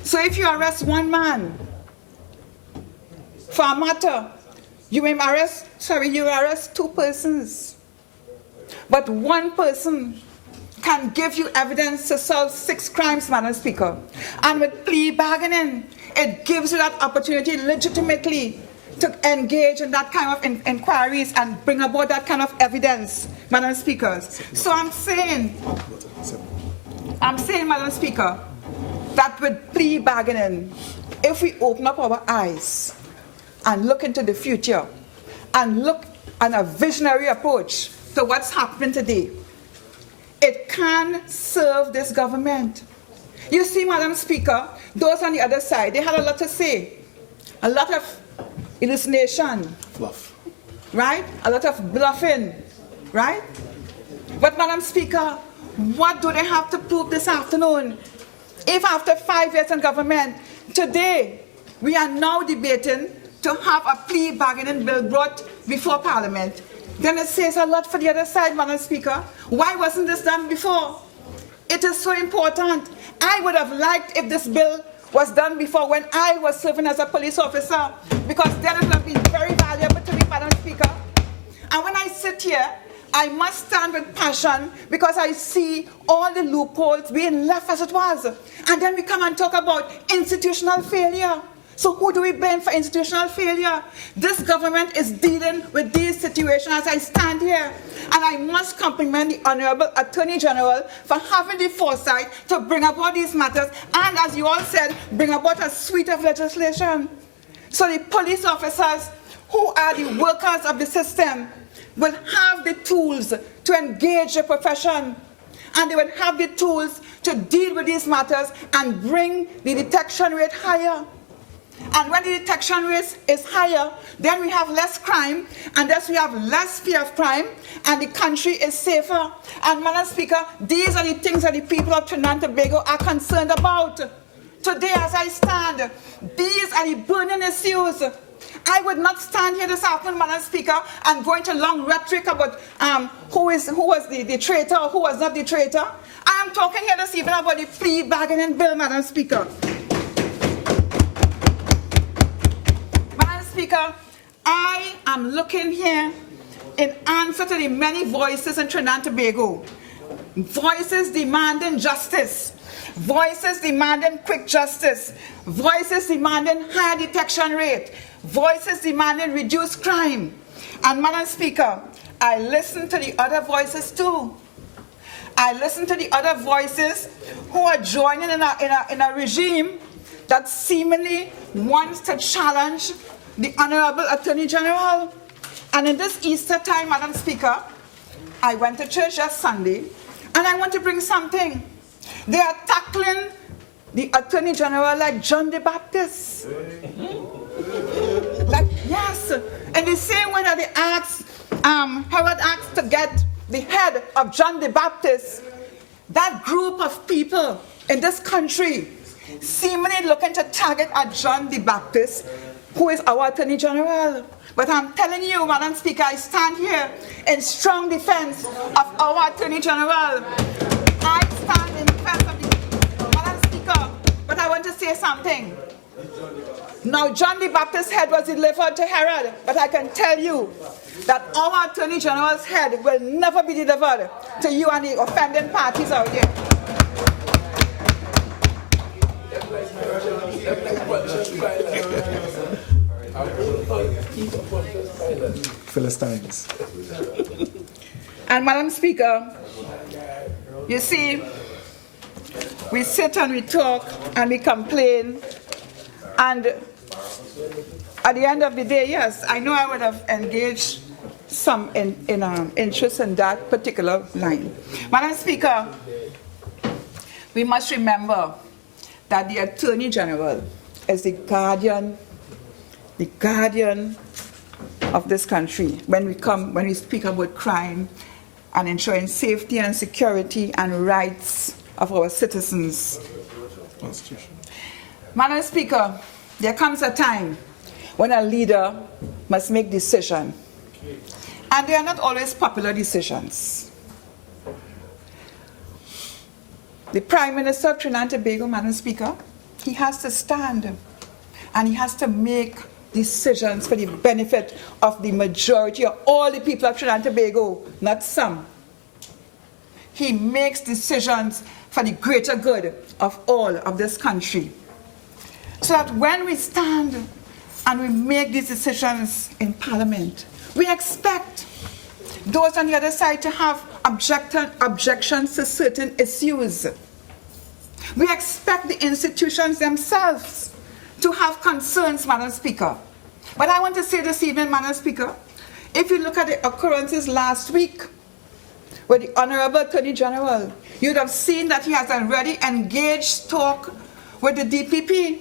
So if you arrest one man for a matter, you arrest two persons. But one person can give you evidence to solve 6 crimes, Madam Speaker. And with plea bargaining, it gives you that opportunity legitimately to engage in that kind of inquiries and bring about that kind of evidence, Madam Speaker. So I'm saying, Madam Speaker, that with plea bargaining, if we open up our eyes and look into the future and look at a visionary approach to what's happening today, it can serve this government. You see, Madam Speaker, those on the other side, they had a lot to say. A lot of hallucination. Bluff. Right? A lot of bluffing. Right? But, Madam Speaker, what do they have to prove this afternoon? If after 5 years in government, today, we are now debating to have a plea bargaining bill brought before Parliament, then it says a lot for the other side, Madam Speaker. Why wasn't this done before? It is so important. I would have liked if this bill was done before when I was serving as a police officer, because then it would have been very valuable to me, Madam Speaker. And when I sit here, I must stand with passion because I see all the loopholes being left as it was. And then we come and talk about institutional failure. So who do we blame for institutional failure? This government is dealing with these situations as I stand here. And I must compliment the Honorable Attorney General for having the foresight to bring about these matters and, as you all said, bring about a suite of legislation. So the police officers, who are the workers of the system, will have the tools to engage the profession, and they will have the tools to deal with these matters and bring the detection rate higher. And when the detection rate is higher, then we have less crime, and thus we have less fear of crime, and the country is safer. And, Madam Speaker, these are the things that the people of Trinidad and Tobago are concerned about. Today, as I stand, these are the burning issues. I would not stand here this afternoon, Madam Speaker, and go into long rhetoric about who was the traitor or who was not the traitor. I am talking here this evening about the plea bargaining bill, Madam Speaker. Madam Speaker, I am looking here in answer to the many voices in Trinidad and Tobago. Voices demanding justice. Voices demanding quick justice. Voices demanding higher detection rate. Voices demanding reduced crime. And, Madam Speaker, I listen to the other voices too. I listen to the other voices who are joining in a regime that seemingly wants to challenge the Honorable Attorney General. And in this Easter time, Madam Speaker, I went to church last Sunday, and I want to bring something. They are tackling the Attorney General like John the Baptist. Like, yes, in the same way that they asked, Herod asked to get the head of John the Baptist, that group of people in this country seemingly looking to target at John the Baptist, who is our Attorney General. But I'm telling you, Madam Speaker, I stand here in strong defense of our Attorney General. I stand in defense of the Madam Speaker, but I want to say something. Now, John the Baptist's head was delivered to Herod, but I can tell you that our Attorney General's head will never be delivered to you and the offending parties out there. Philistines. And Madam Speaker, you see, we sit and we talk and we complain, and at the end of the day, yes, I know I would have engaged some interest in that particular line. Madam Speaker, we must remember that the Attorney General is the guardian of this country when we speak about crime and ensuring safety and security and rights of our citizens. Madam Speaker, there comes a time when a leader must make decisions, and they are not always popular decisions. The Prime Minister of Trinidad and Tobago, Madam Speaker, he has to stand and he has to make decisions for the benefit of the majority of all the people of Trinidad and Tobago, not some. He makes decisions for the greater good of all of this country. So that when we stand and we make these decisions in Parliament, we expect those on the other side to have objections to certain issues. We expect the institutions themselves to have concerns, Madam Speaker. But I want to say this evening, Madam Speaker, if you look at the occurrences last week with the Honorable Attorney General, you'd have seen that he has already engaged talk with the DPP.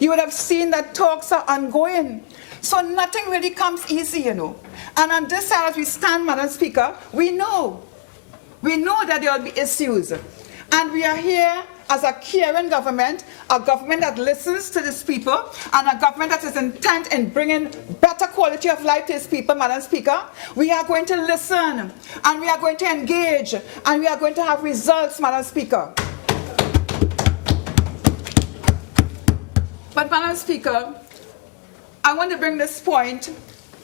You would have seen that talks are ongoing. So nothing really comes easy, you know. And on this side, as we stand, Madam Speaker, we know that there will be issues. And we are here as a caring government, a government that listens to its people, and a government that is intent in bringing better quality of life to its people, Madam Speaker. We are going to listen, and we are going to engage, and we are going to have results, Madam Speaker. But, Madam Speaker, I want to bring this point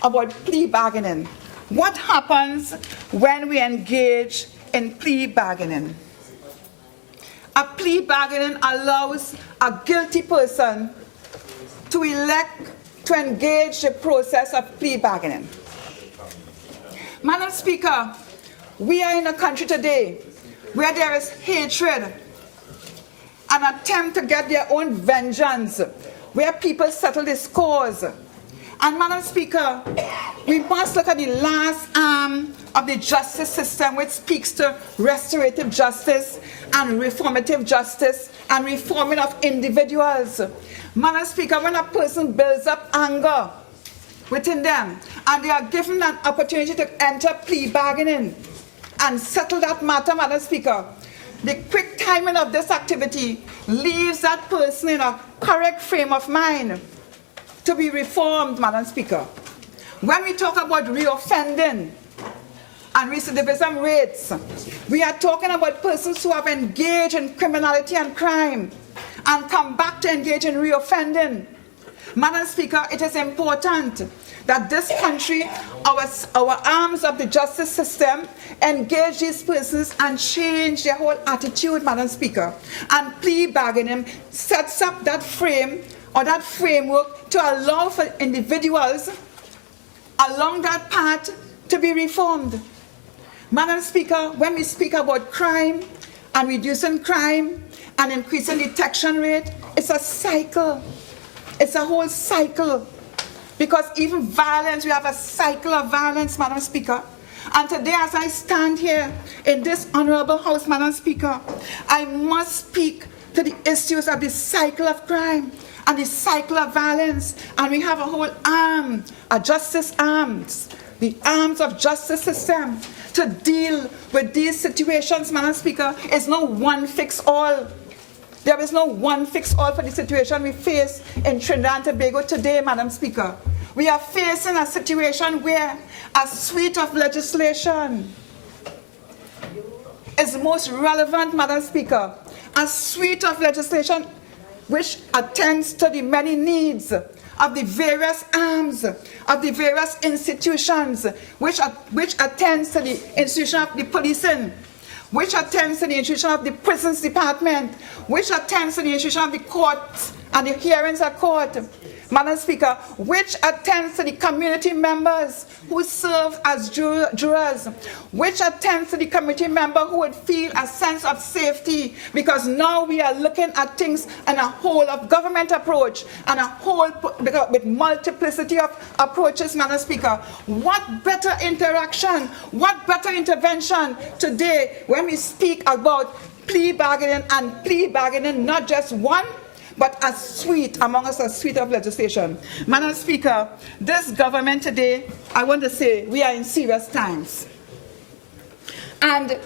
about plea bargaining. What happens when we engage in plea bargaining? A plea bargaining allows a guilty person to elect to engage the process of plea bargaining. Madam Speaker, we are in a country today where there is hatred, an attempt to get their own vengeance, where people settle the scores. And Madam Speaker, we must look at the last arm of the justice system, which speaks to restorative justice and reformative justice and reforming of individuals. Madam Speaker, when a person builds up anger within them and they are given an opportunity to enter plea bargaining and settle that matter, Madam Speaker, the quick timing of this activity leaves that person in a correct frame of mind to be reformed, Madam Speaker. When we talk about reoffending and recidivism rates, we are talking about persons who have engaged in criminality and crime and come back to engage in reoffending. Madam Speaker, it is important that this country, our arms of the justice system, engage these persons and change their whole attitude, Madam Speaker. And plea bargaining sets up that frame or that framework to allow for individuals along that path to be reformed. Madam Speaker, when we speak about crime and reducing crime and increasing detection rate, it's a cycle. It's a whole cycle. Because even violence, we have a cycle of violence, Madam Speaker. And today, as I stand here in this honorable house, Madam Speaker, I must speak to the issues of the cycle of crime and the cycle of violence. And we have a whole arm, a justice arms, the arms of justice system to deal with these situations, Madam Speaker. It's no one fix all. There is no one fix all for the situation we face in Trinidad and Tobago today, Madam Speaker. We are facing a situation where a suite of legislation is most relevant, Madam Speaker. A suite of legislation which attends to the many needs of the various arms, of the various institutions, which attends to the institution of the policing, which attends to the institution of the prisons department, which attends to the institution of the courts and the hearings are court, Madam Speaker, which attends to the community members who serve as jurors, which attends to the community member who would feel a sense of safety, because now we are looking at things in a whole of government approach and a whole with multiplicity of approaches, Madam Speaker. What better interaction, what better intervention today when we speak about plea bargaining, and plea bargaining not just one, but a suite, among us a suite of legislation. Madam Speaker, this government today, I want to say, we are in serious times. And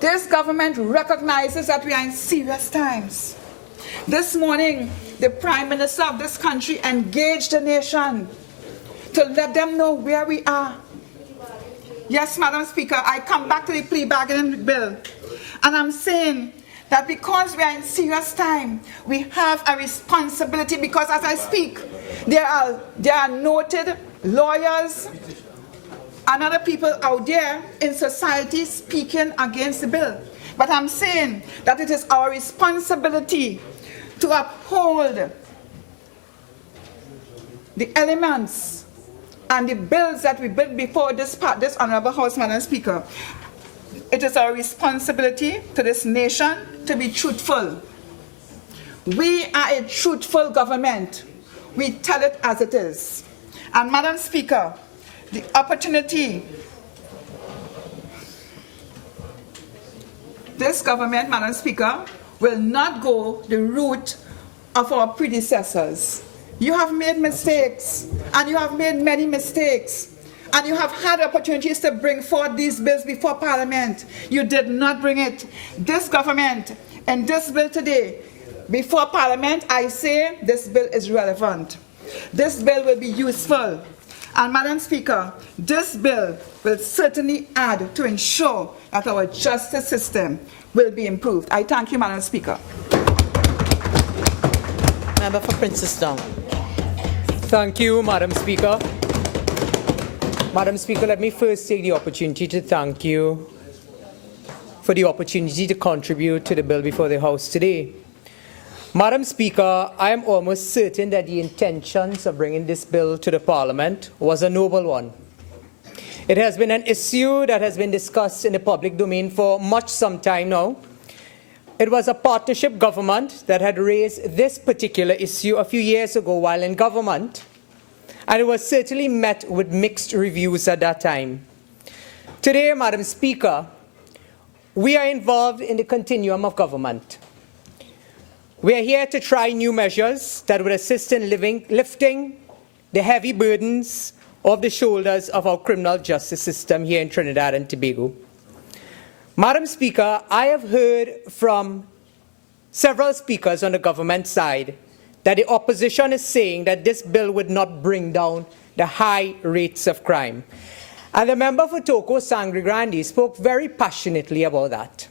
this government recognizes that we are in serious times. This morning, the Prime Minister of this country engaged the nation to let them know where we are. Yes, Madam Speaker, I come back to the plea bargaining bill, and I'm saying that because we are in serious time, we have a responsibility, because as I speak, there are noted lawyers and other people out there in society speaking against the bill. But I'm saying that it is our responsibility to uphold the elements and the bills that we built before this Honorable House, Madam Speaker. It is our responsibility to this nation to be truthful. We are a truthful government. We tell it as it is. And Madam Speaker, the opportunity, this government, Madam Speaker, will not go the route of our predecessors. You have made mistakes, and you have made many mistakes. And you have had opportunities to bring forth these bills before Parliament. You did not bring it. This government and this bill today, before Parliament, I say this bill is relevant. This bill will be useful. And Madam Speaker, this bill will certainly add to ensure that our justice system will be improved. I thank you, Madam Speaker. Member for Princetown. Thank you, Madam Speaker. Madam Speaker, let me first take the opportunity to thank you for the opportunity to contribute to the bill before the House today. Madam Speaker, I am almost certain that the intentions of bringing this bill to the Parliament was a noble one. It has been an issue that has been discussed in the public domain for some time now. It was a partnership government that had raised this particular issue a few years ago while in government, and it was certainly met with mixed reviews at that time. Today, Madam Speaker, we are involved in the continuum of government. We are here to try new measures that would assist in lifting the heavy burdens off the shoulders of our criminal justice system here in Trinidad and Tobago. Madam Speaker, I have heard from several speakers on the government side that the opposition is saying that this bill would not bring down the high rates of crime. And the member for Toco, Sangre, Grande, spoke very passionately about that.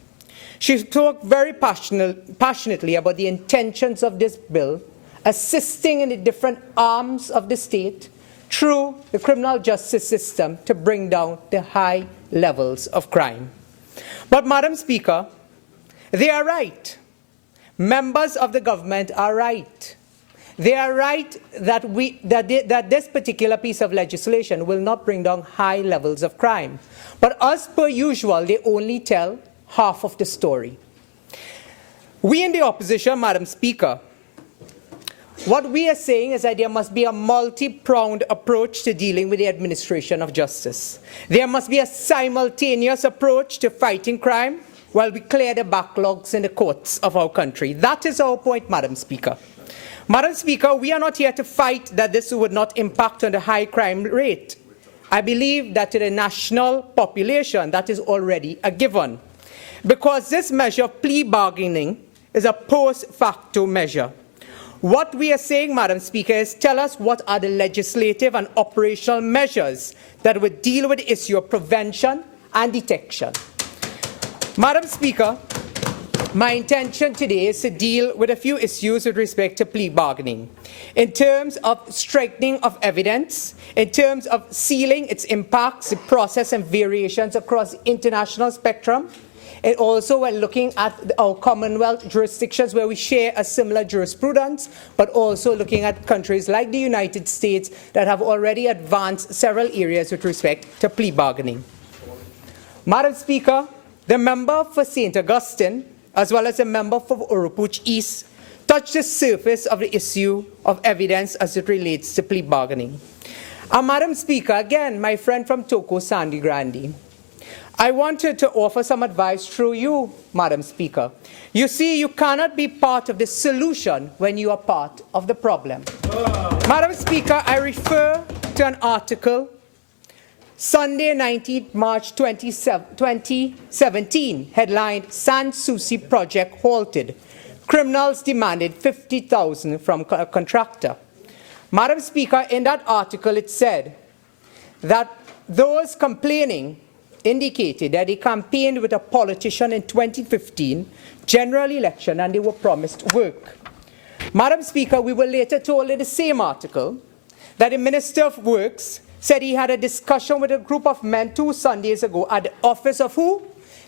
She spoke very passionately about the intentions of this bill, assisting in the different arms of the state through the criminal justice system to bring down the high levels of crime. But, Madam Speaker, they are right. Members of the government are right. They are right that this particular piece of legislation will not bring down high levels of crime. But as per usual, they only tell half of the story. We in the opposition, Madam Speaker, what we are saying is that there must be a multi-pronged approach to dealing with the administration of justice. There must be a simultaneous approach to fighting crime while we clear the backlogs in the courts of our country. That is our point, Madam Speaker. Madam Speaker, we are not here to fight that this would not impact on the high crime rate. I believe that to the national population, that is already a given. Because this measure of plea bargaining is a post facto measure. What we are saying, Madam Speaker, is tell us what are the legislative and operational measures that would deal with the issue of prevention and detection. Madam Speaker, my intention today is to deal with a few issues with respect to plea bargaining. In terms of strengthening of evidence, in terms of sealing its impacts, the process and variations across the international spectrum, It also we're looking at our Commonwealth jurisdictions where we share a similar jurisprudence, but also looking at countries like the United States that have already advanced several areas with respect to plea bargaining. Madam Speaker, the member for St. Augustine, as well as the member for Urupuch East, touched the surface of the issue of evidence as it relates to plea bargaining. And Madam Speaker, again, my friend from Toco, Grande, I wanted to offer some advice through you, Madam Speaker. You see, you cannot be part of the solution when you are part of the problem. Madam Speaker, I refer to an article, Sunday, 19 March 2017, headlined, San Souci Project Halted. Criminals demanded $50,000 from a contractor. Madam Speaker, in that article it said that those complaining indicated that they campaigned with a politician in 2015 general election and they were promised work. Madam Speaker, we were later told in the same article that the Minister of Works said he had a discussion with a group of men 2 Sundays ago at the office of who?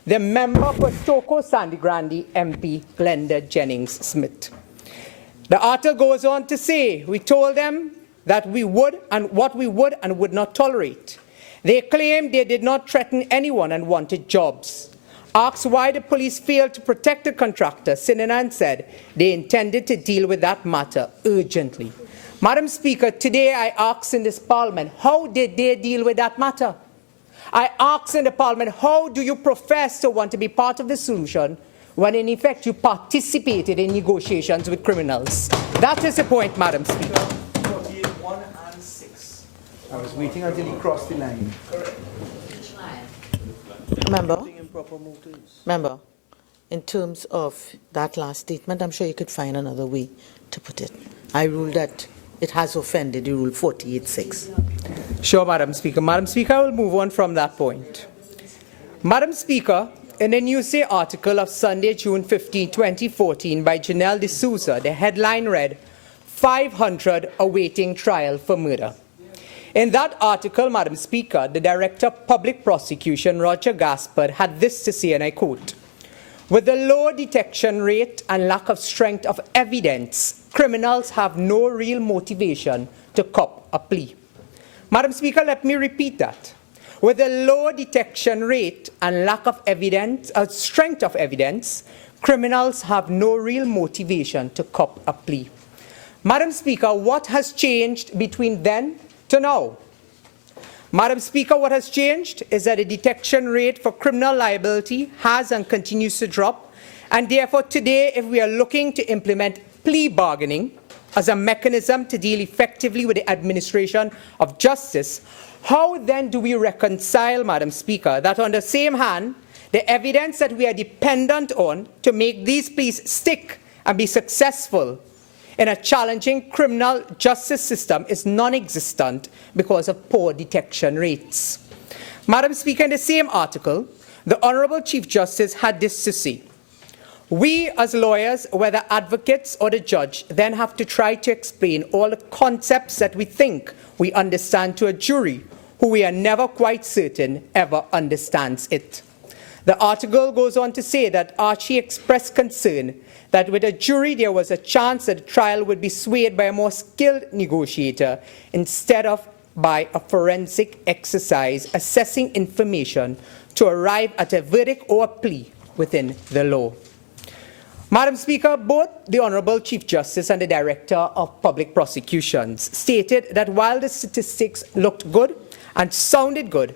The member for Toco Grande MP, Glenda Jennings-Smith. The article goes on to say, we told them that we would and what we would and would not tolerate. They claimed they did not threaten anyone and wanted jobs. Asked why the police failed to protect the contractor, Sininan said they intended to deal with that matter urgently. Madam Speaker, today I ask in this Parliament, how did they deal with that matter? I ask in the Parliament, how do you profess to want to be part of the solution when in effect you participated in negotiations with criminals? That is the point, Madam Speaker. 1 and 6. I was waiting until he crossed the line. Member, in terms of that last statement, I'm sure you could find another way to put it. I rule that it has offended the Rule 48.6. Sure, Madam Speaker. Madam Speaker, I will move on from that point. Madam Speaker, in a Newsday article of Sunday, June 15, 2014, by Janelle D'Souza, the headline read, 500 awaiting trial for murder. In that article, Madam Speaker, the Director of Public Prosecution, Roger Gaspard, had this to say, and I quote, with the low detection rate and lack of strength of evidence, criminals have no real motivation to cop a plea. Madam Speaker, let me repeat that. With a low detection rate and lack of evidence, strength of evidence, criminals have no real motivation to cop a plea. Madam Speaker, what has changed between then to now? Madam Speaker, what has changed is that the detection rate for criminal liability has and continues to drop, and therefore today, if we are looking to implement plea bargaining as a mechanism to deal effectively with the administration of justice, how then do we reconcile, Madam Speaker, that on the same hand, the evidence that we are dependent on to make these pleas stick and be successful in a challenging criminal justice system is non-existent because of poor detection rates? Madam Speaker, in the same article, the Honourable Chief Justice had this to say, we as lawyers, whether advocates or the judge, then have to try to explain all the concepts that we think we understand to a jury who we are never quite certain ever understands it. The article goes on to say that Archie expressed concern that with a jury there was a chance that the trial would be swayed by a more skilled negotiator instead of by a forensic exercise assessing information to arrive at a verdict or a plea within the law. Madam Speaker, both the Honourable Chief Justice and the Director of Public Prosecutions stated that while the statistics looked good and sounded good,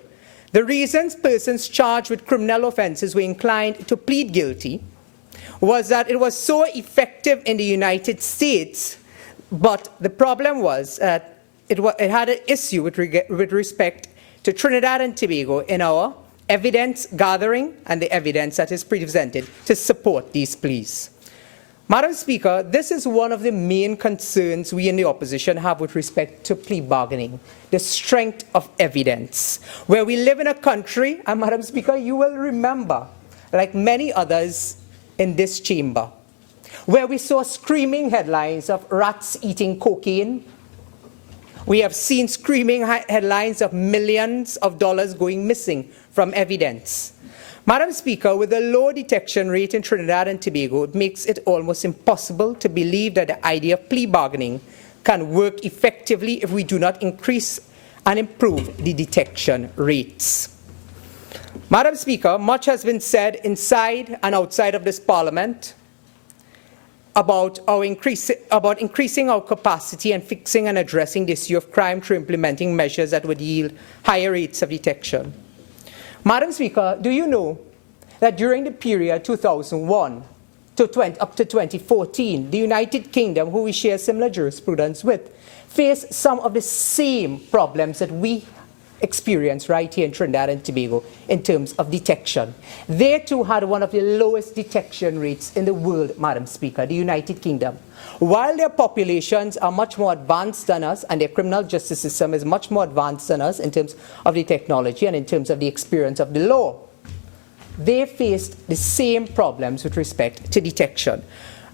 the reasons persons charged with criminal offences were inclined to plead guilty was that it was so effective in the United States, but the problem was that it had an issue with respect to Trinidad and Tobago in our evidence gathering and the evidence that is presented to support these pleas. Madam Speaker, this is one of the main concerns we in the opposition have with respect to plea bargaining, the strength of evidence. Where we live in a country, and Madam Speaker, you will remember, like many others in this chamber, where we saw screaming headlines of rats eating cocaine. We have seen screaming headlines of millions of dollars going missing from evidence. Madam Speaker, with a low detection rate in Trinidad and Tobago, it makes it almost impossible to believe that the idea of plea bargaining can work effectively if we do not increase and improve the detection rates. Madam Speaker, much has been said inside and outside of this Parliament about increasing our capacity and fixing and addressing the issue of crime through implementing measures that would yield higher rates of detection. Madam Speaker, do you know that during the period 2001 up to 2014, the United Kingdom, who we share similar jurisprudence with, faced some of the same problems that we experience right here in Trinidad and Tobago in terms of detection. They too had one of the lowest detection rates in the world, Madam Speaker, the United Kingdom. While their populations are much more advanced than us and their criminal justice system is much more advanced than us in terms of the technology and in terms of the experience of the law, they faced the same problems with respect to detection.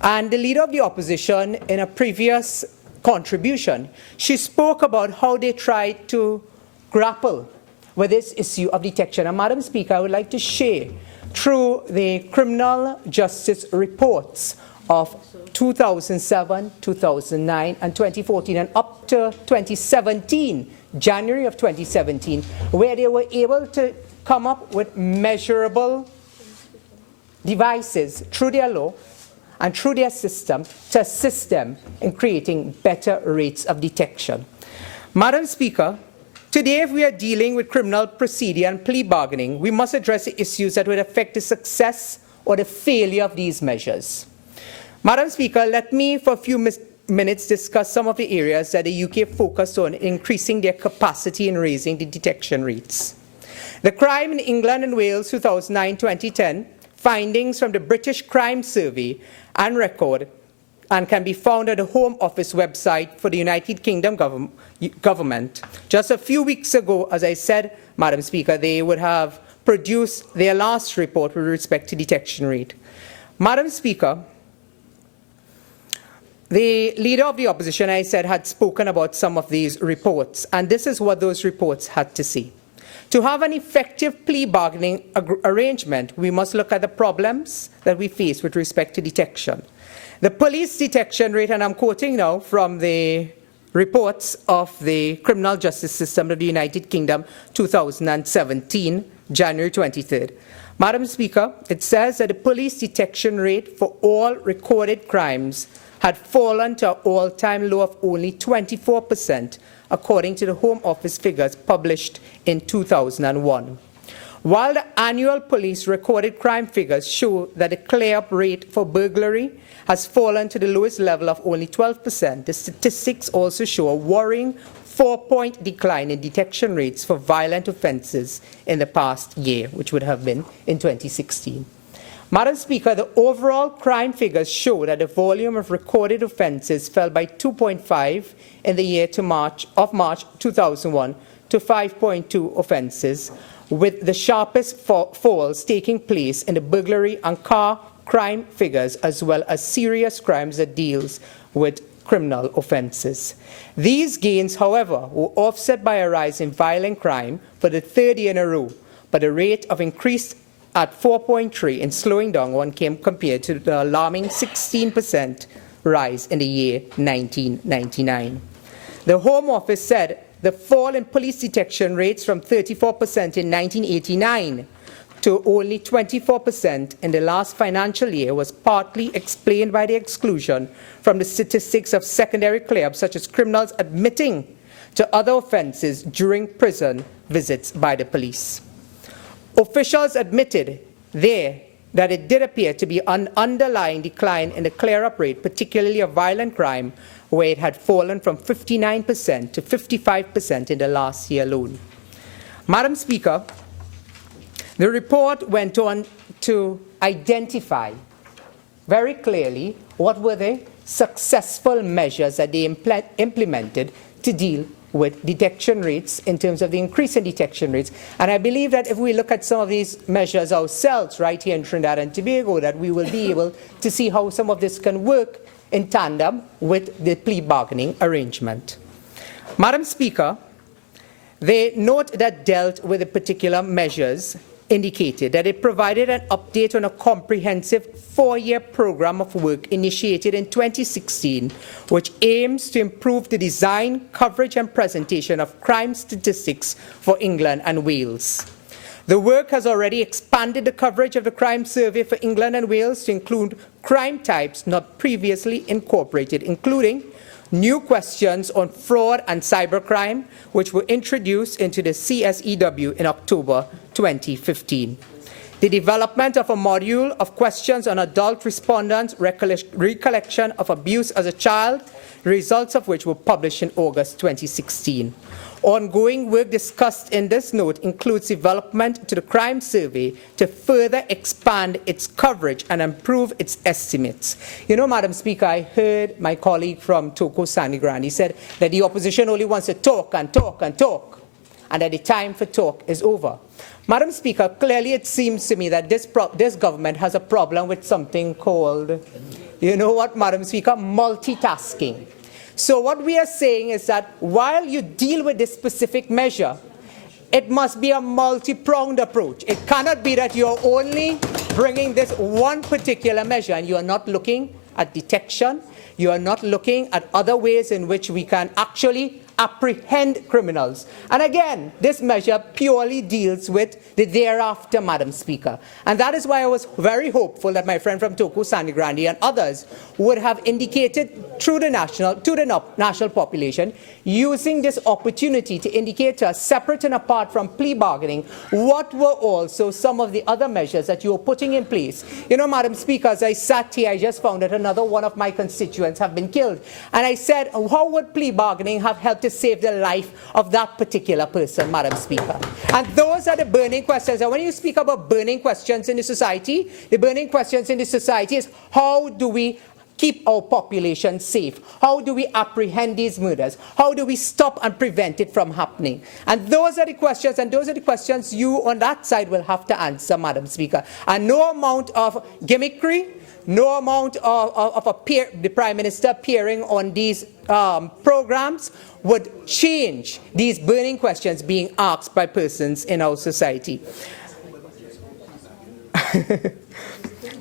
And the Leader of the Opposition, in a previous contribution, she spoke about how they tried to grapple with this issue of detection. And Madam Speaker, I would like to share through the criminal justice reports of 2007, 2009, and 2014, and up to 2017, January of 2017, where they were able to come up with measurable devices through their law and through their system to assist them in creating better rates of detection. Madam Speaker, today, if we are dealing with criminal procedure and plea bargaining, we must address the issues that would affect the success or the failure of these measures. Madam Speaker, let me for a few minutes discuss some of the areas that the UK focused on increasing their capacity in raising the detection rates. The crime in England and Wales 2009-2010, findings from the British Crime Survey and record, and can be found at the Home Office website for the United Kingdom government. Just a few weeks ago, as I said, Madam Speaker, they would have produced their last report with respect to detection rate. Madam Speaker, the Leader of the Opposition, I said, had spoken about some of these reports, and this is what those reports had to say. To have an effective plea bargaining arrangement, we must look at the problems that we face with respect to detection. The police detection rate, and I'm quoting now from the reports of the criminal justice system of the United Kingdom, 2017, January 23rd. Madam Speaker, it says that the police detection rate for all recorded crimes had fallen to an all-time low of only 24%, according to the Home Office figures published in 2001. While the annual police recorded crime figures show that the clear-up rate for burglary has fallen to the lowest level of only 12%, the statistics also show a worrying 4-point decline in detection rates for violent offences in the past year, which would have been in 2016. Madam Speaker, the overall crime figures show that the volume of recorded offences fell by 2.5 in the year to March 2001 to 5.2 offences, with the sharpest falls taking place in the burglary and car crime figures, as well as serious crimes that deals with criminal offences. These gains, however, were offset by a rise in violent crime for the third year in a row, but the rate of increase at 4.3 and slowing down one came compared to the alarming 16% rise in the year 1999. The Home Office said the fall in police detection rates from 34% in 1989 to only 24% in the last financial year was partly explained by the exclusion from the statistics of secondary clear-ups, such as criminals admitting to other offences during prison visits by the police. Officials admitted there that it did appear to be an underlying decline in the clear-up rate, particularly of violent crime, where it had fallen from 59% to 55% in the last year alone. Madam Speaker, the report went on to identify very clearly what were the successful measures that they implemented to deal with detection rates in terms of the increase in detection rates. And I believe that if we look at some of these measures ourselves right here in Trinidad and Tobago, that we will be able to see how some of this can work in tandem with the plea bargaining arrangement. Madam Speaker, the note that dealt with the particular measures indicated that it provided an update on a comprehensive 4-year program of work initiated in 2016, which aims to improve the design, coverage, and presentation of crime statistics for England and Wales. The work has already expanded the coverage of the crime survey for England and Wales to include crime types not previously incorporated, including new questions on fraud and cybercrime, which were introduced into the CSEW in October 2015. The development of a module of questions on adult respondents' recollection of abuse as a child, the results of which were published in August 2016. Ongoing work discussed in this note includes development to the crime survey to further expand its coverage and improve its estimates. You know, Madam Speaker, I heard my colleague from Toco, Grande, he said that the opposition only wants to talk and talk and talk, and that the time for talk is over. Madam Speaker, clearly it seems to me that this government has a problem with something called, you know what, Madam Speaker, multitasking. So what we are saying is that while you deal with this specific measure, it must be a multi-pronged approach. It cannot be that you're only bringing this one particular measure and you are not looking at detection, you are not looking at other ways in which we can actually apprehend criminals. And again, this measure purely deals with the thereafter, Madam Speaker. And that is why I was very hopeful that my friend from Toco, Grande and others would have indicated through the national population, using this opportunity to indicate to us, separate and apart from plea bargaining, what were also some of the other measures that you were putting in place. You know, Madam Speaker, as I sat here, I just found that another one of my constituents have been killed. And I said, how would plea bargaining have helped to save the life of that particular person, Madam Speaker? And those are the burning questions. And when you speak about burning questions in the society, the burning questions in the society is how do we keep our population safe? How do we apprehend these murders? How do we stop and prevent it from happening? And those are the questions, and those are the questions you on that side will have to answer, Madam Speaker. And no amount of gimmickry, no amount of the Prime Minister appearing on these programs would change these burning questions being asked by persons in our society.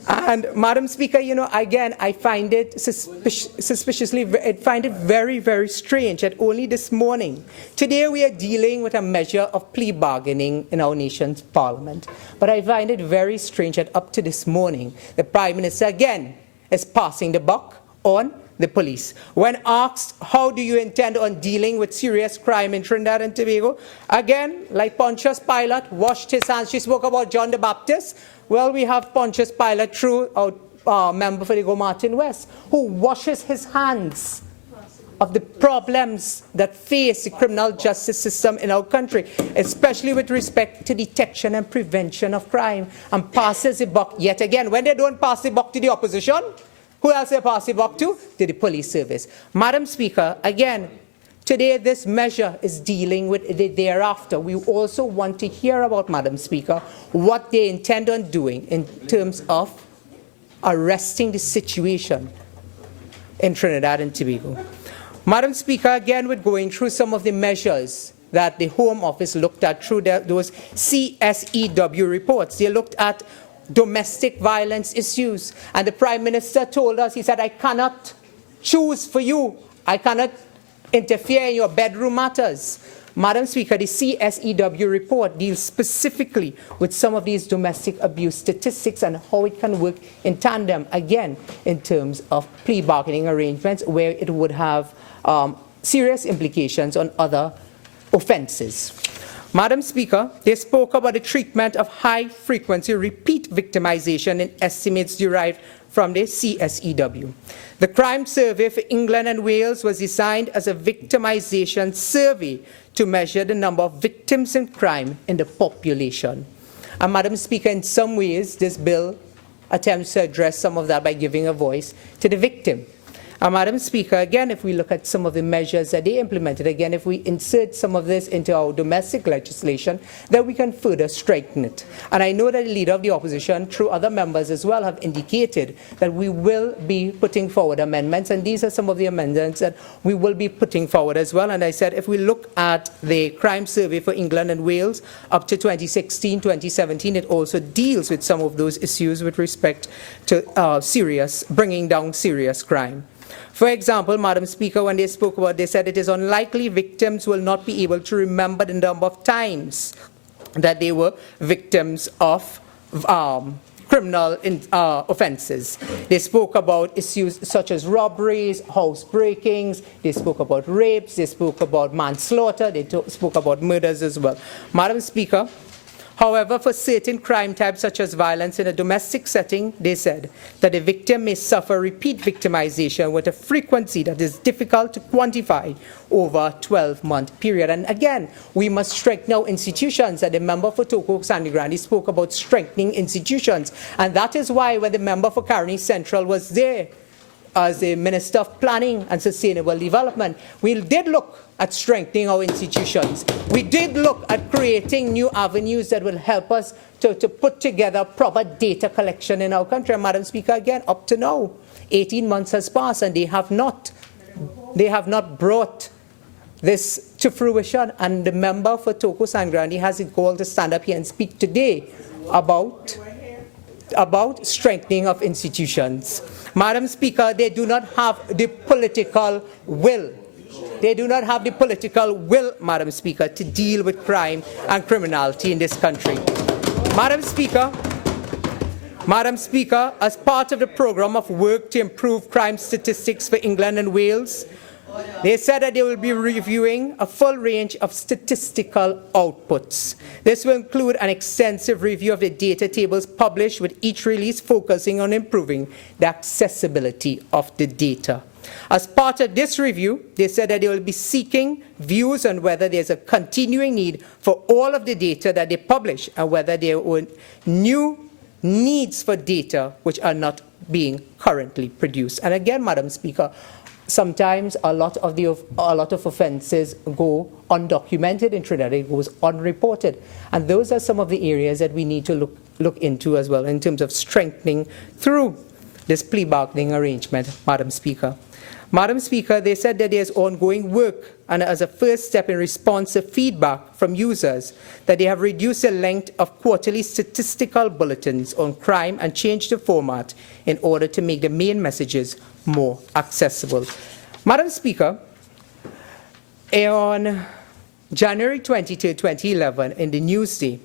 And Madam Speaker, you know, again, I find it I find it very, very strange that only this morning, today we are dealing with a measure of plea bargaining in our nation's parliament. But I find it very strange that up to this morning, the Prime Minister again is passing the buck on the police. When asked, how do you intend on dealing with serious crime in Trinidad and Tobago? Again, like Pontius Pilate, washed his hands. She spoke about John the Baptist. Well, we have Pontius Pilate through our member for the Go Martin West, who washes his hands of the problems that face the criminal justice system in our country, especially with respect to detection and prevention of crime, and passes the buck yet again. When they don't pass the buck to the opposition, who else they pass the buck to? To the police service. Madam Speaker, again, today this measure is dealing with the thereafter. We also want to hear about, Madam Speaker, what they intend on doing in terms of arresting the situation in Trinidad and Tobago. Madam Speaker, again, we're going through some of the measures that the Home Office looked at through those CSEW reports. They looked at domestic violence issues. And the Prime Minister told us, he said, I cannot choose for you. I cannot interfere in your bedroom matters. Madam Speaker, the CSEW report deals specifically with some of these domestic abuse statistics and how it can work in tandem, again, in terms of plea bargaining arrangements where it would have serious implications on other offenses. Madam Speaker, they spoke about the treatment of high-frequency repeat victimization in estimates derived from the CSEW. The crime survey for England and Wales was designed as a victimization survey to measure the number of victims in crime in the population. And Madam Speaker, in some ways, this bill attempts to address some of that by giving a voice to the victim. Madam Speaker, again, if we look at some of the measures that they implemented, again, if we insert some of this into our domestic legislation, then we can further strengthen it. And I know that the Leader of the Opposition, through other members as well, have indicated that we will be putting forward amendments, and these are some of the amendments that we will be putting forward as well. And I said, if we look at the crime survey for England and Wales up to 2016, 2017, it also deals with some of those issues with respect to bringing down serious crime. For example, Madam Speaker, when they spoke about, they said it is unlikely victims will not be able to remember the number of times that they were victims of criminal offenses. They spoke about issues such as robberies, house breakings, they spoke about rapes, they spoke about manslaughter, they spoke about murders as well. Madam Speaker, however, for certain crime types such as violence in a domestic setting, they said that the victim may suffer repeat victimization with a frequency that is difficult to quantify over a 12-month period. And again, we must strengthen our institutions. And the member for Toco Grande spoke about strengthening institutions. And that is why when the member for Caroni Central was there as the Minister of Planning and Sustainable Development, we did look at strengthening our institutions. We did look at creating new avenues that will help us to put together proper data collection in our country. And Madam Speaker, again, up to now, 18 months has passed and they have not brought this to fruition. And the member for Toco Grande has it goal to stand up here and speak today about strengthening of institutions. Madam Speaker, they do not have the political will. They do not have the political will, Madam Speaker, to deal with crime and criminality in this country. Madam Speaker, as part of the program of work to improve crime statistics for England and Wales, they said that they will be reviewing a full range of statistical outputs. This will include an extensive review of the data tables published with each release, focusing on improving the accessibility of the data. As part of this review, they said that they will be seeking views on whether there's a continuing need for all of the data that they publish and whether there are new needs for data which are not being currently produced. And again, Madam Speaker, sometimes a lot of offences go undocumented in Trinidad, it goes unreported. And those are some of the areas that we need to look into as well in terms of strengthening through this plea bargaining arrangement, Madam Speaker. Madam Speaker, they said that there's ongoing work, and as a first step in response to feedback from users, that they have reduced the length of quarterly statistical bulletins on crime and changed the format in order to make the main messages more accessible. Madam Speaker, on January 23, 2011, in the Newsday,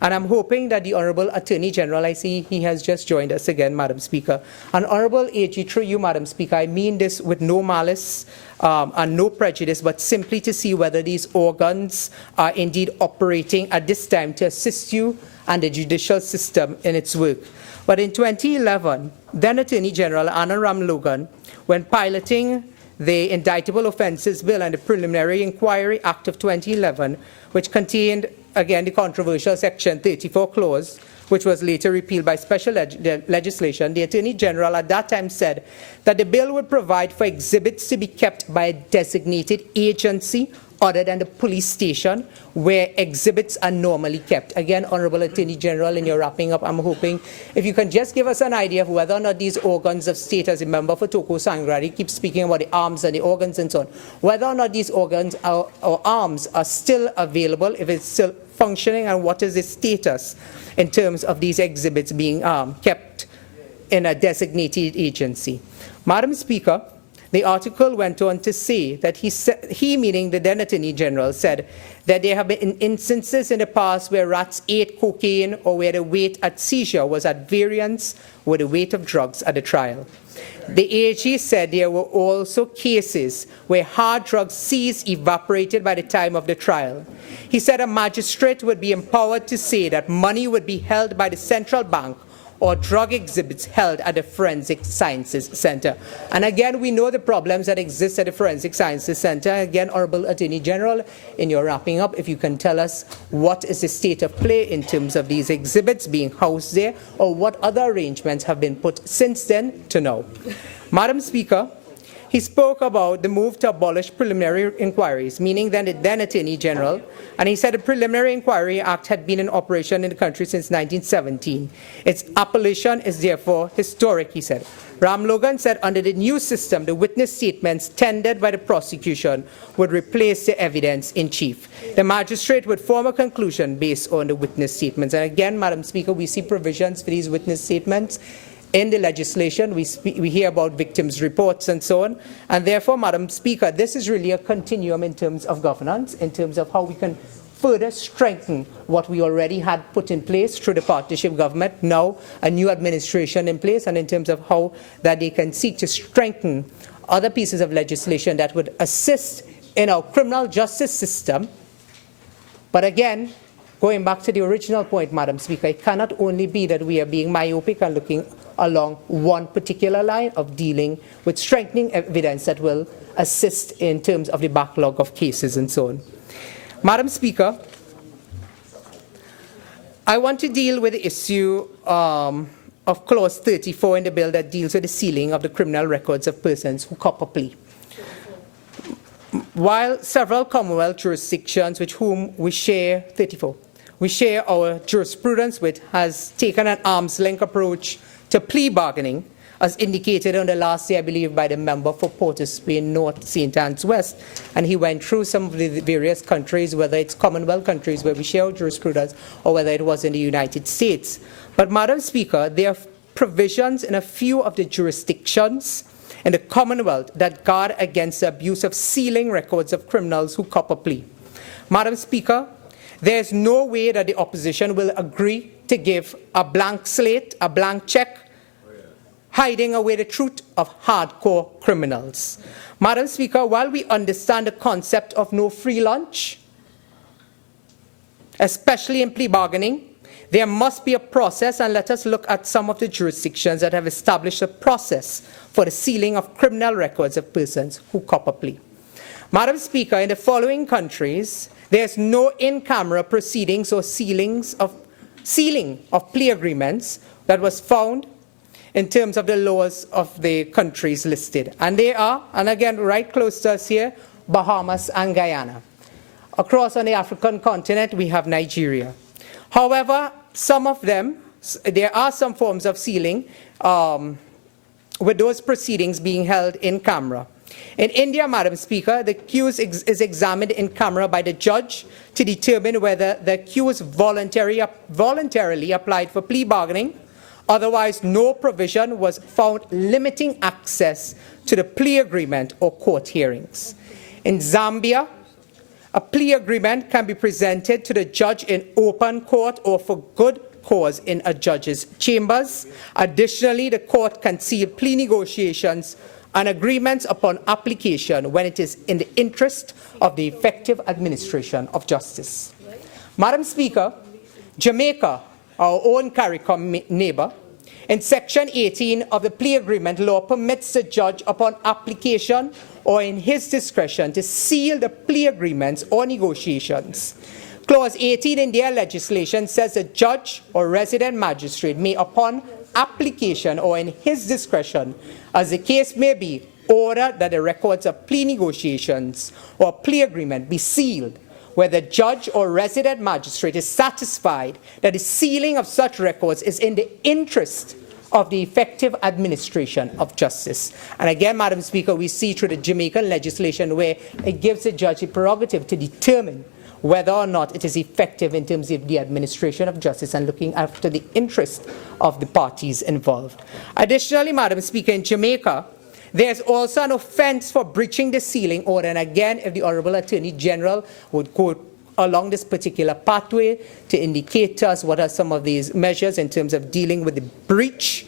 and I'm hoping that the Honourable Attorney General, I see he has just joined us again, Madam Speaker. And Honourable AG, through you, Madam Speaker, I mean this with no malice and no prejudice, but simply to see whether these organs are indeed operating at this time to assist you and the judicial system in its work. But in 2011, then Attorney General Anna Ram Logan, when piloting the Indictable Offences Bill and the Preliminary Inquiry Act of 2011, which contained, again, the controversial Section 34 clause, which was later repealed by special legislation, the Attorney General at that time said that the bill would provide for exhibits to be kept by a designated agency other than the police station where exhibits are normally kept. Again, Honourable Attorney General, in your wrapping up, I'm hoping if you can just give us an idea of whether or not these organs of state, as a member for Toco Sangre, he keeps speaking about the arms and the organs and so on, whether or not these organs or arms are still available, if it's still functioning, and what is the status in terms of these exhibits being kept in a designated agency. Madam Speaker, the article went on to say that he meaning the then Attorney General, said that there have been instances in the past where rats ate cocaine or where the weight at seizure was at variance with the weight of drugs at the trial. The AG said there were also cases where hard drugs seized evaporated by the time of the trial. He said a magistrate would be empowered to say that money would be held by the central bank or drug exhibits held at the Forensic Sciences Center. And again, we know the problems that exist at the Forensic Sciences Center. Again, Honourable Attorney General, in your wrapping up, if you can tell us what is the state of play in terms of these exhibits being housed there, or what other arrangements have been put since then to now. Madam Speaker, he spoke about the move to abolish preliminary inquiries, meaning that the then Attorney General, and he said the Preliminary Inquiry Act had been in operation in the country since 1917. Its abolition is therefore historic, he said. Ram Logan said under the new system, the witness statements tendered by the prosecution would replace the evidence in chief. The magistrate would form a conclusion based on the witness statements. And again, Madam Speaker, we see provisions for these witness statements in the legislation. We hear about victims' reports and so on. And therefore, Madam Speaker, this is really a continuum in terms of governance, in terms of how we can further strengthen what we already had put in place through the partnership government, now a new administration in place, and in terms of how that they can seek to strengthen other pieces of legislation that would assist in our criminal justice system. But again, going back to the original point, Madam Speaker, it cannot only be that we are being myopic and looking along one particular line of dealing with strengthening evidence that will assist in terms of the backlog of cases and so on. Madam Speaker, I want to deal with the issue of Clause 34 in the bill that deals with the sealing of the criminal records of persons who cop a plea. While several Commonwealth jurisdictions with whom we share our jurisprudence with has taken an arm's length approach to plea bargaining, as indicated on the last day, I believe, by the member for Porter Spain North, St. Anne's West, and he went through some of the various countries, whether it's Commonwealth countries where we share our jurisprudence or whether it was in the United States. But, Madam Speaker, there are provisions in a few of the jurisdictions in the Commonwealth that guard against the abuse of sealing records of criminals who cop a plea. Madam Speaker, there is no way that the opposition will agree to give a blank slate, a blank check, hiding away the truth of hardcore criminals. Madam Speaker, while we understand the concept of no free lunch, especially in plea bargaining, there must be a process, and let us look at some of the jurisdictions that have established a process for the sealing of criminal records of persons who cop a plea. Madam Speaker, in the following countries, there's no in-camera proceedings or sealing of plea agreements that was found in terms of the laws of the countries listed. And they are, and again, right close to us here, Bahamas and Guyana. Across on the African continent, we have Nigeria. However, some of them, there are some forms of sealing with those proceedings being held in camera. In India, Madam Speaker, the accused is examined in camera by the judge to determine whether the accused voluntarily applied for plea bargaining. Otherwise, no provision was found limiting access to the plea agreement or court hearings. In Zambia, a plea agreement can be presented to the judge in open court or for good cause in a judge's chambers. Additionally, the court can seal plea negotiations and agreements upon application when it is in the interest of the effective administration of justice. Madam Speaker, Jamaica, our own CARICOM neighbor, in Section 18 of the plea agreement law permits the judge upon application or in his discretion to seal the plea agreements or negotiations. Clause 18 in their legislation says the judge or resident magistrate may upon application or in his discretion, as the case may be, order that the records of plea negotiations or plea agreement be sealed, where the judge or resident magistrate is satisfied that the sealing of such records is in the interest of the effective administration of justice. And again, Madam Speaker, we see through the Jamaican legislation where it gives the judge the prerogative to determine whether or not it is effective in terms of the administration of justice and looking after the interest of the parties involved. Additionally, Madam Speaker, in Jamaica, there's also an offense for breaching the sealing order. And again, if the Honorable Attorney General would go along this particular pathway to indicate to us what are some of these measures in terms of dealing with the breach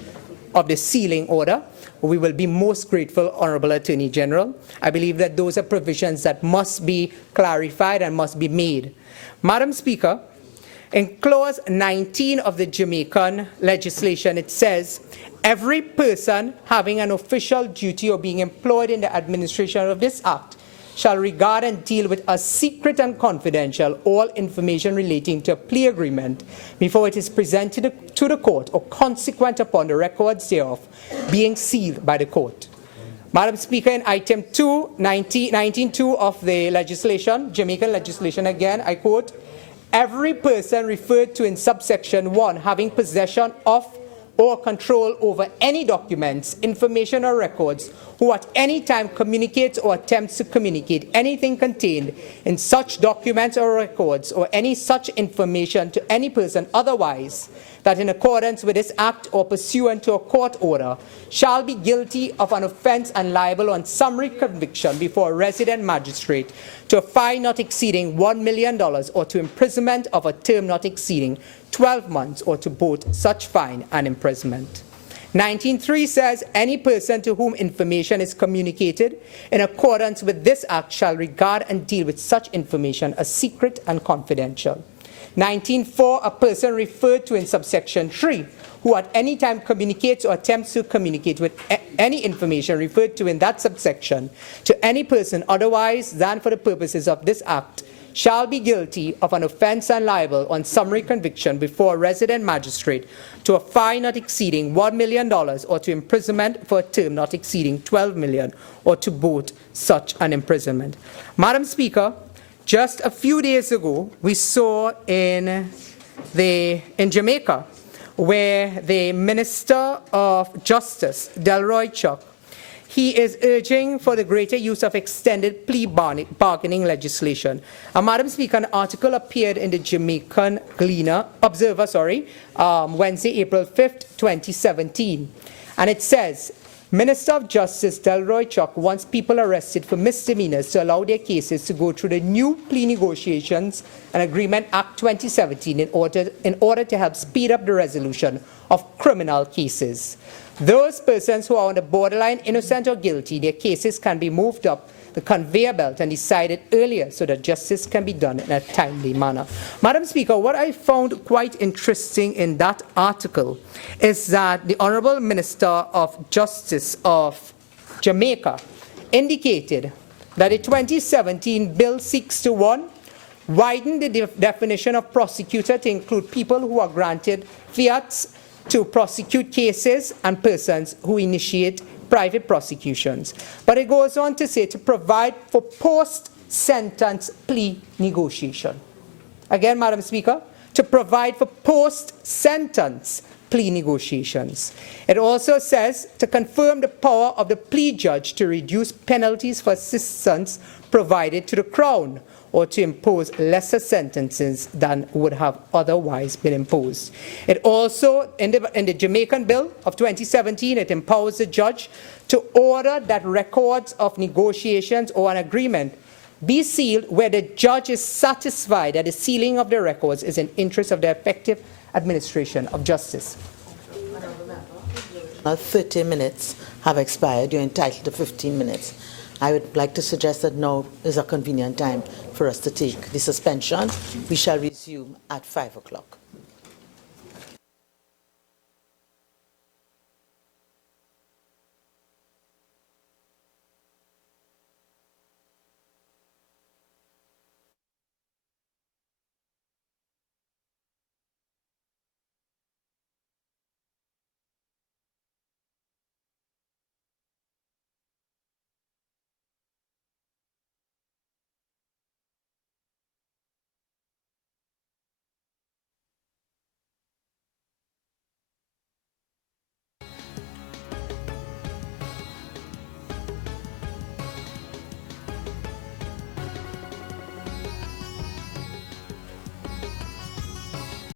of the sealing order, we will be most grateful, Honorable Attorney General. I believe that those are provisions that must be clarified and must be made. Madam Speaker, in Clause 19 of the Jamaican legislation, it says, every person having an official duty or being employed in the administration of this Act shall regard and deal with as secret and confidential all information relating to a plea agreement before it is presented to the court or consequent upon the records thereof being sealed by the court. Madam Speaker, in item 2, 19.2 of the legislation, Jamaican legislation again, I quote, every person referred to in subsection 1 having possession of or control over any documents, information or records, who at any time communicates or attempts to communicate anything contained in such documents or records or any such information to any person otherwise that in accordance with this act or pursuant to a court order shall be guilty of an offence and liable on summary conviction before a resident magistrate to a fine not exceeding $1 million or to imprisonment of a term not exceeding 12 months or to both such fine and imprisonment. 19.3 says, any person to whom information is communicated in accordance with this act shall regard and deal with such information as secret and confidential. 19.4, a person referred to in subsection 3 who at any time communicates or attempts to communicate with any information referred to in that subsection to any person otherwise than for the purposes of this act shall be guilty of an offence and liable on summary conviction before a resident magistrate to a fine not exceeding $1 million or to imprisonment for a term not exceeding 12 million or to both such an imprisonment. Madam Speaker, just a few days ago, we saw in Jamaica where the Minister of Justice, Delroy Chuck, he is urging for the greater use of extended plea bargaining legislation. Madam Speaker, an article appeared in the Jamaican Observer, Wednesday, April 5th, 2017. And it says, Minister of Justice Delroy Chuck wants people arrested for misdemeanors to allow their cases to go through the new Plea Negotiations and Agreement Act 2017 in order to help speed up the resolution of criminal cases. Those persons who are on the borderline innocent or guilty, their cases can be moved up the conveyor belt and decided earlier so that justice can be done in a timely manner. Madam Speaker, what I found quite interesting in that article is that the Honourable Minister of Justice of Jamaica indicated that the 2017 bill seeks to, 1, widen the definition of prosecutor to include people who are granted fiats to prosecute cases and persons who initiate private prosecutions. But it goes on to say to provide for post-sentence plea negotiation. Again, Madam Speaker, to provide for post-sentence plea negotiations. It also says to confirm the power of the plea judge to reduce penalties for assistance provided to the Crown or to impose lesser sentences than would have otherwise been imposed. It also, in the Jamaican Bill of 2017, it empowers the judge to order that records of negotiations or an agreement be sealed where the judge is satisfied that the sealing of the records is in interest of the effective administration of justice. 30 minutes have expired. You're entitled to 15 minutes. I would like to suggest that now is a convenient time for us to take the suspension. We shall resume at 5 o'clock.